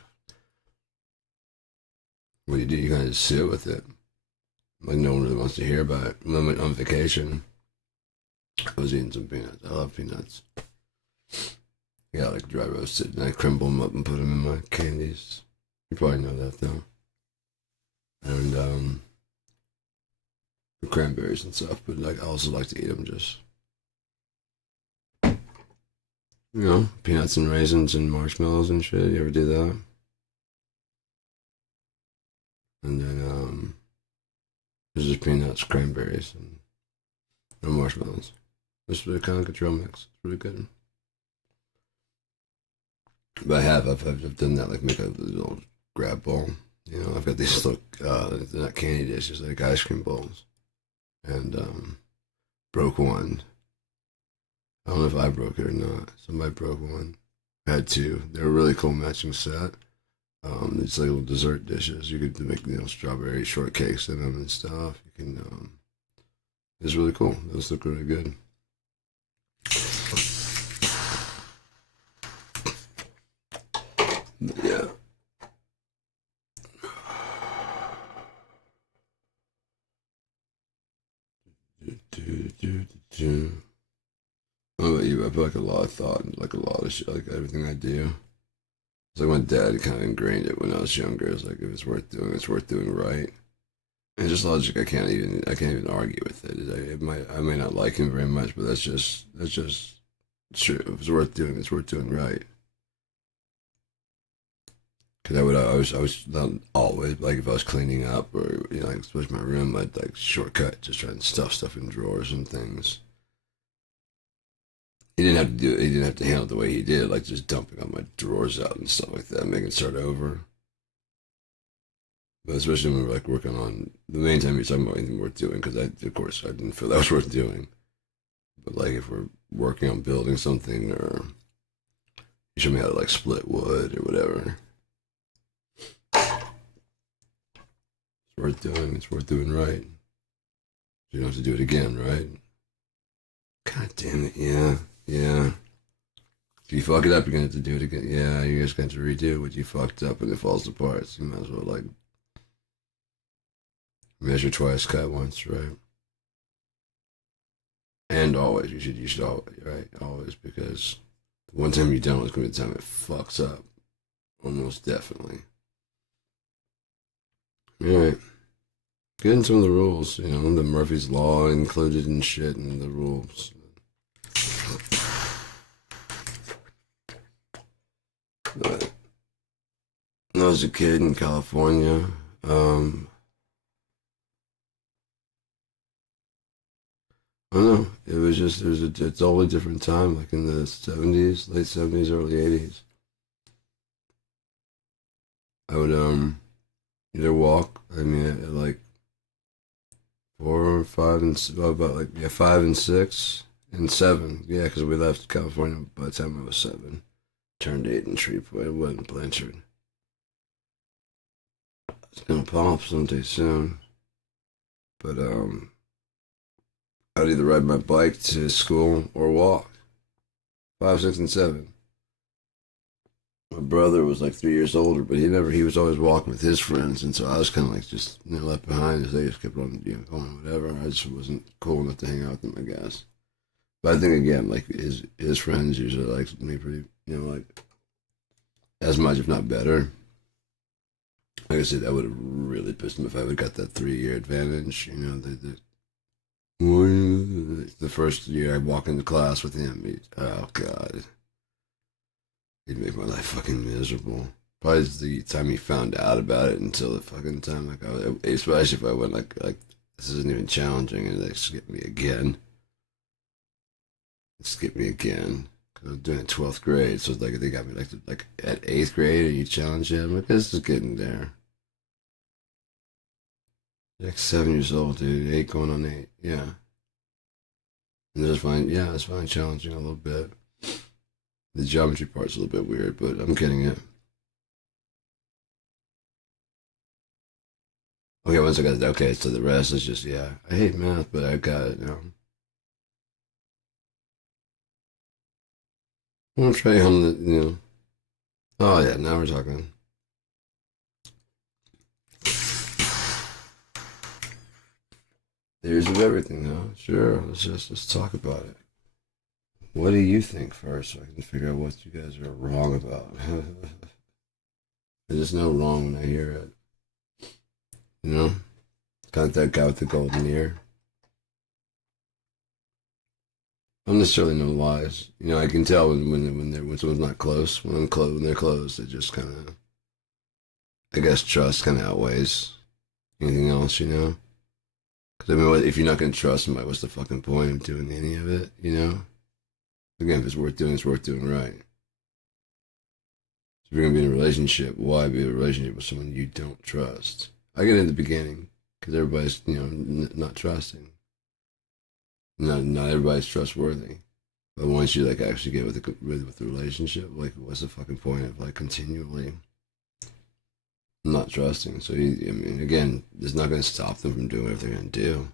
what you do. You kind of just sit with it. Like no one really wants to hear about it. When I'm on vacation, I was eating some peanuts. I love peanuts. Yeah, like dry roasted, and I crumble them up and put them in my candies. You probably know that though. And cranberries and stuff, but like I also like to eat them just, you know, peanuts and raisins and marshmallows and shit. You ever do that? And then there's just peanuts, cranberries, and no marshmallows. It's really kind of like a trail mix. It's really good. But I've done that, like make a little grab bowl. You know, I've got these little they're not candy dishes, like ice cream bowls. And broke one. I don't know if I broke it or not. Somebody broke one. I had two. They were a really cool matching set. It's like little dessert dishes. You could make, you know, strawberry shortcakes in them and stuff. You can. It's really cool. Those look really good. But yeah. What about you? I put like a lot of thought and like a lot of shit, like everything I do. It's like my dad kind of ingrained it when I was younger. It's like if it's worth doing, it's worth doing right. And just logic, I can't even argue with it. I may not like him very much, but that's just true. If it's worth doing, it's worth doing right. Because I was not always, like if I was cleaning up or, you know, like especially my room, I'd like shortcut, just try and stuff stuff in drawers and things. He didn't have to do it. He didn't have to handle it the way he did, like just dumping all my drawers out and stuff like that, making it start over. But especially when we're like working on the main time you're talking about anything worth doing, because of course I didn't feel that was worth doing. But like if we're working on building something, or you show me how to like split wood or whatever, it's worth doing. It's worth doing right. You don't have to do it again, right? God damn it! Yeah, yeah. If you fuck it up, you're gonna have to do it again. Yeah, you're just gonna have to redo what you fucked up, and it falls apart. So you might as well like measure twice, cut once, right? And always, you should always, right? Always, because the one time you don't is gonna be the time it fucks up. Almost definitely. All right. Get into some of the rules, you know, the Murphy's Law included in shit and the rules. But when I was a kid in California, I don't know. It's a totally different time, like in the 70s, late 70s, early 80s. I would either walk. I mean, at like 4, 5, and well, about like yeah, 5 and 6 and 7. Yeah, because we left California by the time I was 7. Turned 8 in Shreveport. It wasn't Blanchard. It's gonna pop someday soon. But I'd either ride my bike to school or walk. 5, 6, and 7. My brother was like 3 years older, but he was always walking with his friends, and so I was kind of like just left behind as they just kept on going whatever. I just wasn't cool enough to hang out with them, I guess. But I think again, like his friends usually like me pretty, like as much if not better. Like I said, that would have really pissed him if I would have got that 3 year advantage. The first year I walk into class with him, oh god, he'd make my life fucking miserable. Probably the time he found out about it until the fucking time especially if I went like this isn't even challenging and they skip me again. Skip me again. Cause I was doing 12th grade, so it's like they got me like at 8th grade and you challenge him. Like this is getting there. Like 7 years old, dude. 8 going on 8. Yeah. And that's fine. Yeah, it's fine. Challenging a little bit. The geometry part's a little bit weird, but I'm getting it. Okay, once I got it, okay, so the rest is just, yeah. I hate math, but I got it now. I'm gonna try on the. Oh, yeah, now we're talking. There's of everything, though. Sure, let's talk about it. What do you think first, so I can figure out what you guys are wrong about? There's no wrong when I hear it. Kind of that guy with the golden ear. Not necessarily no lies. I can tell when someone's not close. When they're close, it just kind of, I guess, trust kind of outweighs anything else. Because I mean, if you're not gonna trust somebody, what's the fucking point of doing any of it? Again, if it's worth doing right. If you're gonna be in a relationship, why be in a relationship with someone you don't trust? I get it at the beginning because everybody's not trusting. Not everybody's trustworthy. But once you like actually get with the relationship, like what's the fucking point of like continually not trusting? So I mean, again, it's not gonna stop them from doing whatever they're gonna do.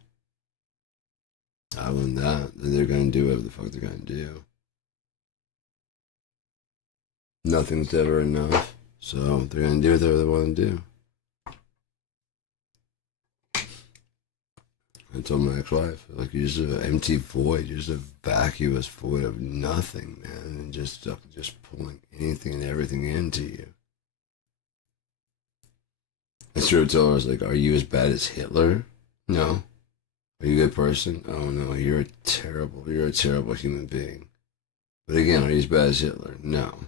I learned that they're gonna do whatever the fuck they're gonna do. Nothing's ever enough, so they're gonna do whatever they want to do. I told my ex-wife, like, you're just an empty void, you're just a vacuous void of nothing, man, and just pulling anything and everything into you. I straight told her, I was like, are you as bad as Hitler? No. Are you a good person? Oh no, you're a terrible human being. But again, are you as bad as Hitler? No.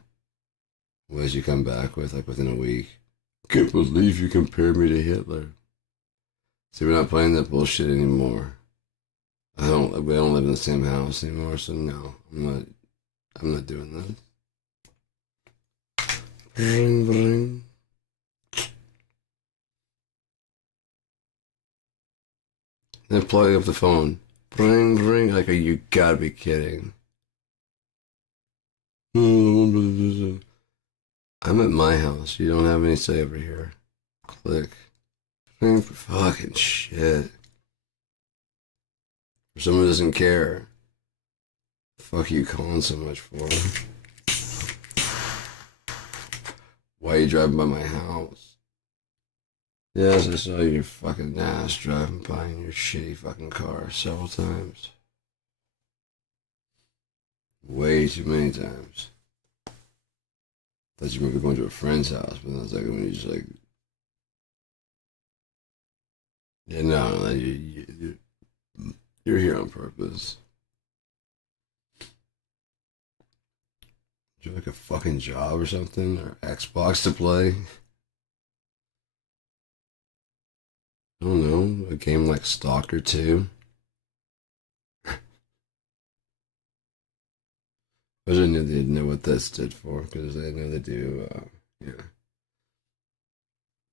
What did you come back with, like, within a week? I can't believe you compared me to Hitler. See, we're not playing that bullshit anymore. We don't live in the same house anymore, so no, I'm not doing that. Bring, bring. Then plug up the phone. Bring, bring. Like, you gotta be kidding. I'm at my house. You don't have any say over here. Click. For fucking shit. For someone who doesn't care. Fuck you calling so much for? Why are you driving by my house? Yes, I saw your fucking ass driving by in your shitty fucking car several times. Way too many times. Thought you might be going to a friend's house, but then I was like, when you just like, yeah, no, you're here on purpose. Do you have like a fucking job or something, or Xbox to play? I don't know, a game like Stalker 2. I didn't know they didn't know what that stood for because I know they do. Yeah.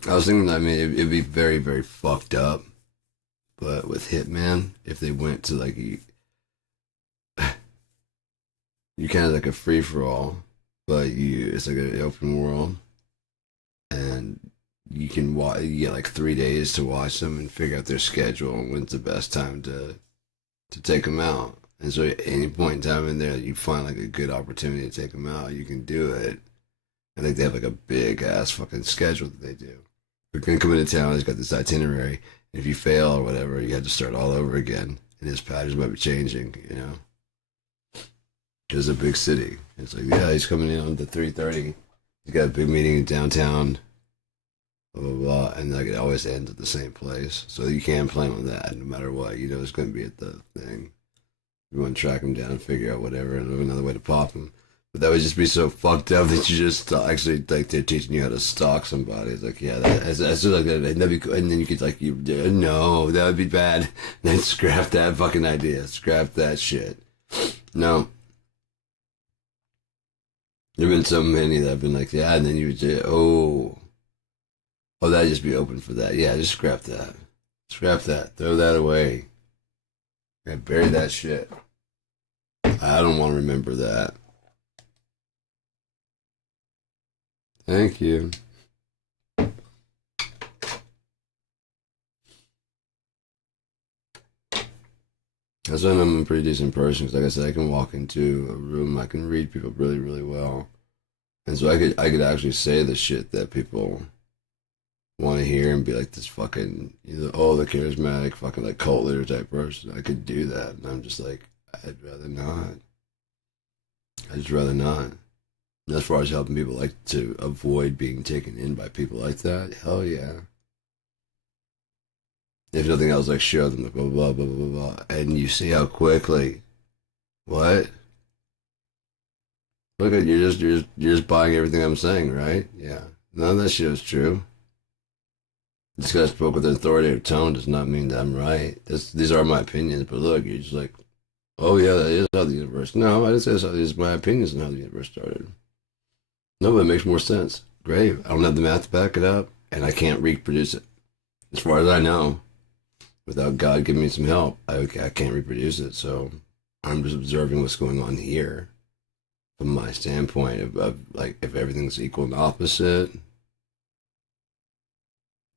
I was thinking, I mean, it'd be very, very fucked up. But with Hitman, if they went to like you kind of like a free for all, but it's like an open world, and you get like 3 days to watch them and figure out their schedule and when's the best time to take them out. And so at any point in time in there, you find like a good opportunity to take them out, you can do it. I think they have like a big ass fucking schedule that they do. You're gonna come into town. He's got this itinerary. And if you fail or whatever, you have to start all over again, and his patterns might be changing. You know, it's a big city. It's like, yeah, he's coming in on the 3:30. He's got a big meeting in downtown. Blah blah blah, and like it always ends at the same place. So you can't plan on that no matter what. You know it's gonna be at the thing. You want to track him down and figure out whatever and another way to pop him. But that would just be so fucked up that you just actually like they're teaching you how to stalk somebody. It's like, yeah, that's just like that'd be cool. And then you could like no, that would be bad. Then scrap that fucking idea. Scrap that shit. No. There've been so many that have been like, yeah, and then you would say, oh, that'd just be open for that. Yeah, just scrap that. Scrap that. Throw that away. Yeah, bury that shit. I don't want to remember that. Thank you. That's why I'm a pretty decent person. Because like I said, I can walk into a room, I can read people really, really well, and so I could actually say the shit that people want to hear and be like this fucking, the charismatic fucking like cult leader type person. I could do that, and I'm just like, I'd rather not. I'd just rather not. And as far as helping people like to avoid being taken in by people like that, hell yeah. If nothing else, like show them like blah blah blah blah blah, blah. And you see how quickly, what? Look at you're just buying everything I'm saying, right? Yeah, none of that shit is true. This guy spoke with an authoritative tone does not mean that I'm right. These are my opinions, but look, you're just like, oh yeah, that is how the universe. No, I didn't say that's these are my opinions on how the universe started. No, but it makes more sense. Great. I don't have the math to back it up, and I can't reproduce it. As far as I know, without God giving me some help, I can't reproduce it. So I'm just observing what's going on here from my standpoint of like if everything's equal and opposite.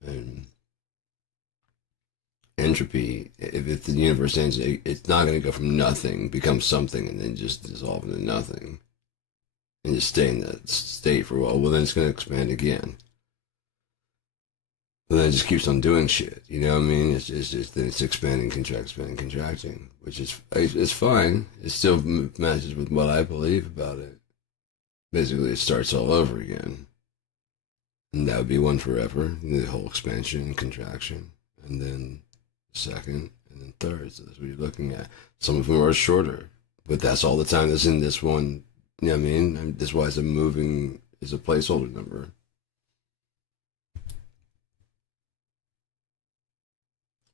And entropy, if the universe ends, it's not going to go from nothing, become something, and then just dissolve into nothing. And just stay in that state for a while. Well, then it's going to expand again. And then it just keeps on doing shit. You know what I mean? It's just then it's expanding, contracting, which is it's fine. It still matches with what I believe about it. Basically, it starts all over again. And that would be one forever. The whole expansion, contraction, and then second, and then third. So that's what you're looking at. Some of them are shorter, but that's all the time that's in this one. You know what I mean? And that's why it's a moving, is a placeholder number.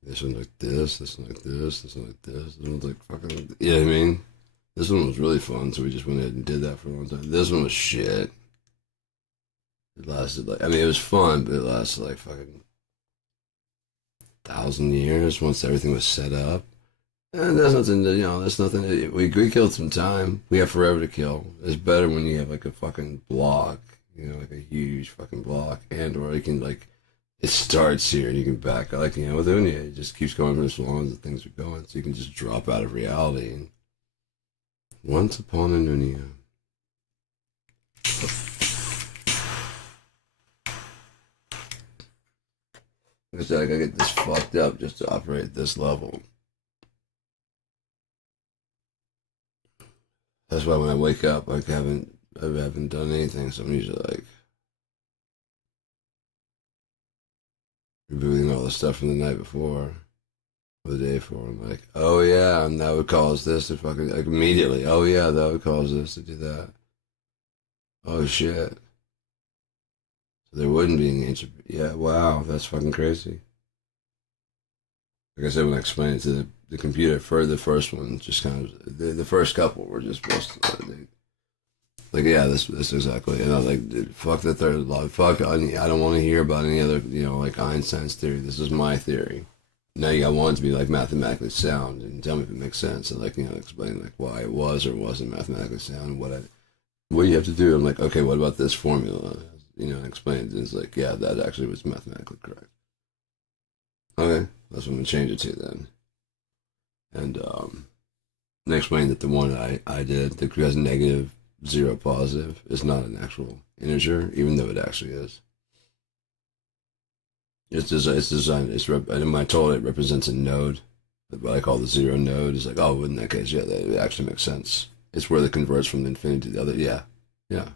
This one like this, this one like this, this one like this, this one's like fucking, you know what I mean? This one was really fun, so we just went ahead and did that for a long time. This one was shit. It lasted like, I mean, it was fun, but it lasted like fucking 1,000 years once everything was set up. And there's nothing, there's nothing, we killed some time. We have forever to kill. It's better when you have like a fucking block, like a huge fucking block, and or you can like, it starts here and you can back, like, with Unia, it just keeps going for as long as things are going, so you can just drop out of reality. And once upon an Unia. I said, I gotta get this fucked up just to operate at this level. That's why when I wake up, like I haven't done anything, so I'm usually like rebooting all the stuff from the night before, or the day before. I'm like, oh yeah, and that would cause this to fucking like immediately. Oh yeah, that would cause this to do that. Oh shit. There wouldn't be any entropy. Yeah, wow, that's fucking crazy. Like I said, when I explained it to the computer for the first one, just kind of the first couple were just supposed to like yeah, this exactly. And I was like, fuck the third law. Fuck, I don't want to hear about any other, like Einstein's theory. This is my theory. Now I want it to be like mathematically sound and tell me if it makes sense and like explain like why it was or wasn't mathematically sound. What you have to do. I'm like, okay, what about this formula? Explained, and it's like, yeah, that actually was mathematically correct. Okay, that's what I'm gonna change it to then. And explained that the one I did that has negative 0 positive is not an actual integer, even though it actually is. It's designed. In my total, it represents a node. What I call the 0 node is like, oh, in that case, yeah, that actually makes sense. It's where it converts from the infinity to the other. Yeah, yeah.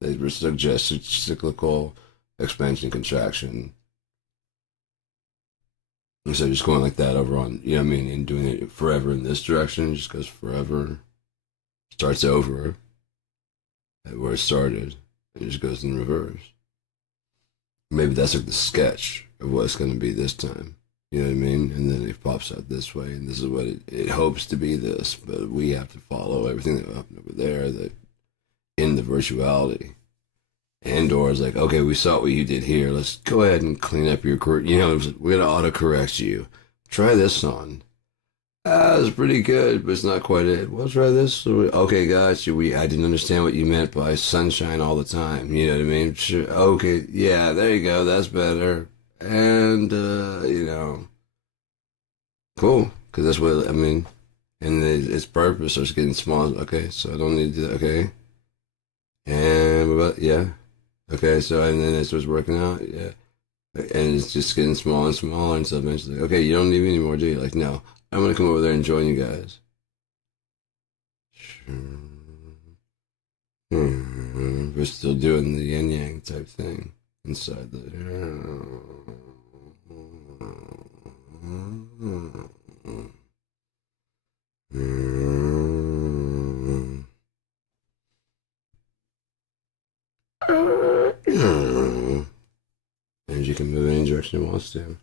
They suggest cyclical expansion, contraction. And so just going like that over on, you know what I mean, and doing it forever in this direction, just goes forever, starts over at where it started, and just goes in reverse. Maybe that's like the sketch of what it's going to be this time. You know what I mean? And then it pops out this way, and this is what it hopes to be this, but we have to follow everything that happened over there that in the virtuality. Andor is like, okay, we saw what you did here. Let's go ahead and clean up your, you know, we're going to autocorrect you. Try this on. It's pretty good, but it's not quite it. We'll try this. Okay, guys, I didn't understand what you meant by sunshine all the time. You know what I mean? Sure. Okay, yeah, there you go. That's better. And, you know, cool. Because that's what, I mean, and its purpose starts getting small. Okay, so I don't need to do that. Okay. And, what about, yeah. Okay, so, and then it starts working out. Yeah. And it's just getting smaller and smaller. And so eventually, okay, you don't need me anymore, do you? Like, no. I'm gonna come over there and join you guys. We're still doing the yin yang type thing inside the. Energy can move any direction it wants to.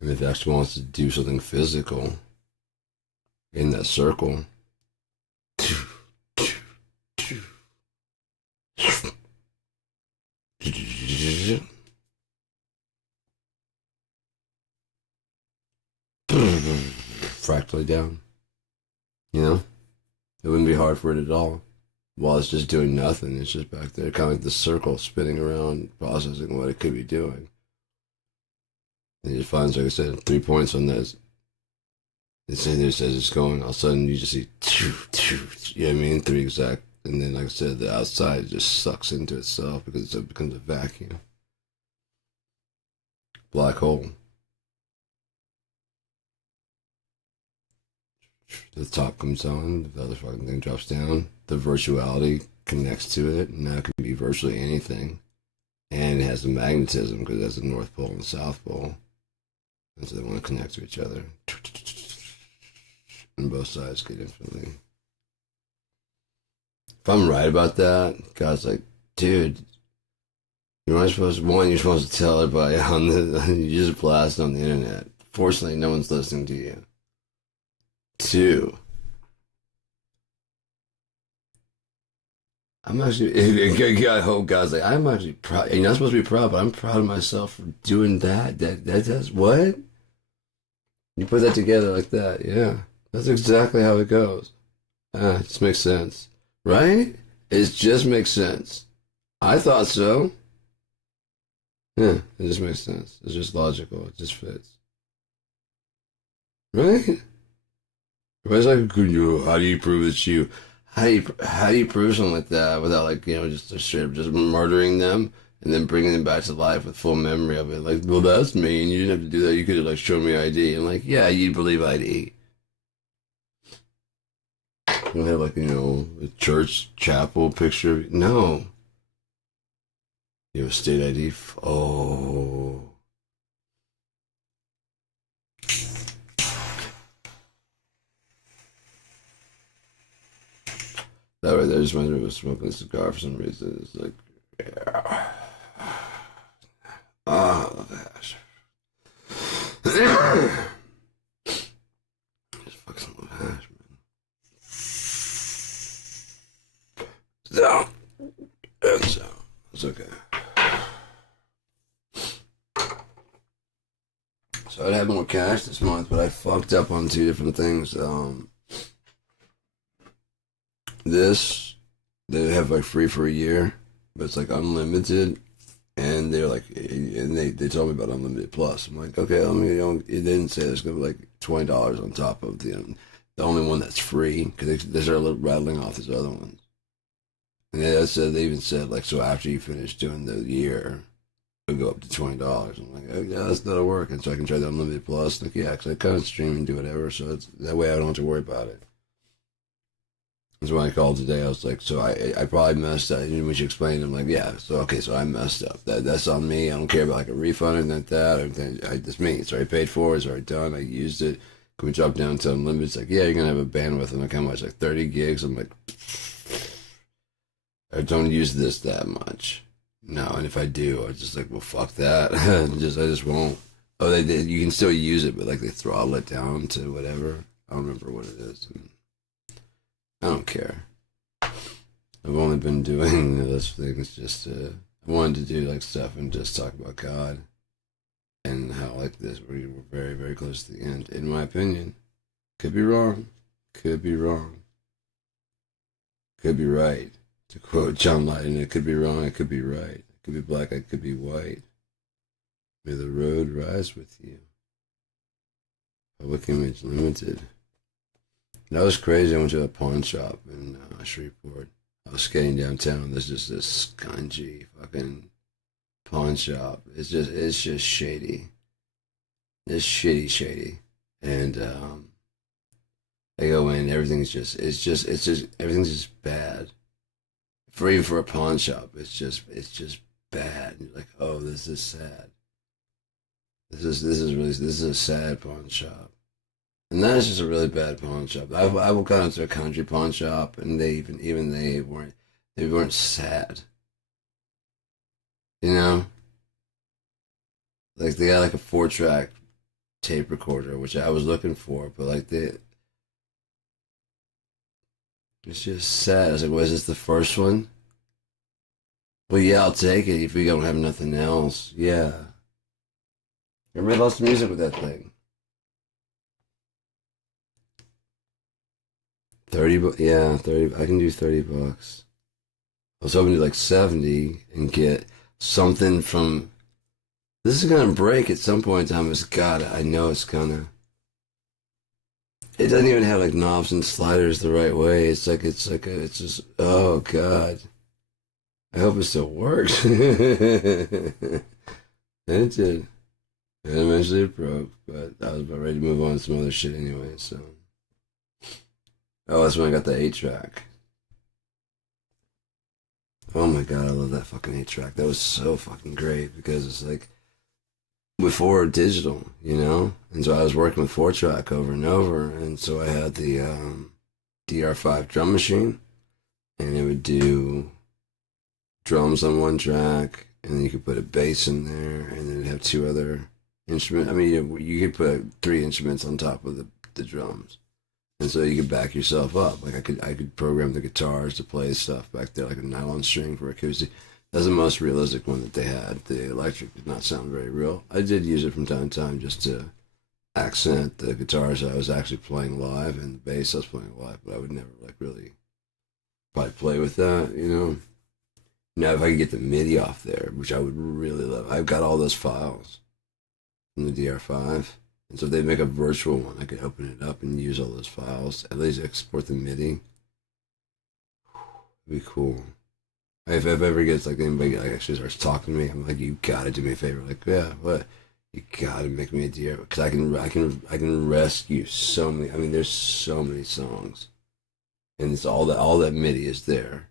And if it actually wants to do something physical in that circle, fractally down, you know, it wouldn't be hard for it at all. While it's just doing nothing, it's just back there, kind of like the circle spinning around, processing what it could be doing. And it finds, like I said, 3 points on this. It says it's going, all of a sudden you just see, you know what I mean? 3 exact. And then, like I said, the outside just sucks into itself because it becomes a vacuum. Black hole. The top comes on, the other fucking thing drops down. The virtuality connects to it, and now it can be virtually anything. And it has the magnetism because it has the North Pole and the South Pole. And so they want to connect to each other. And both sides get infinitely. If I'm right about that, God's like, dude, you're not supposed to, one, you're supposed to tell everybody on the, you just blast on the internet. Fortunately, no one's listening to you. 2, I'm actually, I hope God's like, I'm actually proud. You're not supposed to be proud, but I'm proud of myself for doing that. That's what? You put that together like that, yeah. That's exactly how it goes. It just makes sense. Right? It just makes sense. I thought so. Yeah, it just makes sense. It's just logical. It just fits. Right? Everybody's like, how do you prove it's you? How do you prove something like that without, like, you know, just straight up just murdering them and then bringing them back to life with full memory of it? Like, well, that's me, and you didn't have to do that. You could have, like, shown me ID. And, like, yeah, you'd believe ID. You don't have, like, you know, a church chapel picture. No. You have a state ID. Oh. That right there just reminds me of smoking a cigar for some reason. It's like, yeah. Ah, I love hash. Just fucking love hash, man. So, and so, it's okay. So I'd had more cash this month, but I fucked up on 2 different things. This, they have like free for a year, but it's like unlimited, and they're like, and they told me about unlimited plus. I'm like, okay, let me, you know, it didn't say there's gonna be like $20 on top of the only one that's free because they start rattling off these other ones. And they even said like, so after you finish doing the year, it'll go up to $20. I'm like, oh yeah, that'll work. And so I can try the unlimited plus. Like, yeah, because I kind of stream and do whatever, so it's, that way I don't have to worry about it. That's when I called today. I was like, so I probably messed up. And when she explained, I'm like, yeah, so okay, so I messed up. That's on me. I don't care about like a refund or anything like that. Or anything. It's me. It's already paid for. It's already done. I used it. Can we drop down to unlimited? It's like, yeah, you're gonna have a bandwidth. I'm like, how much? Like 30 gigs. I'm like, I don't use this that much. No, and if I do, I just like, well, fuck that. I just won't. Oh, they did. You can still use it, but like they throttle it down to whatever. I don't remember what it is. I don't care. I've only been doing those things just I wanted to do like stuff and just talk about God and how like this we were very, very close to the end, in my opinion. Could be wrong. Could be wrong. Could be right. To quote John Lydon, it could be wrong, it could be right. It could be black, it could be white. May the road rise with you. Public Image Limited. That was crazy. I went to a pawn shop in Shreveport. I was skating downtown. There's just this scungy fucking pawn shop. It's just shady. It's shady. And I go in, everything's just everything's just bad. Even for a pawn shop, it's just bad. You're like, oh, this is sad. This is a sad pawn shop. And that is just a really bad pawn shop. I've gone into a country pawn shop, and they weren't sad. You know, like they got like a 4-track tape recorder, which I was looking for, but like it's just sad. I was like, was this the first one? Well, yeah, I'll take it if we don't have nothing else. Yeah. Everybody loves the music with that thing. 30 yeah, 30, I can do $30. I was hoping to do like 70 and get something from, this is gonna break at some point in time. It's God, I know it's gonna. It doesn't even have like knobs and sliders the right way. It's just, oh God. I hope it still works. And it did. And eventually it broke, but I was about ready to move on to some other shit anyway, so. Oh, that's when I got the 8-track. Oh my God, I love that fucking 8-track. That was so fucking great because it's like before digital, you know? And so I was working with 4-track over and over, and so I had the DR5 drum machine, and it would do drums on one track, and then you could put a bass in there, and then it'd have 2 other instruments. I mean, you could put 3 instruments on top of the drums. And so you could back yourself up. Like I could program the guitars to play stuff back there, like a nylon string for acoustic. That's the most realistic one that they had. The electric did not sound very real. I did use it from time to time just to accent the guitars I was actually playing live, and the bass I was playing live, but I would never like really probably play with that, you know. Now if I could get the MIDI off there, which I would really love, I've got all those files from the DR5. And so if they make a virtual one, I could open it up and use all those files. At least export the MIDI. It'd be cool. If ever gets like anybody like actually starts talking to me, I'm like, you gotta do me a favor. Like, yeah, what? You gotta make me a DR because I can rescue so many. I mean, there's so many songs, and it's all that MIDI is there.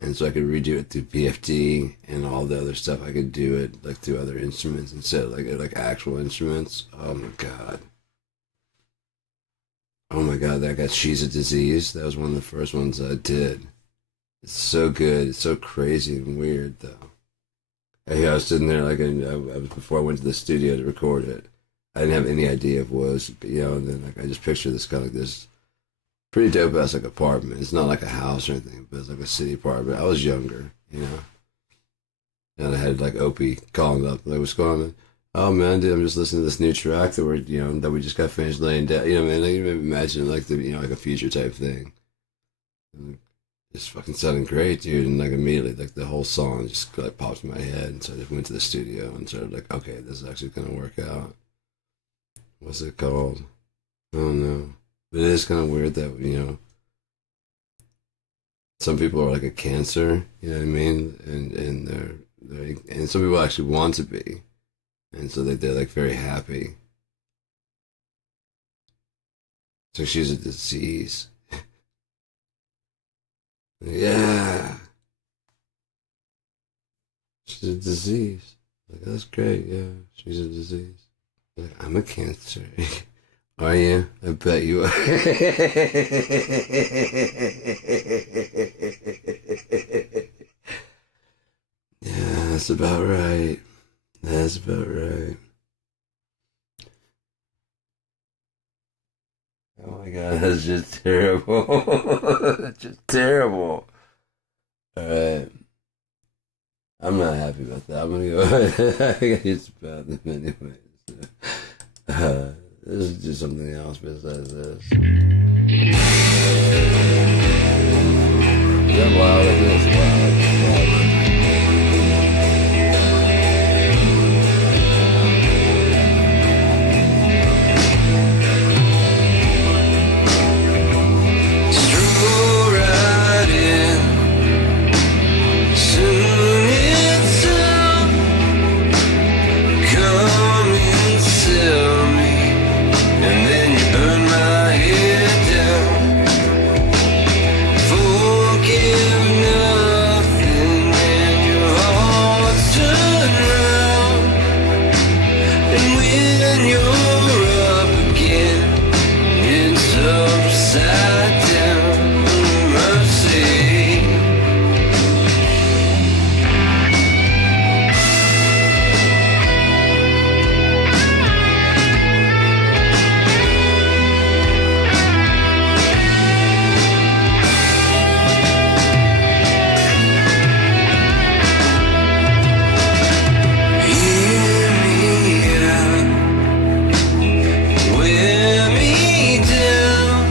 And so I could redo it through PFD and all the other stuff. I could do it like through other instruments instead of like actual instruments. Oh my God. Oh my God, that got She's a Disease. That was one of the first ones I did. It's so good. It's so crazy and weird though. I was sitting there like I was before I went to the studio to record it. I didn't have any idea of what it was, you know, and then like I just pictured this kind of like this pretty dope ass like apartment. It's not like a house or anything, but it's like a city apartment. I was younger, you know. And I had like Opie calling up, like, what's going on? Oh man, dude, I'm just listening to this new track that that we just got finished laying down. You know, man, like, you imagine like like a future type thing. And it's fucking sounding great, dude. And like immediately, like the whole song just like popped in my head. And so I just went to the studio and started like, okay, this is actually gonna work out. What's it called? I don't know. But it is kind of weird that, you know, some people are like a cancer, you know what I mean? And and some people actually want to be. And so they're like very happy. So she's a disease. Yeah. She's a disease. Like, that's great, yeah. She's a disease. Like, I'm a cancer. Are you? I bet you are. Yeah, that's about right. That's about right. Oh my god, that's just terrible. That's just terrible. Alright. I'm not happy about that. I'm gonna go. I think it's about them anyway. Let's do something else besides this. Is that loud? I think it's loud. Stroll right in. Soon it's up. Come and sell me, and then you burn my head down. Forgive nothing, and your heart's turned round. And when you're up again, it's upside down. Mercy. Hear me out, wear me down.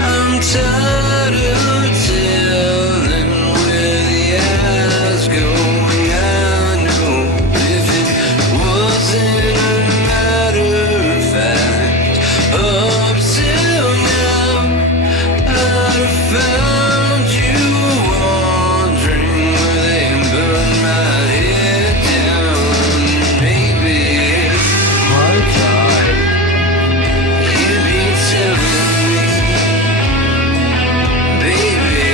I'm tired of telling where the eyes go. And I know if it wasn't a matter of fact, up till now, I'd have found you wandering where they burned my head down. Maybe my time, you'd be telling me, baby,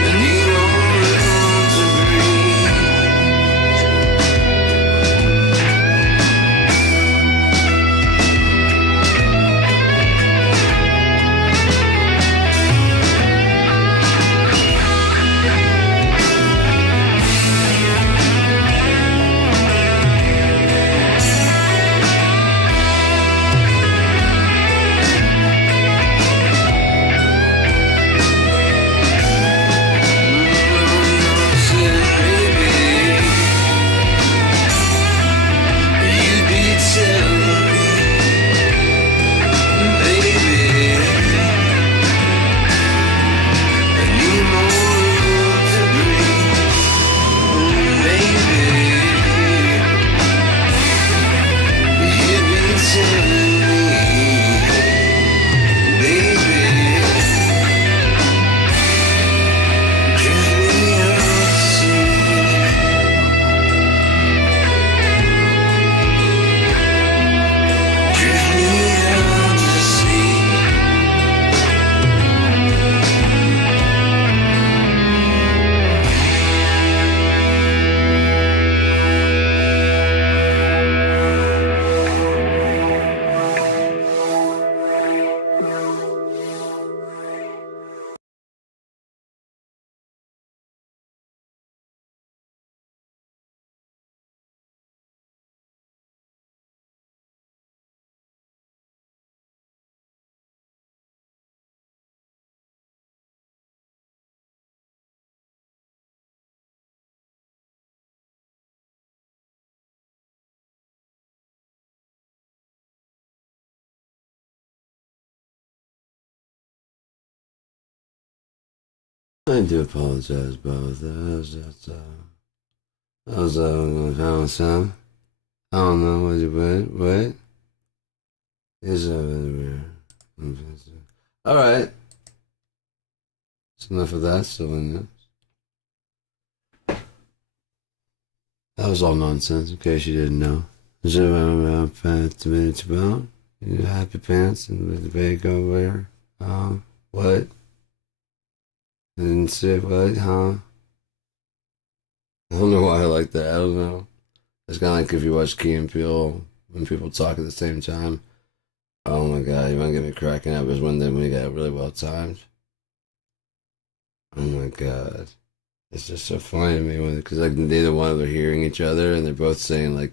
I need more room to breathe. Said maybe you'd be telling me, baby, I need more room to breathe. Maybe you'd be telling me, baby, drift me out to sea. Drift me out to sea. I do apologize about that was found some. I don't know what you what? It's All right. So enough of that silliness. That was all nonsense, in case you didn't know. Happy pants and with the bag over there. What? I didn't say what, huh? I don't know why I like that. I don't know. It's kind of like if you watch Key and Peele when people talk at the same time. Oh my god, you want to get me cracking up is when we got really well timed. Oh my god. It's just so funny to me because like neither one of them are hearing each other and they're both saying like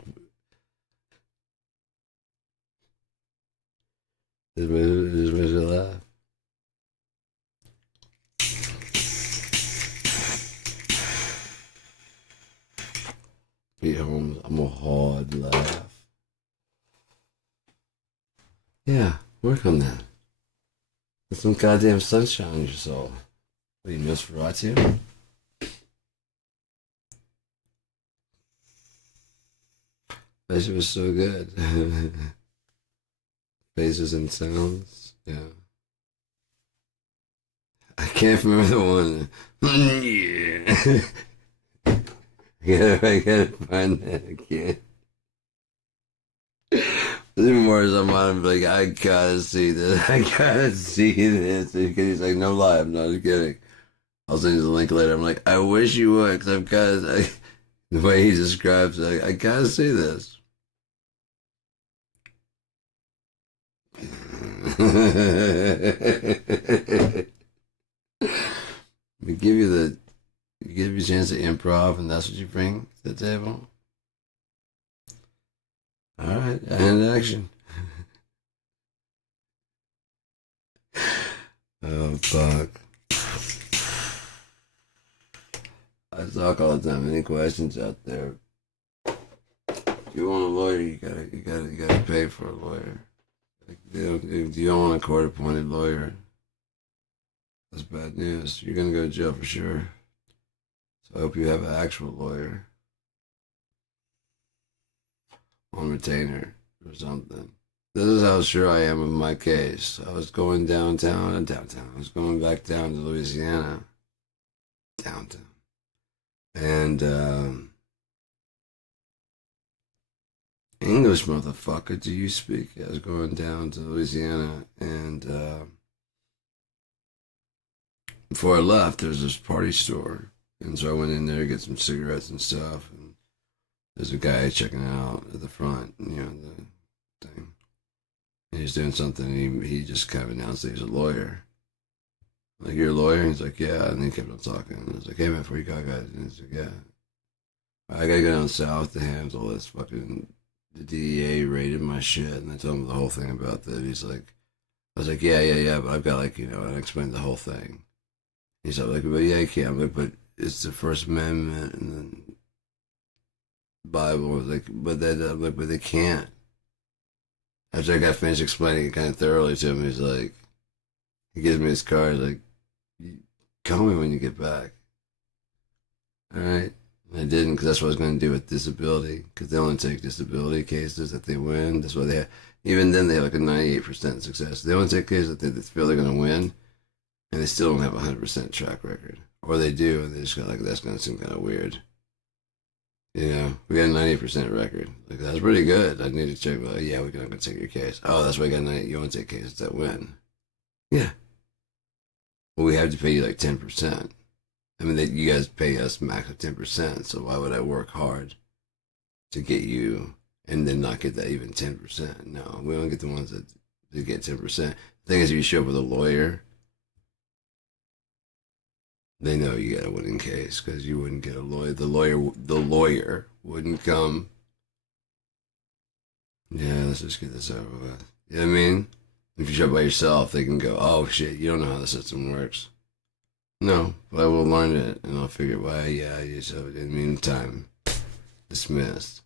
just makes me laugh. Pete Holmes, I'm a hard laugh. Yeah, work on that. Get some goddamn sunshine in your soul. What are you, Nosferatu? That shit was so good. Faces and sounds. Yeah. I can't remember the one. Yeah. I gotta find that again. Even more as I'm on, I'm like, I gotta see this. I gotta see this. He's like, no lie, I'm not kidding. I'll send you the link later. I'm like, I wish you would, because I've got the way he describes it, I gotta see this. We give you a chance to improv, and that's what you bring to the table. All right, and action. Oh fuck! I talk all the time. Any questions out there? If you want a lawyer, you gotta pay for a lawyer. Like, if you don't want a court-appointed lawyer, that's bad news. You're gonna go to jail for sure. So I hope you have an actual lawyer on retainer or something. This is how sure I am of my case. I was going downtown. I was going back down to Louisiana. Downtown. And, English, motherfucker, do you speak? I was going down to Louisiana, and, before I left, there was this party store. And so I went in there to get some cigarettes and stuff. And there's a guy checking out at the front, the thing. And he's doing something, and he just kind of announced that he's a lawyer. I'm like, you're a lawyer? And he's like, yeah. And he kept on talking. And I was like, hey, man, before you go, guys. And he's like, yeah. I gotta go down south to handle this fucking. The DEA raided my shit. And I told him the whole thing about that. He's like, I was like, yeah, but I've got and I explained the whole thing. He's like, but yeah, I can't. I'm like, but it's the First Amendment and then Bible. Like, but I'm like, but they can't. After I got finished explaining it kind of thoroughly to him, he's like, he gives me his card. He's like, call me when you get back. All right. And I didn't because that's what I was going to do with disability. Because they only take disability cases that they win. That's why they have, even then they have like a 98% success. They only take cases that they feel they're going to win. And they still don't have a 100% track record. Or they do, and they just got like, that's going to seem kind of weird. You know, we got a 90% record. Like, that's pretty good. I need to check. Well, yeah, we're going to take your case. Oh, that's why I got 90. You want to take cases that win. Yeah. Well, we have to pay you like 10%. I mean, you guys pay us max of 10%, so why would I work hard to get you and then not get that even 10%? No, we don't get the ones that get 10%. The thing is, if you show up with a lawyer, they know you got a winning case because you wouldn't get a lawyer. The lawyer wouldn't come. Yeah, let's just get this over with. You know what I mean? If you show up by yourself, they can go, oh shit, you don't know how the system works. No, but I will learn it and I'll figure why, yeah, so in the meantime, dismissed.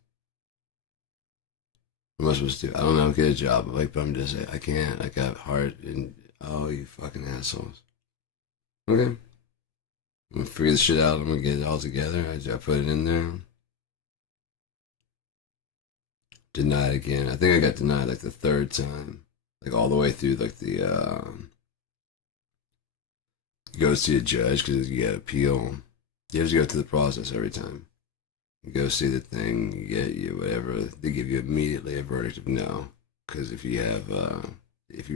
What am I supposed to do? I don't know, get a job. Like, but I'm just saying, I can't. I got heart and, oh, you fucking assholes. Okay. I'm gonna figure this shit out. I'm gonna get it all together. I put it in there. Denied again. I think I got denied like the third time. Like all the way through like the go see a judge because you got to appeal. You have to go through the process every time. You go see the thing, you get you whatever. They give you immediately a verdict of no, because if you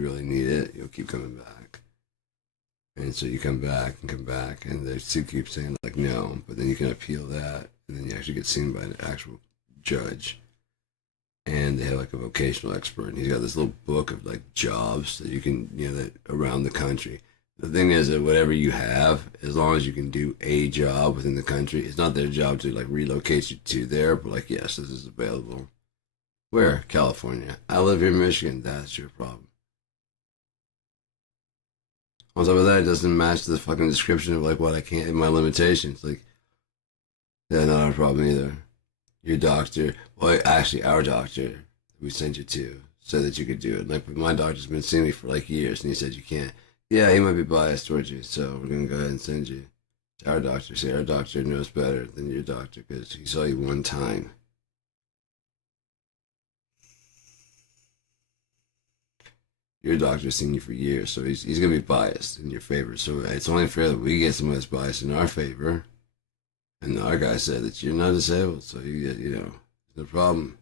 really need it, you'll keep coming back. And so you come back, and they still keep saying like no, but then you can appeal that, and then you actually get seen by an actual judge. And they have like a vocational expert, and he's got this little book of like jobs that you can, that around the country. The thing is that whatever you have, as long as you can do a job within the country, it's not their job to like relocate you to there, but like, yes, this is available. Where? California. I live here in Michigan. That's your problem. On top of that, it doesn't match the fucking description of like what I can't, my limitations. Like, that's not our problem either. Your doctor, well, actually, our doctor we sent you to said that you could do it. Like, my doctor's been seeing me for like years, and he said you can't. Yeah, he might be biased towards you, so we're gonna go ahead and send you to our doctor. See, our doctor knows better than your doctor because he saw you one time. Your doctor's seen you for years, so he's gonna be biased in your favor. So it's only fair that we get someone that's biased in our favor. And our guy said that you're not disabled, so you get, no problem.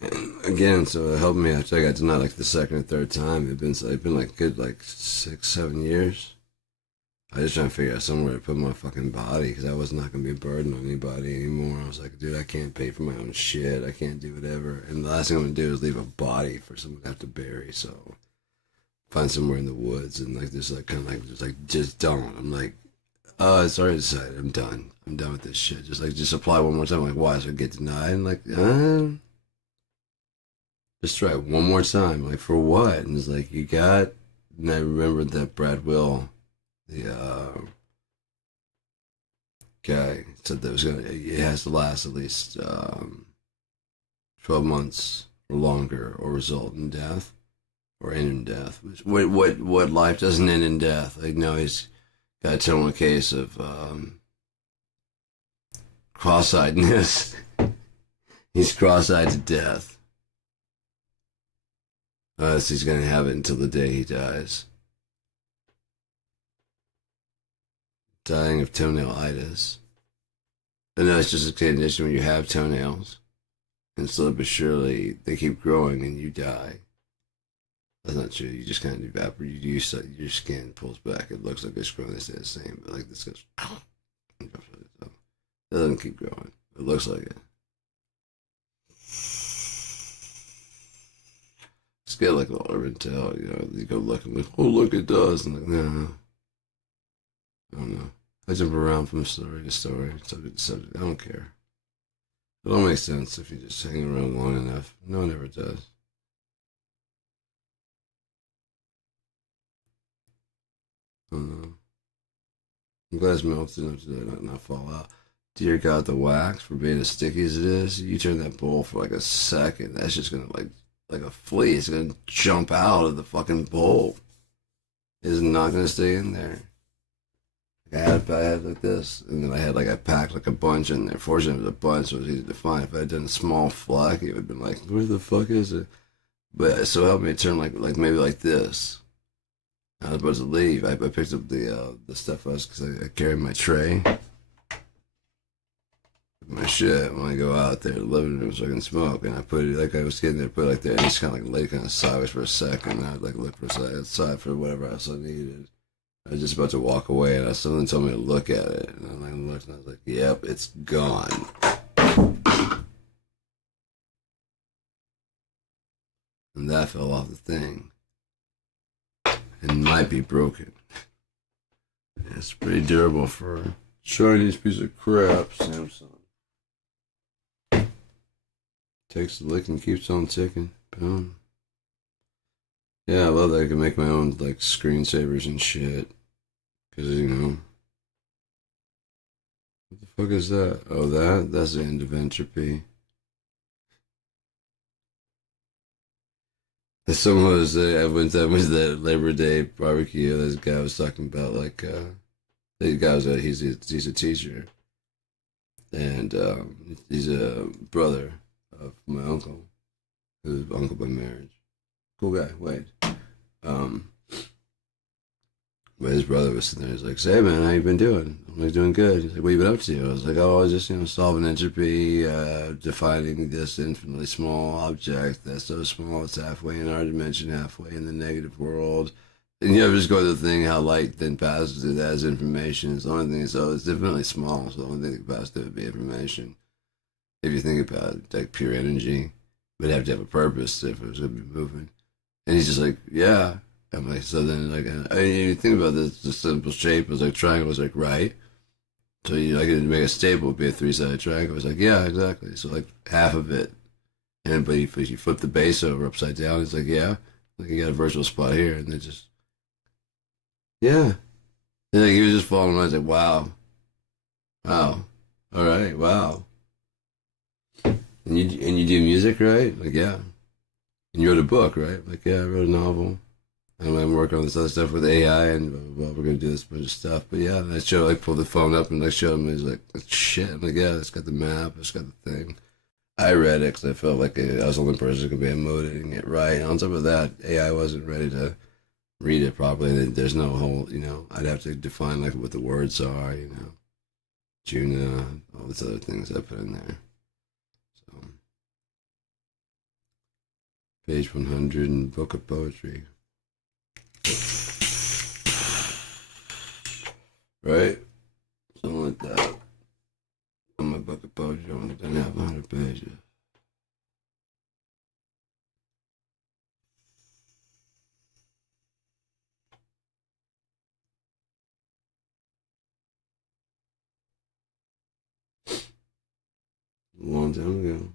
And again, so it helped me after I got denied like the second or third time. It's been like good like 6-7 years. I was just trying to figure out somewhere to put my fucking body because I was not gonna be a burden on anybody anymore. I was like, dude, I can't pay for my own shit. I can't do whatever. And the last thing I'm gonna do is leave a body for someone to have to bury. So find somewhere in the woods and like just like kind of like just don't. I'm like, oh, it's already decided. I'm done. I'm done with this shit. Just apply one more time. I'm like, why? So I get denied? And like, just try it one more time. Like, for what? And it's like, you got. And I remembered that Brad Will, the guy, said that it has to last at least 12 months or longer, or result in death. Or end in death. What life doesn't end in death. Like, no, he's got a terminal case of cross-eyedness. He's cross-eyed to death. So he's gonna have it until the day he dies. Dying of toenail-itis. But no, it's just a condition when you have toenails, and slowly but surely they keep growing and you die. That's not true. You just kind of evaporate. Your skin pulls back. It looks like it's growing. They stay the same, but like this goes. It doesn't keep growing. It looks like it. It's got like a little urban tale. You go look and like, oh look, it does. And like, no, I don't know. I jump around from story to story, subject to subject. I don't care. It all makes sense if you just hang around long enough. No one ever does. I'm glad it's melted enough to not fall out. Dear God, the wax, for being as sticky as it is, you turn that bowl for like a second, that's just gonna like a flea. It's gonna jump out of the fucking bowl. It's not gonna stay in there. I had like this, and then I packed like a bunch in there. Fortunately, it was a bunch, so it was easy to find. If I had done a small flock, it would have been like, where the fuck is it? But so it helped me turn like maybe like this. I was about to leave. I picked up the stuff because I carry my tray, my shit when I go out there to the living room so I can smoke. And I put it like I was getting there, put it like there, and just kind of like laid kind of sideways for a second. And I'd like look for a side for whatever else I needed. I was just about to walk away, and someone told me to look at it, and I looked, and I was like, "Yep, it's gone." And that fell off the thing. And might be broken. It's pretty durable for a Chinese piece of crap, Samsung. Takes the lick and keeps on ticking. Boom. Yeah, I love that I can make my own like screensavers and shit. Cause what the fuck is that? Oh, that's the end of entropy. Someone was I went to that Labor Day barbecue. This guy was talking about like the guy was he's a teacher, and he's a brother of my uncle, who's uncle by marriage. Cool guy. Wade. But his brother was sitting there. He's like, "Say, man, how you been doing?" I'm like, "Doing good." He's like, "What you been up to?" I was like, "Oh, I was just solving entropy, defining this infinitely small object that's so small it's halfway in our dimension, halfway in the negative world." And you ever just go to the thing how light then passes through that as information. It's the only thing. So it's definitely small. So the only thing that passes through would be information. If you think about it, like pure energy, but it'd have to have a purpose if it was going to be moving. And he's just like, "Yeah." I'm like, so then, like, I mean, you think about this, the simple shape was like triangle was like right. So you like to make a staple would be a three-sided triangle. It's like, yeah, exactly. So like half of it, and but if you flip the base over upside down, it's like, yeah, like you got a virtual spot here, and then just yeah. And like he was just falling. I was like, wow, wow, all right, wow. And you do music, right? Like, yeah. And you wrote a book, right? Like, yeah, I wrote a novel. And I'm working on this other stuff with AI, and blah, blah, blah. We're gonna do this bunch of stuff. But yeah, and I showed, like, pulled the phone up and I showed him. He's like, "Shit!" I'm like, "Yeah, it's got the map. It's got the thing." I read it because I felt like I was the only person who could be emoting it right. And on top of that, AI wasn't ready to read it properly. There's no whole, I'd have to define like what the words are, Juna, all these other things I put in there. So, page 100 in Book of Poetry. Right? Something like that. On my book of poetry, I only done have 100 pages. A long time ago.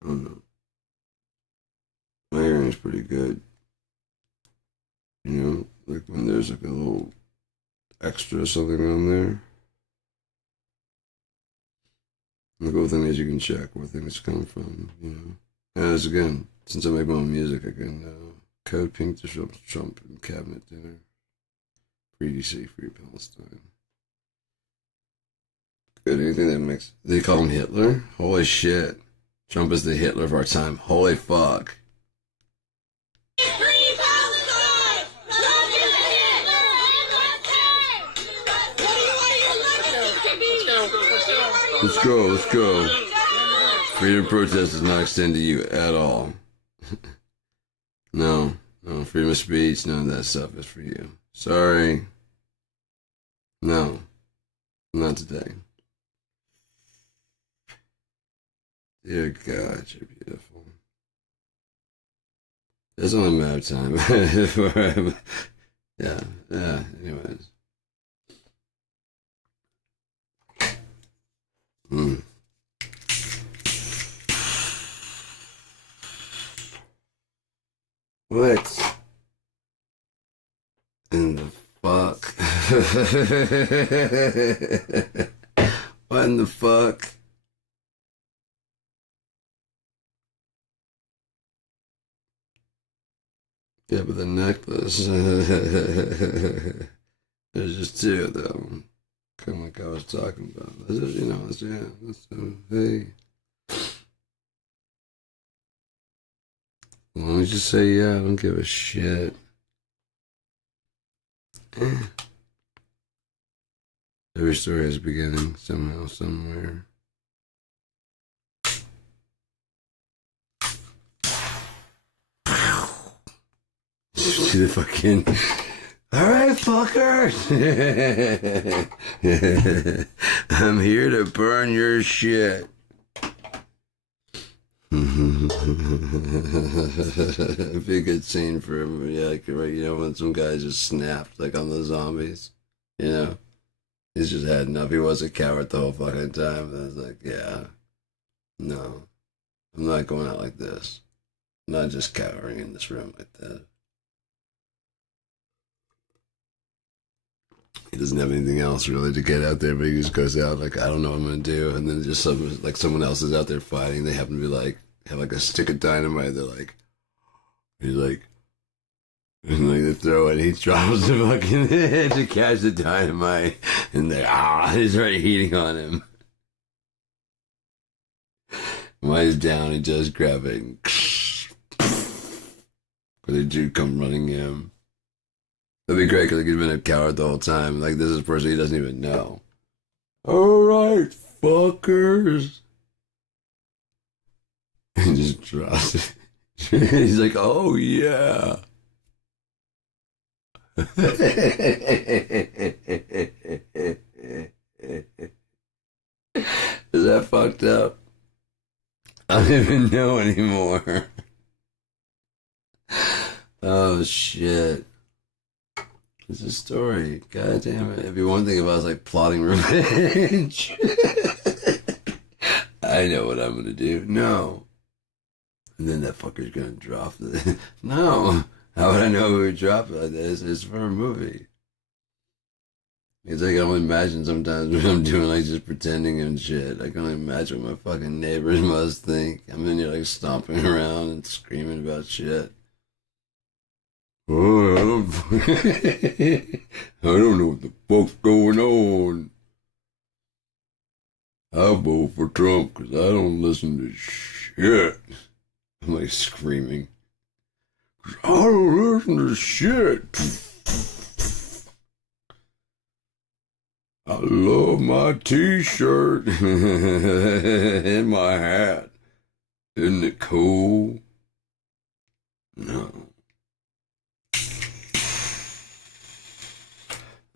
I don't know. My hearing's pretty good. Like when there's like a little extra something on there. The cool thing is you can check where things come from. And as again, since I make my own music, I can code pink to Trump and cabinet dinner. Free DC, free Palestine. Good, anything that makes. They call him Hitler? Holy shit. Trump is the Hitler of our time. Holy fuck. Let's go. Freedom of protest does not extend to you at all. No, freedom of speech, none of that stuff is for you. Sorry. No, not today. Dear God, you're beautiful. It's only a matter of time. Yeah, anyways. What in the fuck? What in the fuck? Yeah, but the necklace. There's just two of them. Kind of like I was talking about. This is, hey. As long as you say yeah, I don't give a shit. Every story has a beginning, somehow, somewhere. See the fucking... Alright, fuckers! I'm here to burn your shit. It'd be a good scene for everybody. Like, when some guy just snapped, like on the zombies. He's just had enough. He was a coward the whole fucking time. And I was like, yeah, no, I'm not going out like this. I'm not just cowering in this room like that. He doesn't have anything else really to get out there, but he just goes out like, I don't know what I'm gonna do, and then just someone else is out there fighting. They happen to be like have like a stick of dynamite. They're like, he's like, and like they throw it. He drops the fucking to catch the dynamite, and he's already heating on him. While he's down, he just grab it. And Where the dude come running in. That'd be great because he's been a coward the whole time. Like, this is a person he doesn't even know. All right, fuckers. He just drops it. He's like, oh, yeah. Is that fucked up? I don't even know anymore. Oh, shit. It's a story. God damn it. It'd be one thing if I was like plotting revenge. I know what I'm gonna do. No. And then that fucker's gonna drop the. No. How would I know who would drop it like this? It's for a movie. It's like I can only imagine sometimes when I'm doing like just pretending and shit. I can only imagine what my fucking neighbors must think. I'm in here like stomping around and screaming about shit. Oh, I don't know what the fuck's going on. I vote for Trump because I don't listen to shit. I'm like screaming. I don't listen to shit. I love my t-shirt and my hat. Isn't it cool? No.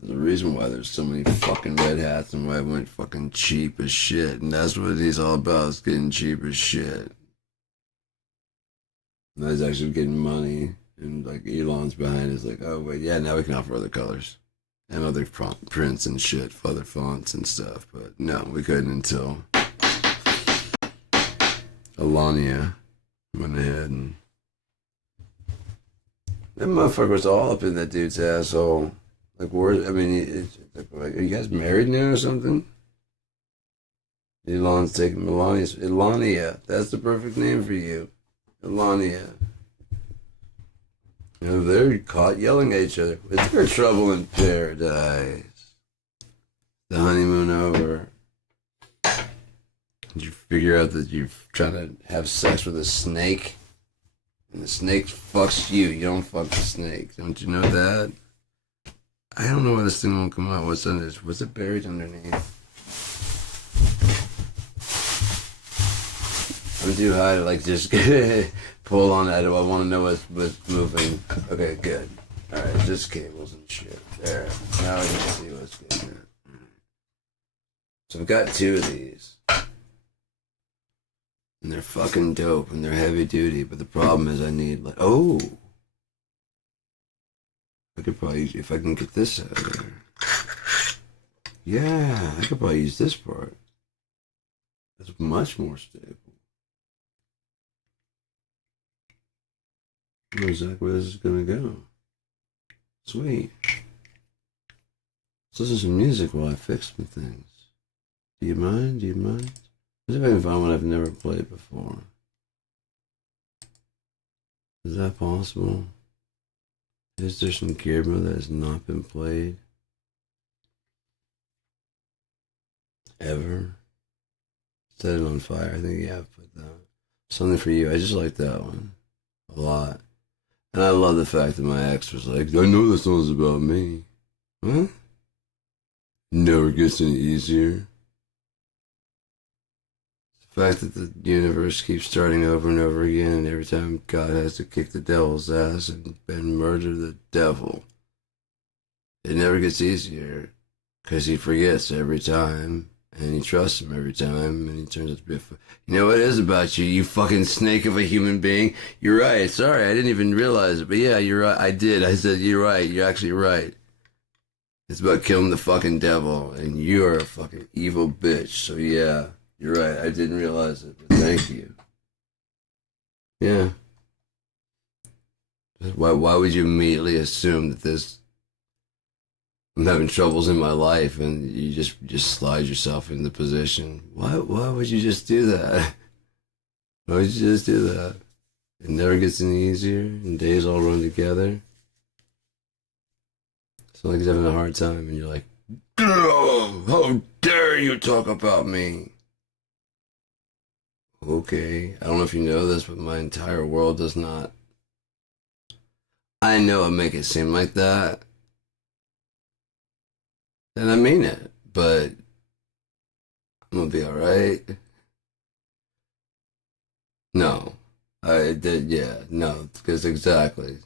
There's a reason why there's so many fucking red hats and why it went fucking cheap as shit. And that's what he's all about, is getting cheap as shit. And he's actually getting money. And like Elon's behind is like, oh wait, yeah, now we can offer other colors. And other prints and shit, other fonts and stuff. But no, we couldn't until Alania went ahead and... That motherfucker was all up in that dude's asshole. Like, where, I mean, like, are you guys married now or something? Elon's taking Melania's. Elania. That's the perfect name for you. Elania. You know, they're caught yelling at each other. Is there trouble in paradise? The honeymoon over. Did you figure out that you're trying to have sex with a snake? And the snake fucks you. You don't fuck the snake. Don't you know that? I don't know why this thing won't come out. What's under this? What's it buried underneath? I'm too high to like just pull on it. I want to know what's moving. Okay, good. Alright, just cables and shit. There. Now I can see what's getting at. So I've got two of these. And they're fucking dope and they're heavy duty, but the problem is I need like, oh! I could probably, if I can get this out of there. Yeah, I could probably use this part. It's much more stable. Where exactly where this is gonna go? Sweet. Let's listen to some music while I fix some things. Do you mind? Do you mind? Let's see if I can find one I've never played before. Is that possible? Is there some gear mode that has not been played? Ever? Set it on fire. I think, yeah, I've put that. Something for you. I just like that one. A lot. And I love the fact that my ex was like, I know this song's about me. Huh? Never gets any easier. The fact that the universe keeps starting over and over again, and every time God has to kick the devil's ass and murder the devil, it never gets easier because he forgets every time, and he trusts him every time, and he turns out to be you know what it is about you, you fucking snake of a human being? You're right. Sorry, I didn't even realize it, but yeah, you're right. I did. I said, you're right. You're actually right. It's about killing the fucking devil, and you're a fucking evil bitch, so yeah. You're right, I didn't realize it, but thank you. Yeah. Why would you immediately assume that this... I'm having troubles in my life and you just slide yourself in the position? Why would you just do that? Why would you just do that? It never gets any easier and days all run together. It's like he's having a hard time and you're like, oh, how dare you talk about me? Okay, I don't know if you know this, but my entire world does not I know it make it seem like that, and I mean it, but I'm gonna be alright. No. I did, yeah, no, because exactly.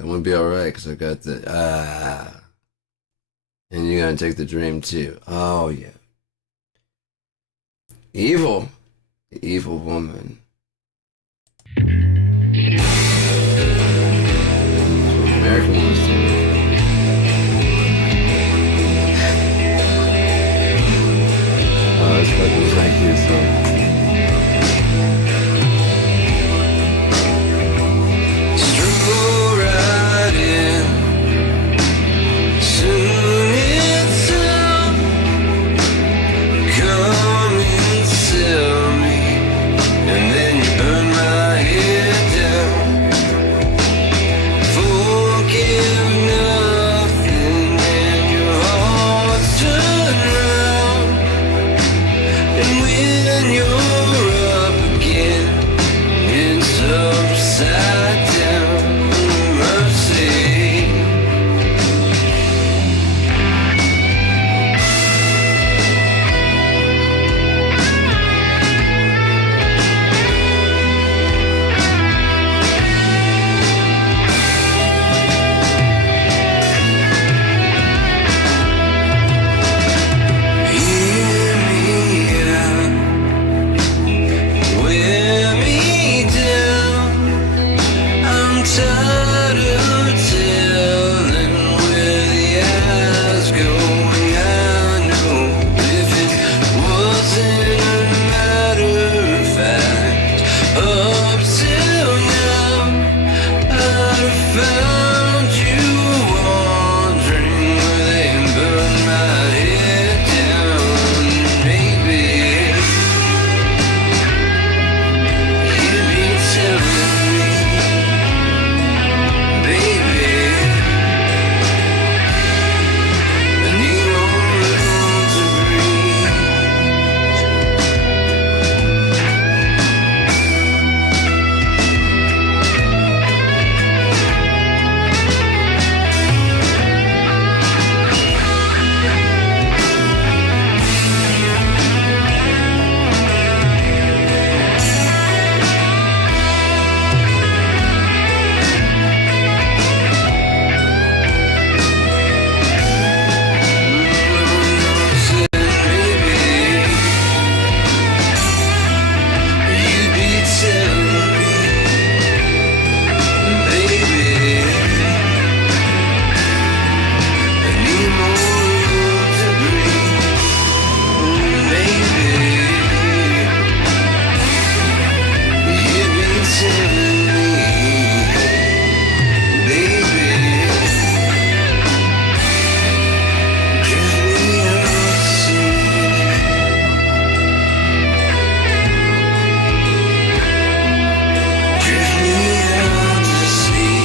I'm gonna be alright because I got the, and you're gonna take the dream too. Oh, yeah. Evil. The evil woman. American ones do. Oh, it's fucking thank you, so. Stroll right in. Soon it's up. Come and sell me, and then you burn my head down. Forgive nothing, and your heart's turned round. And when you're up again, it's upside down. Mercy. Hear me out, wear me down. I'm tired of telling where the eyes go. And I know if it wasn't a matter of fact, up till now, I'd have found you wandering where they burn my head down. Maybe you'd be telling me, baby, I need more room to breathe. Said maybe you'd be telling me, baby, I need more room to breathe. Maybe you'd be telling me, baby, drift me out to sea. Drift me out to sea.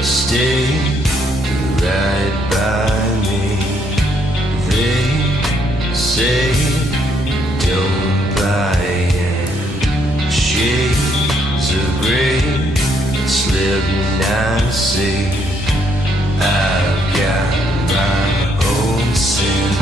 Stay right by me. They say don't buy in shades of gray. Slip not see. I've got my own sin.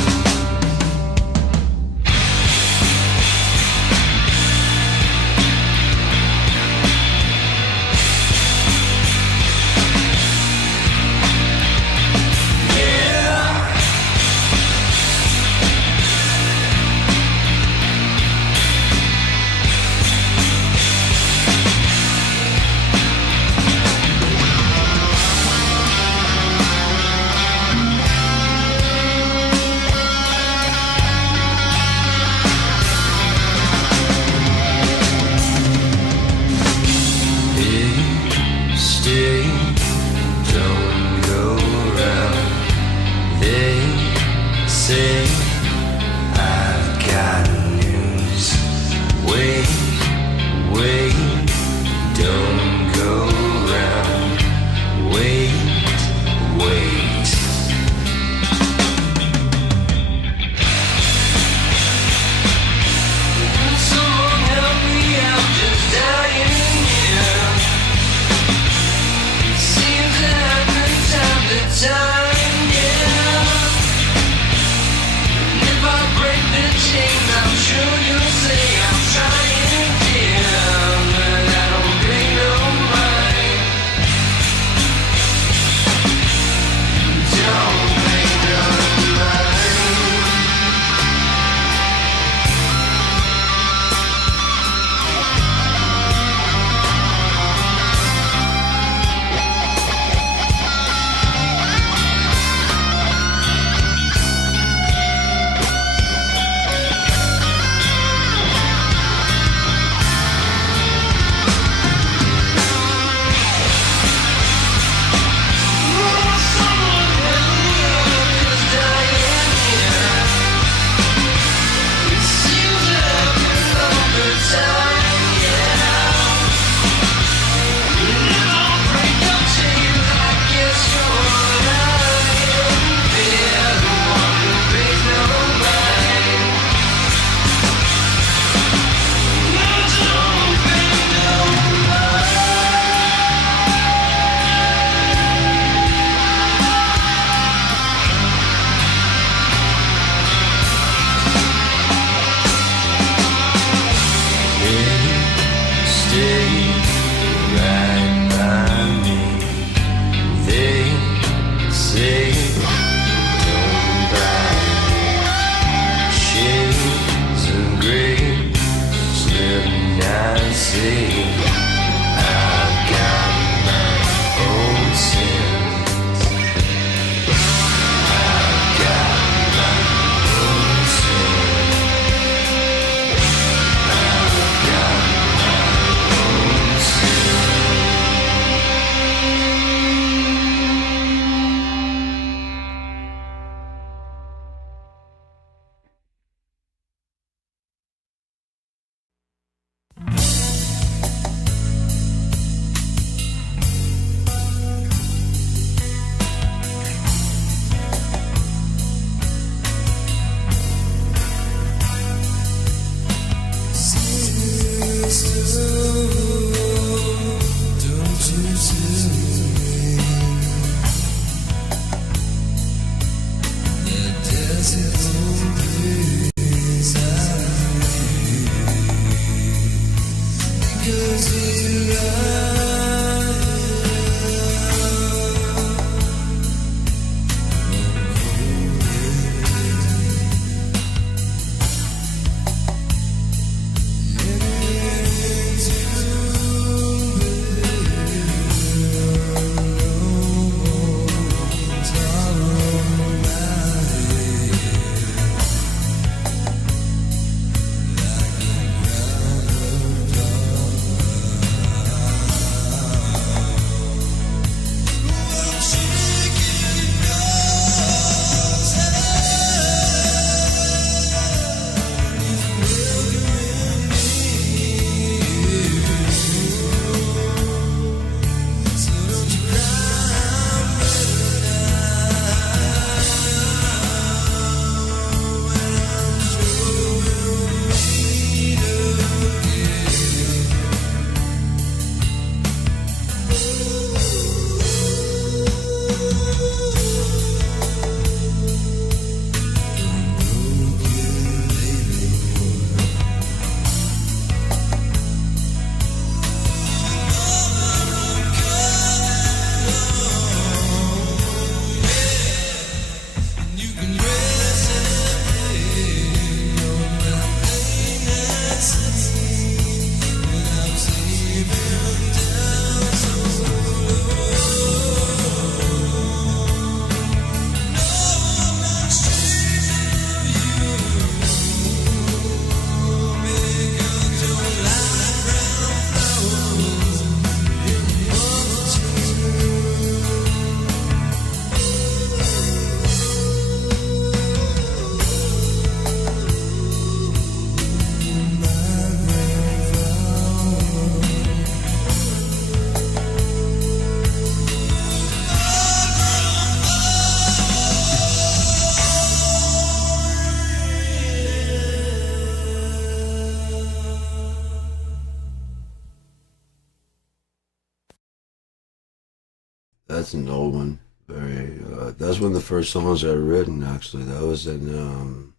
That's an old one. Very. That's one of the first songs I written. Actually, that was in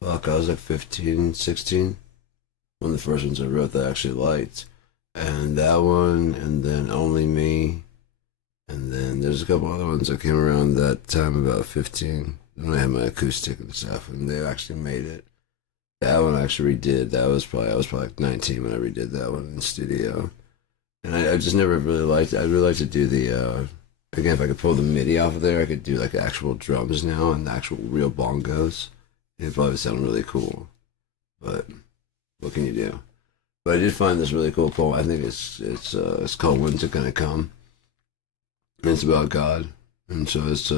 fuck. I was like 15, 16. One of the first ones I wrote that I actually liked, and that one, and then Only Me, and then there's a couple other ones that came around that time about 15. When I had my acoustic and stuff, and they actually made it. That one I actually redid. I was probably like 19 when I redid that one in the studio. And I just never really liked it. I'd really like to do again, if I could pull the MIDI off of there, I could do like actual drums now and actual real bongos. It'd probably sound really cool. But what can you do? But I did find this really cool poem. I think it's called When's It Gonna Come? And it's about God. And so it's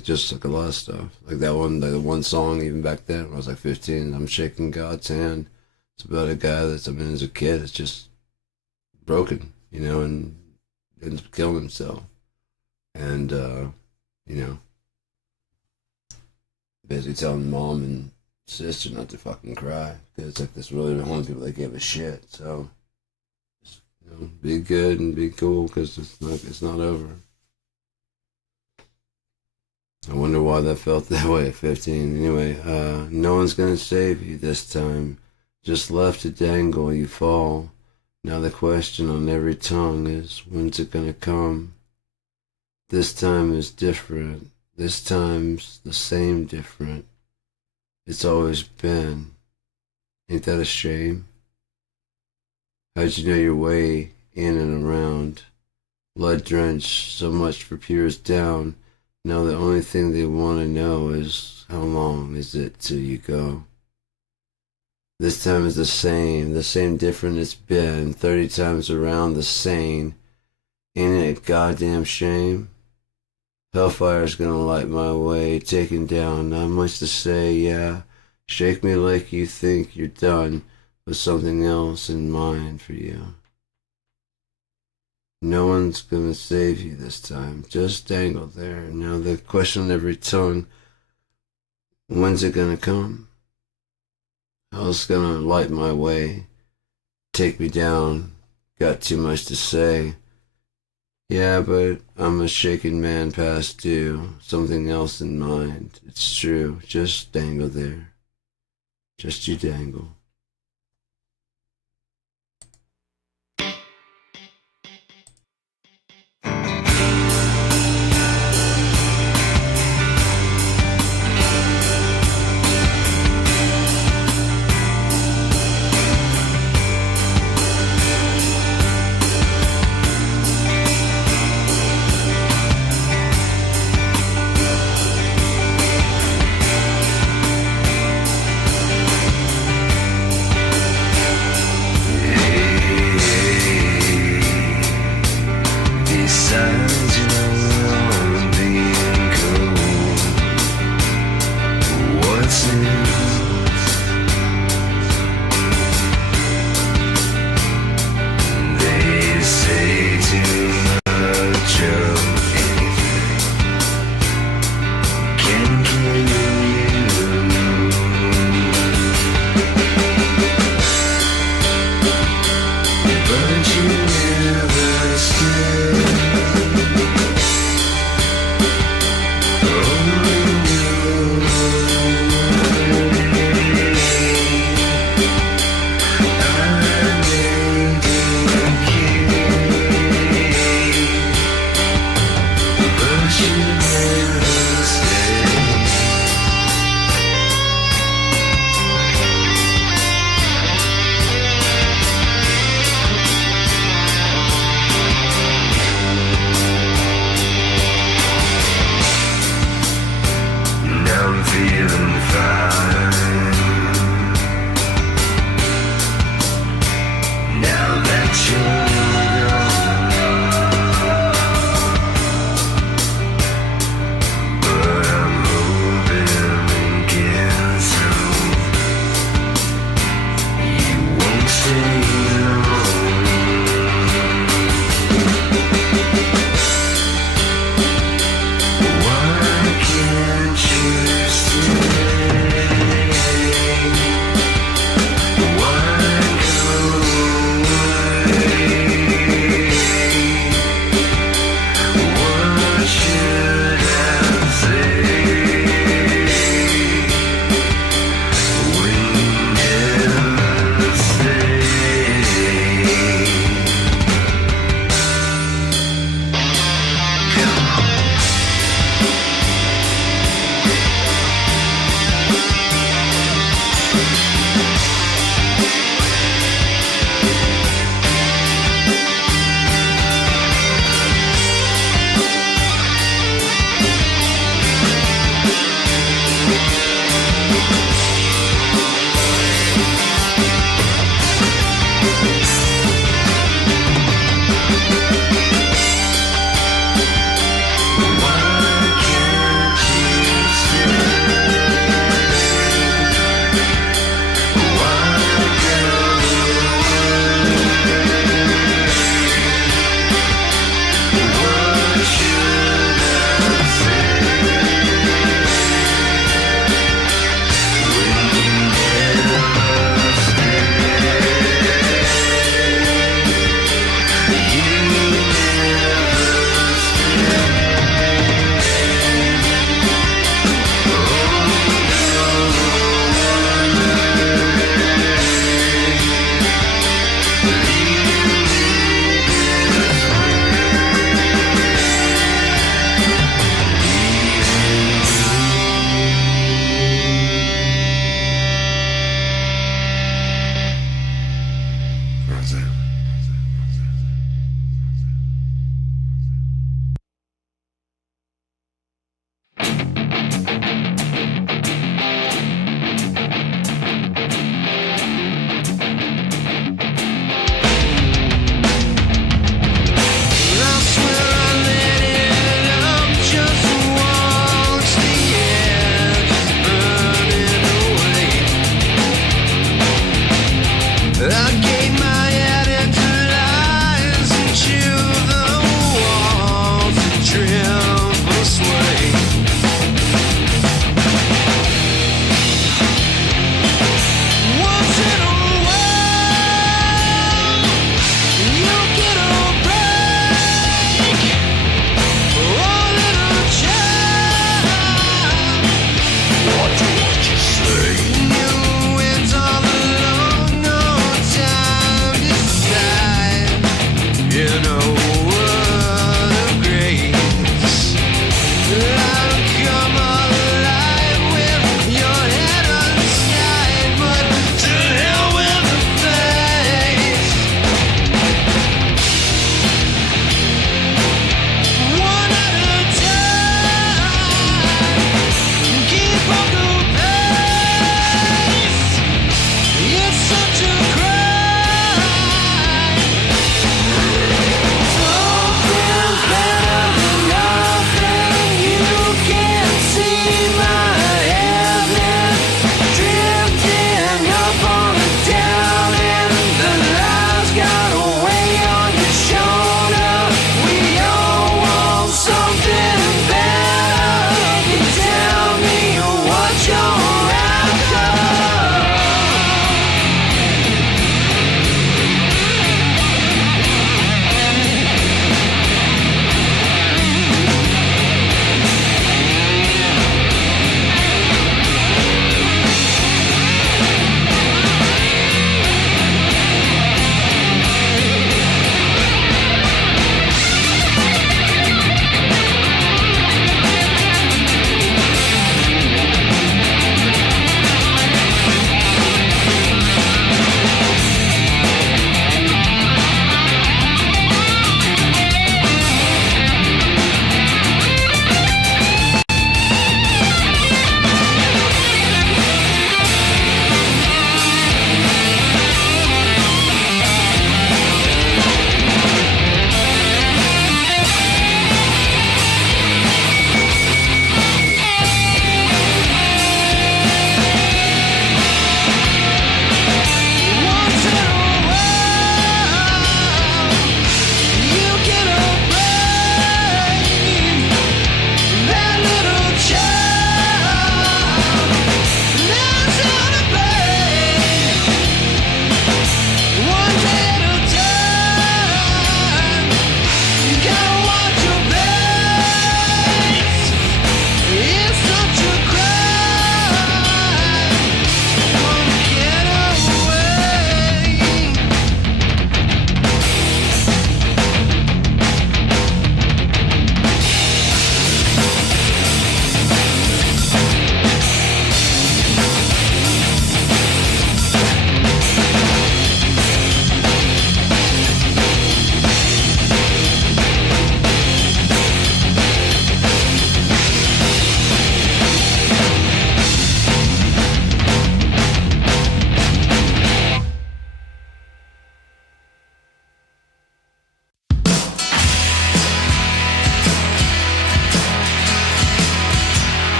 just like a lot of stuff. Like that one, like the one song even back then when I was like 15, I'm shaking God's hand. It's about a guy as a kid, it's just broken, and ends up killing himself. And, basically telling mom and sister not to fucking cry. Because it's like this really the only people that give a shit. So, just, be good and be cool because it's not over. I wonder why that felt that way at 15. Anyway, no one's gonna save you this time. Just left to dangle, you fall. Now the question on every tongue is, when's it gonna come? This time is different. This time's the same different. It's always been. Ain't that a shame? How'd you know your way in and around? Blood drenched, so much for peers down. Now the only thing they want to know is, how long is it till you go? This time is the same different it's been, 30 times around the same. Ain't it a goddamn shame? Hellfire's gonna light my way, taken down, not much to say, yeah. Shake me like you think you're done, with something else in mind for you. No one's gonna save you this time, just dangle there. Now the question on every tongue, when's it gonna come? Hell's gonna light my way, take me down, got too much to say. Yeah, but I'm a shaken man past due, something else in mind. It's true, just dangle there. Just you dangle.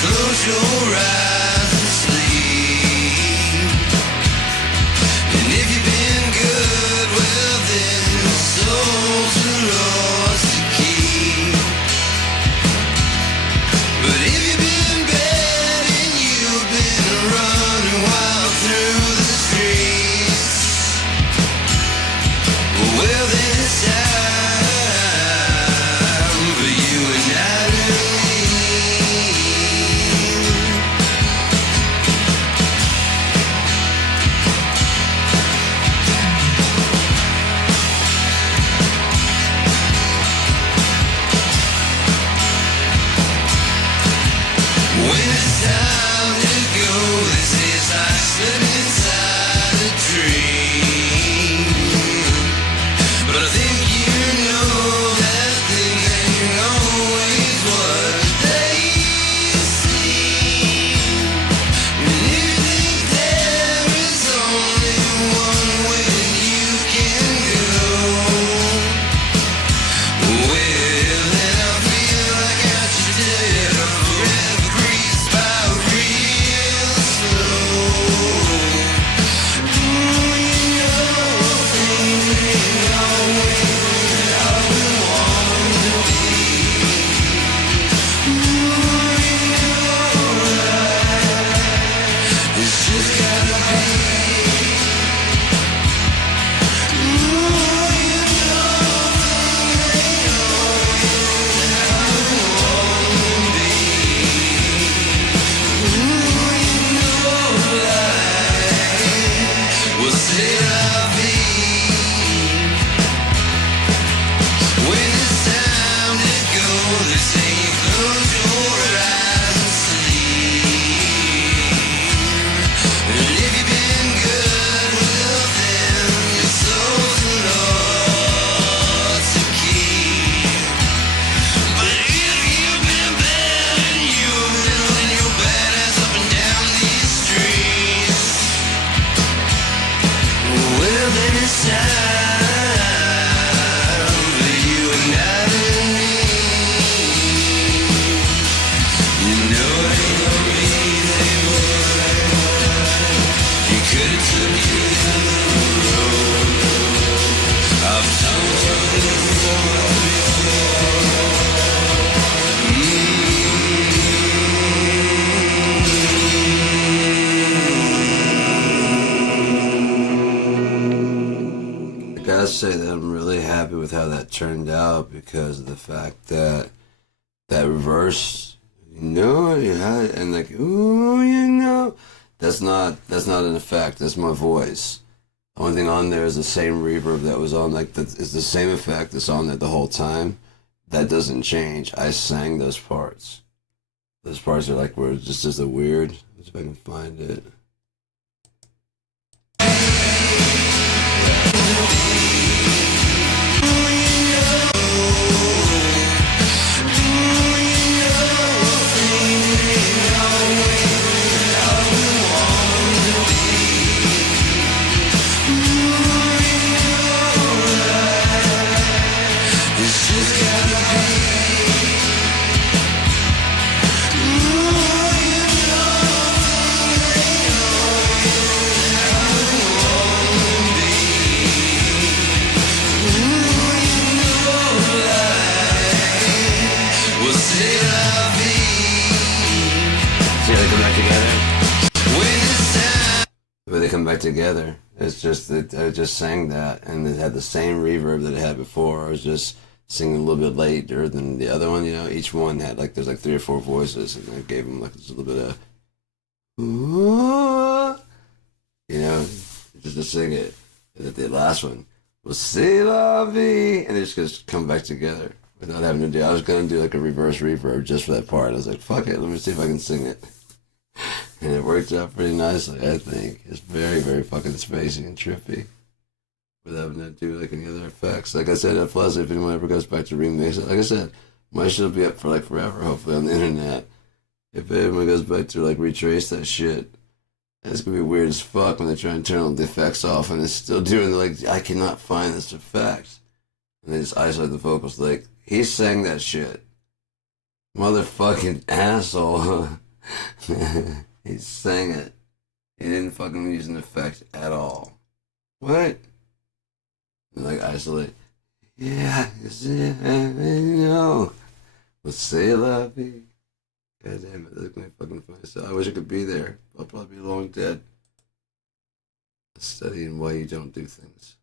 close your eyes and sleep. And if you've been good, well then your souls are yours to keep. But if you've been bad and you've been running wild through the streets, well then it's time for you and I to leave. When it's time to go, this is like slipping inside a dream. But I think you know that things ain't always what they seem. And if you think there is only one way you can go, well then I feel like I should tell you forever creeps by real slow. You know things ain't always how we want to be. You know it's just gotta be. You know things ain't always how we want to be. Well, c'est la vie. When it's time to go, they say you close your eyes and sleep. And if you've been good, well then your soul's yours to keep. But if you've been bad and you've been running your bad ass up and down these streets, well then it's time for you and I to leave. You know it ain't gonna be easy, boy. You could've took you the road I've told you before. I gotta say that I'm really happy with how that turned out because of the fact that that reverse, yeah, and like, ooh, that's not an effect. That's my voice. The only thing on there is the same reverb that was on, like, it's the same effect that's on there the whole time. That doesn't change. I sang those parts. Those parts are like, were just as a weird. Let's see if I can find it. It's just gotta be. Well, c'est la vie. See how they come back together? When it's time. The way they come back together. It's just that I just sang that, and it had the same reverb that it had before. I was just singing a little bit later than the other one. Each one had like there's like 3 or 4 voices, and I gave them like just a little bit of, ooh, just to sing it. And then the last one was "C'est la vie," and it's just come back together without having to do. I was gonna do like a reverse reverb just for that part. I was like, fuck it, let me see if I can sing it. And it worked out pretty nicely, I think. It's very, very fucking spacey and trippy. Without having to do like any other effects. Like I said, plus if anyone ever goes back to remix it, like I said, my shit will be up for like forever, hopefully, on the internet. If anyone goes back to like retrace that shit, it's gonna be weird as fuck when they try and turn all the effects off and it's still doing like, I cannot find this effect. And they just isolate the vocals. Like, he sang that shit. Motherfucking asshole. He sang it. He didn't fucking use an effect at all. What? Like isolate. Yeah, no. Let's say la vie. God damn it, that's my fucking funny. So I wish I could be there. I'll probably be long dead. Studying why you don't do things.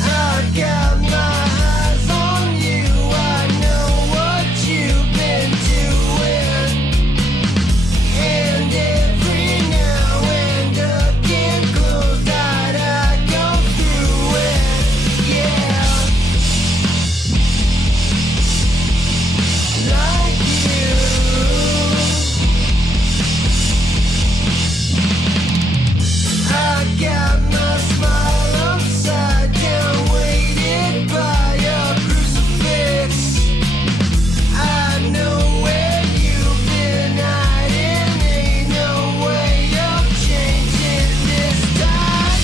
I got my eyes on you. I know what you've been doing. And every now and again, closed-eyed, I go through it. Yeah, like you. I got my smile upside down, weighted by a crucifix. I know where you've been hiding, ain't no way of changing this time.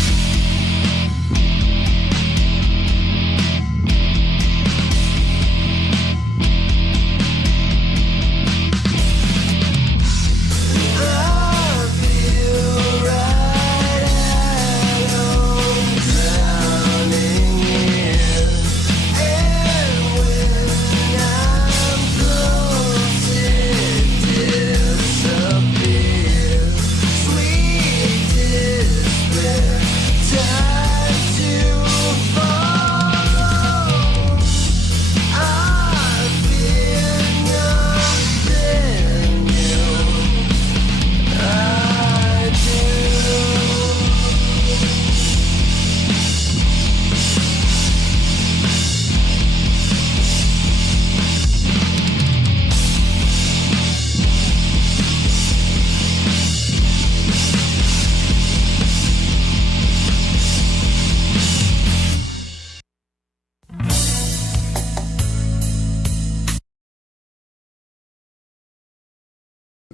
I feel right at home, drowning in. And when I'm close, it disappears. Sweet despair, time to follow. I fear nothing new. I do.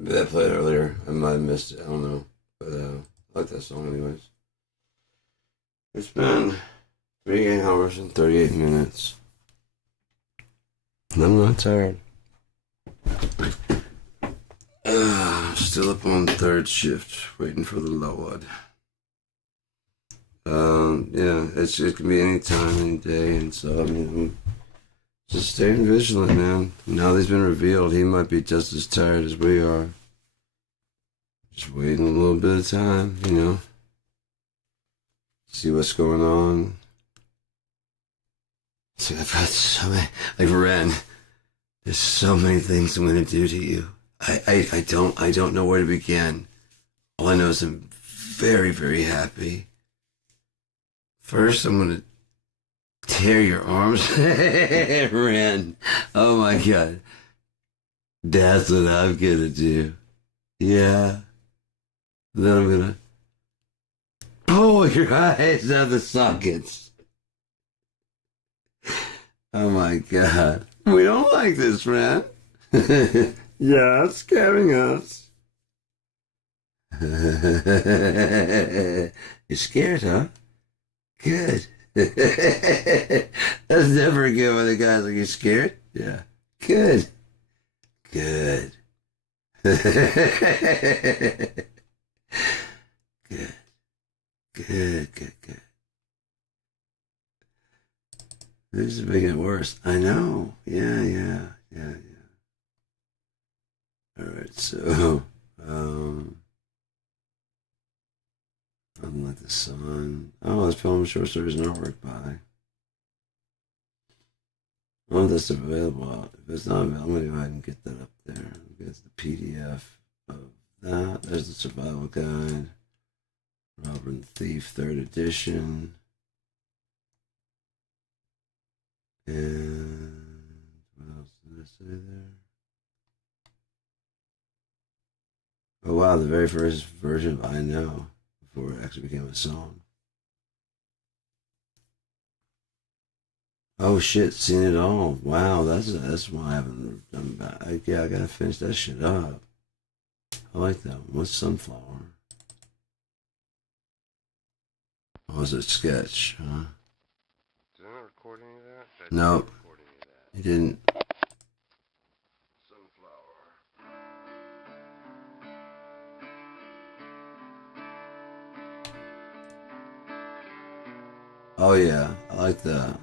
Maybe that played earlier. I might have missed it. I don't know. But I like that song anyways. It's been 3 hours and 38 minutes. And I'm not tired. Still up on third shift, waiting for the Lord. Yeah, it can be any time, any day, and so I mean, I'm just staying vigilant, man. Now that he's been revealed, he might be just as tired as we are. Just waiting a little bit of time, you know. See what's going on. See, I've got so many, like Ren. There's so many things I'm gonna do to you. I don't know where to begin. All I know is I'm very, very happy. First, I'm gonna tear your arms. Ren. Oh my god. That's what I'm gonna do. Yeah. Then I'm gonna pull your eyes out of the sockets. Oh my god. We don't like this, Ren. Yeah, it's scaring us. You're scared, huh? Good. That's never good when the guy's like, you scared? Yeah. Good. Good. Good. Good, good, good. This is making it worse. I know. Yeah. All right, so, Unlike the Sun. Oh, this film short stories and artwork by. Oh, that's available. If it's not available, I'm going to go ahead and get that up there. There's the PDF of that. There's the Survival Guide. Robber and Thief, 3rd edition. And what else did I say there? the very first version of I Know before it actually became a song. Oh shit, seen it all. Wow, that's why I haven't done back. Yeah, I gotta finish that shit up. I like that one. What's Sunflower? Oh, was it sketch, huh? Did I not record any of that? No. Record any of that. He didn't. Oh yeah, I like that.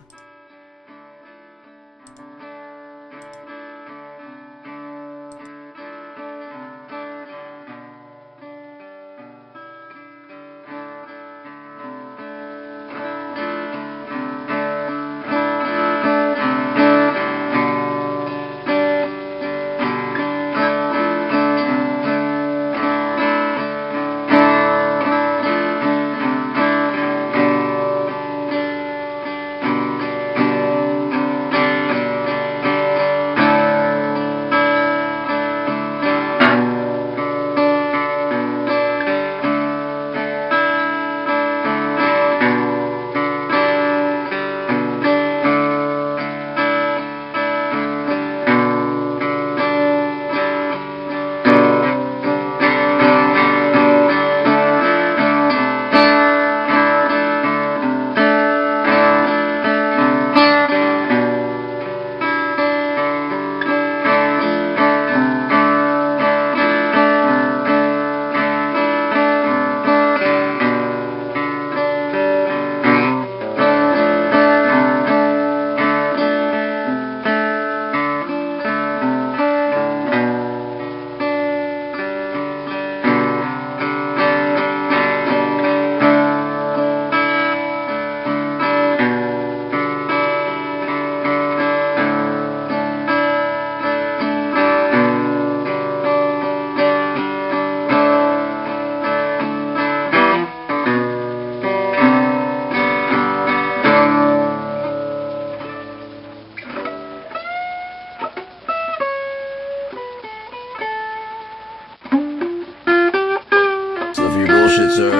Enough of your bullshit, sir.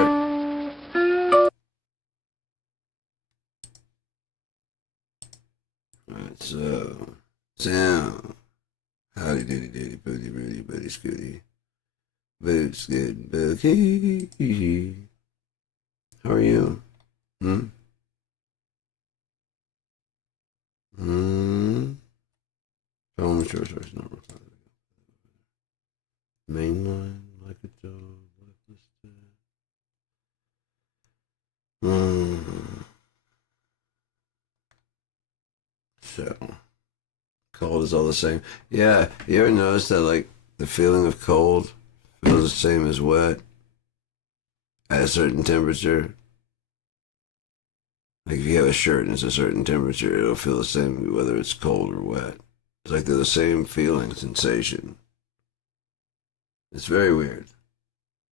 Alright, so Sam. Howdy doody doody booty booty booty scooty. Boots good booty. How are you? Hmm? Hmm? Oh, sure, it's not recorded. Mainline, like a dog, So, cold is all the same. Yeah, you ever notice that, like, the feeling of cold feels the same as wet at a certain temperature? Like, if you have a shirt and it's a certain temperature, it'll feel the same whether it's cold or wet. It's like they're the same feeling, sensation. It's very weird.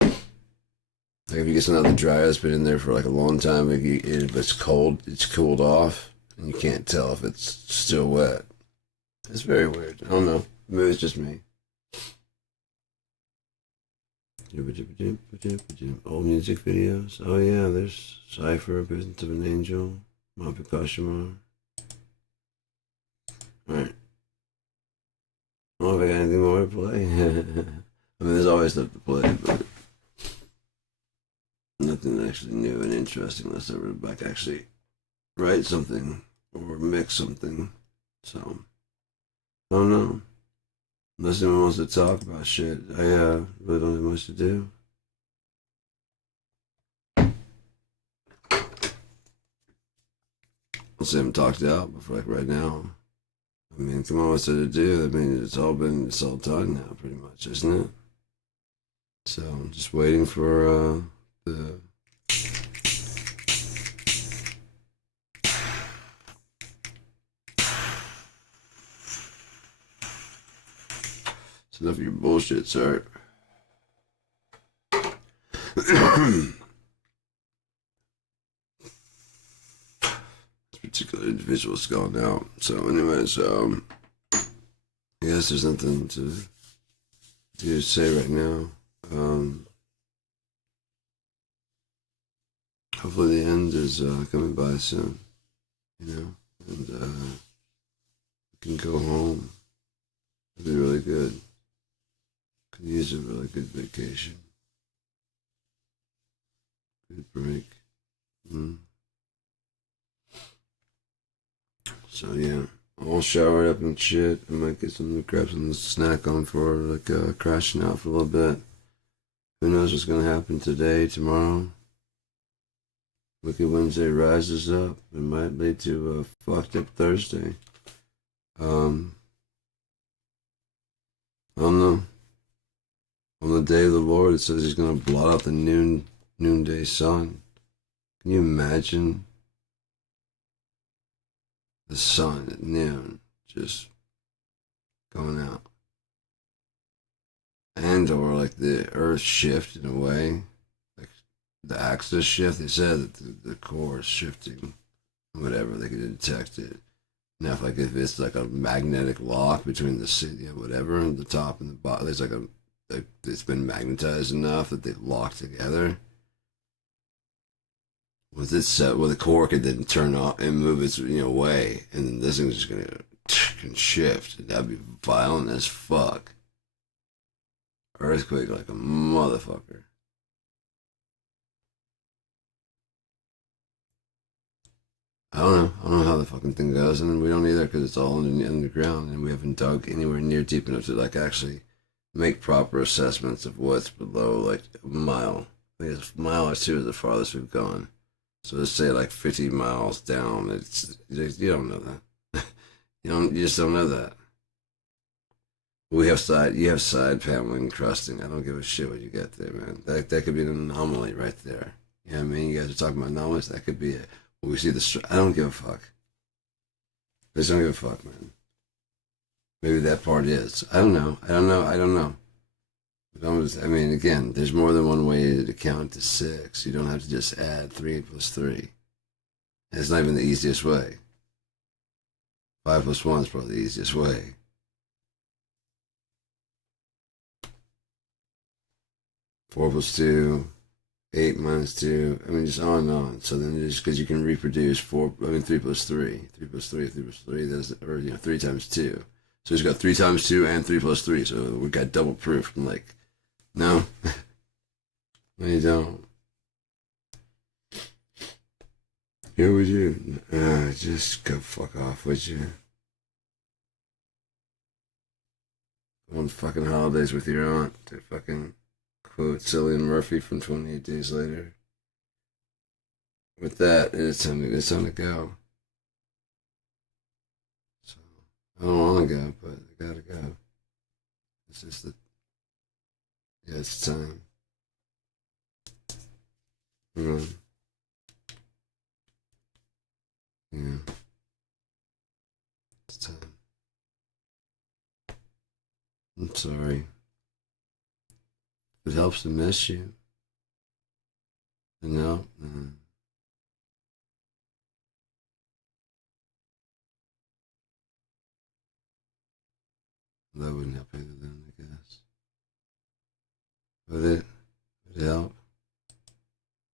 Like if you get something out of the dryer that's been in there for like a long time, if it's cold, it's cooled off, and you can't tell if it's still wet. It's very weird. I don't know. Maybe it's just me. Old music videos. Oh yeah, there's Cypher, Business of an Angel, Mapu Kashimar. Alright. I don't know if I got anything more to play. I mean, there's always stuff to play, but nothing actually new and interesting unless I were back actually write something or mix something. So, I don't know. Unless anyone wants to talk about shit, I really don't have much to do. Let's say I'm talked out, but for like right now, I mean, come on, what's there to do? I mean, it's all done now, pretty much, isn't it? So I'm just waiting for the It's enough of your bullshit, sir. This particular individual's gone out. So, anyways, I guess there's nothing to say right now. Hopefully the end is coming by soon, and we can go home. It'll be really good. Could use a really good vacation. Good break. So yeah, all showered up and shit. I might grab some snack on for crashing out for a little bit. Who knows what's gonna happen today, tomorrow? Wicked Wednesday rises up. It might lead to a fucked up Thursday. I don't know. On the day of the Lord, it says He's gonna blot out the noonday sun. Can you imagine the sun at noon just going out? And or like the earth shift in a way, like the axis shift. They said that the core is shifting, whatever, they could detect it. Now if it's like a magnetic lock between the city and whatever, and the top and the bottom, there's it's been magnetized enough that they've locked together. With it set, the core could then turn off and move its way, and then this thing's just can shift. And that'd be violent as fuck. Earthquake like a motherfucker. I don't know how the fucking thing goes, and we don't either because it's all underground, and we haven't dug anywhere near deep enough to actually make proper assessments of what's below like a mile. I think it's a mile or two is the farthest we've gone. So let's say 50 miles down. You don't know that. You just don't know that. You have side paneling crusting. I don't give a shit what you get there, man. That could be an anomaly right there. You know what I mean? You guys are talking about anomalies. That could be it. When we see I don't give a fuck. I just don't give a fuck, man. Maybe that part is. I don't know. I mean, again, there's more than one way to count to 6. You don't have to just add 3 plus 3. And it's not even the easiest way. 5 plus 1 is probably the easiest way. Four plus 2, 8 minus 2. I mean, just on and on. So then just because you can reproduce 3 plus 3. 3 plus 3, 3 plus 3, that's, or 3 times 2. So he's got 3 times 2 and 3 plus 3. So we got double proof. I'm like, no. No, you don't. Here would you? Just go fuck off, would you? Go on fucking holidays with your aunt to fucking quote Cillian Murphy from 28 Days Later. With that, it's time to go. So, I don't want to go, but I gotta go. It's just it's time. Yeah. It's time. I'm sorry. If it helps to miss you, no. That wouldn't help either then, I guess. Would it? Would it help?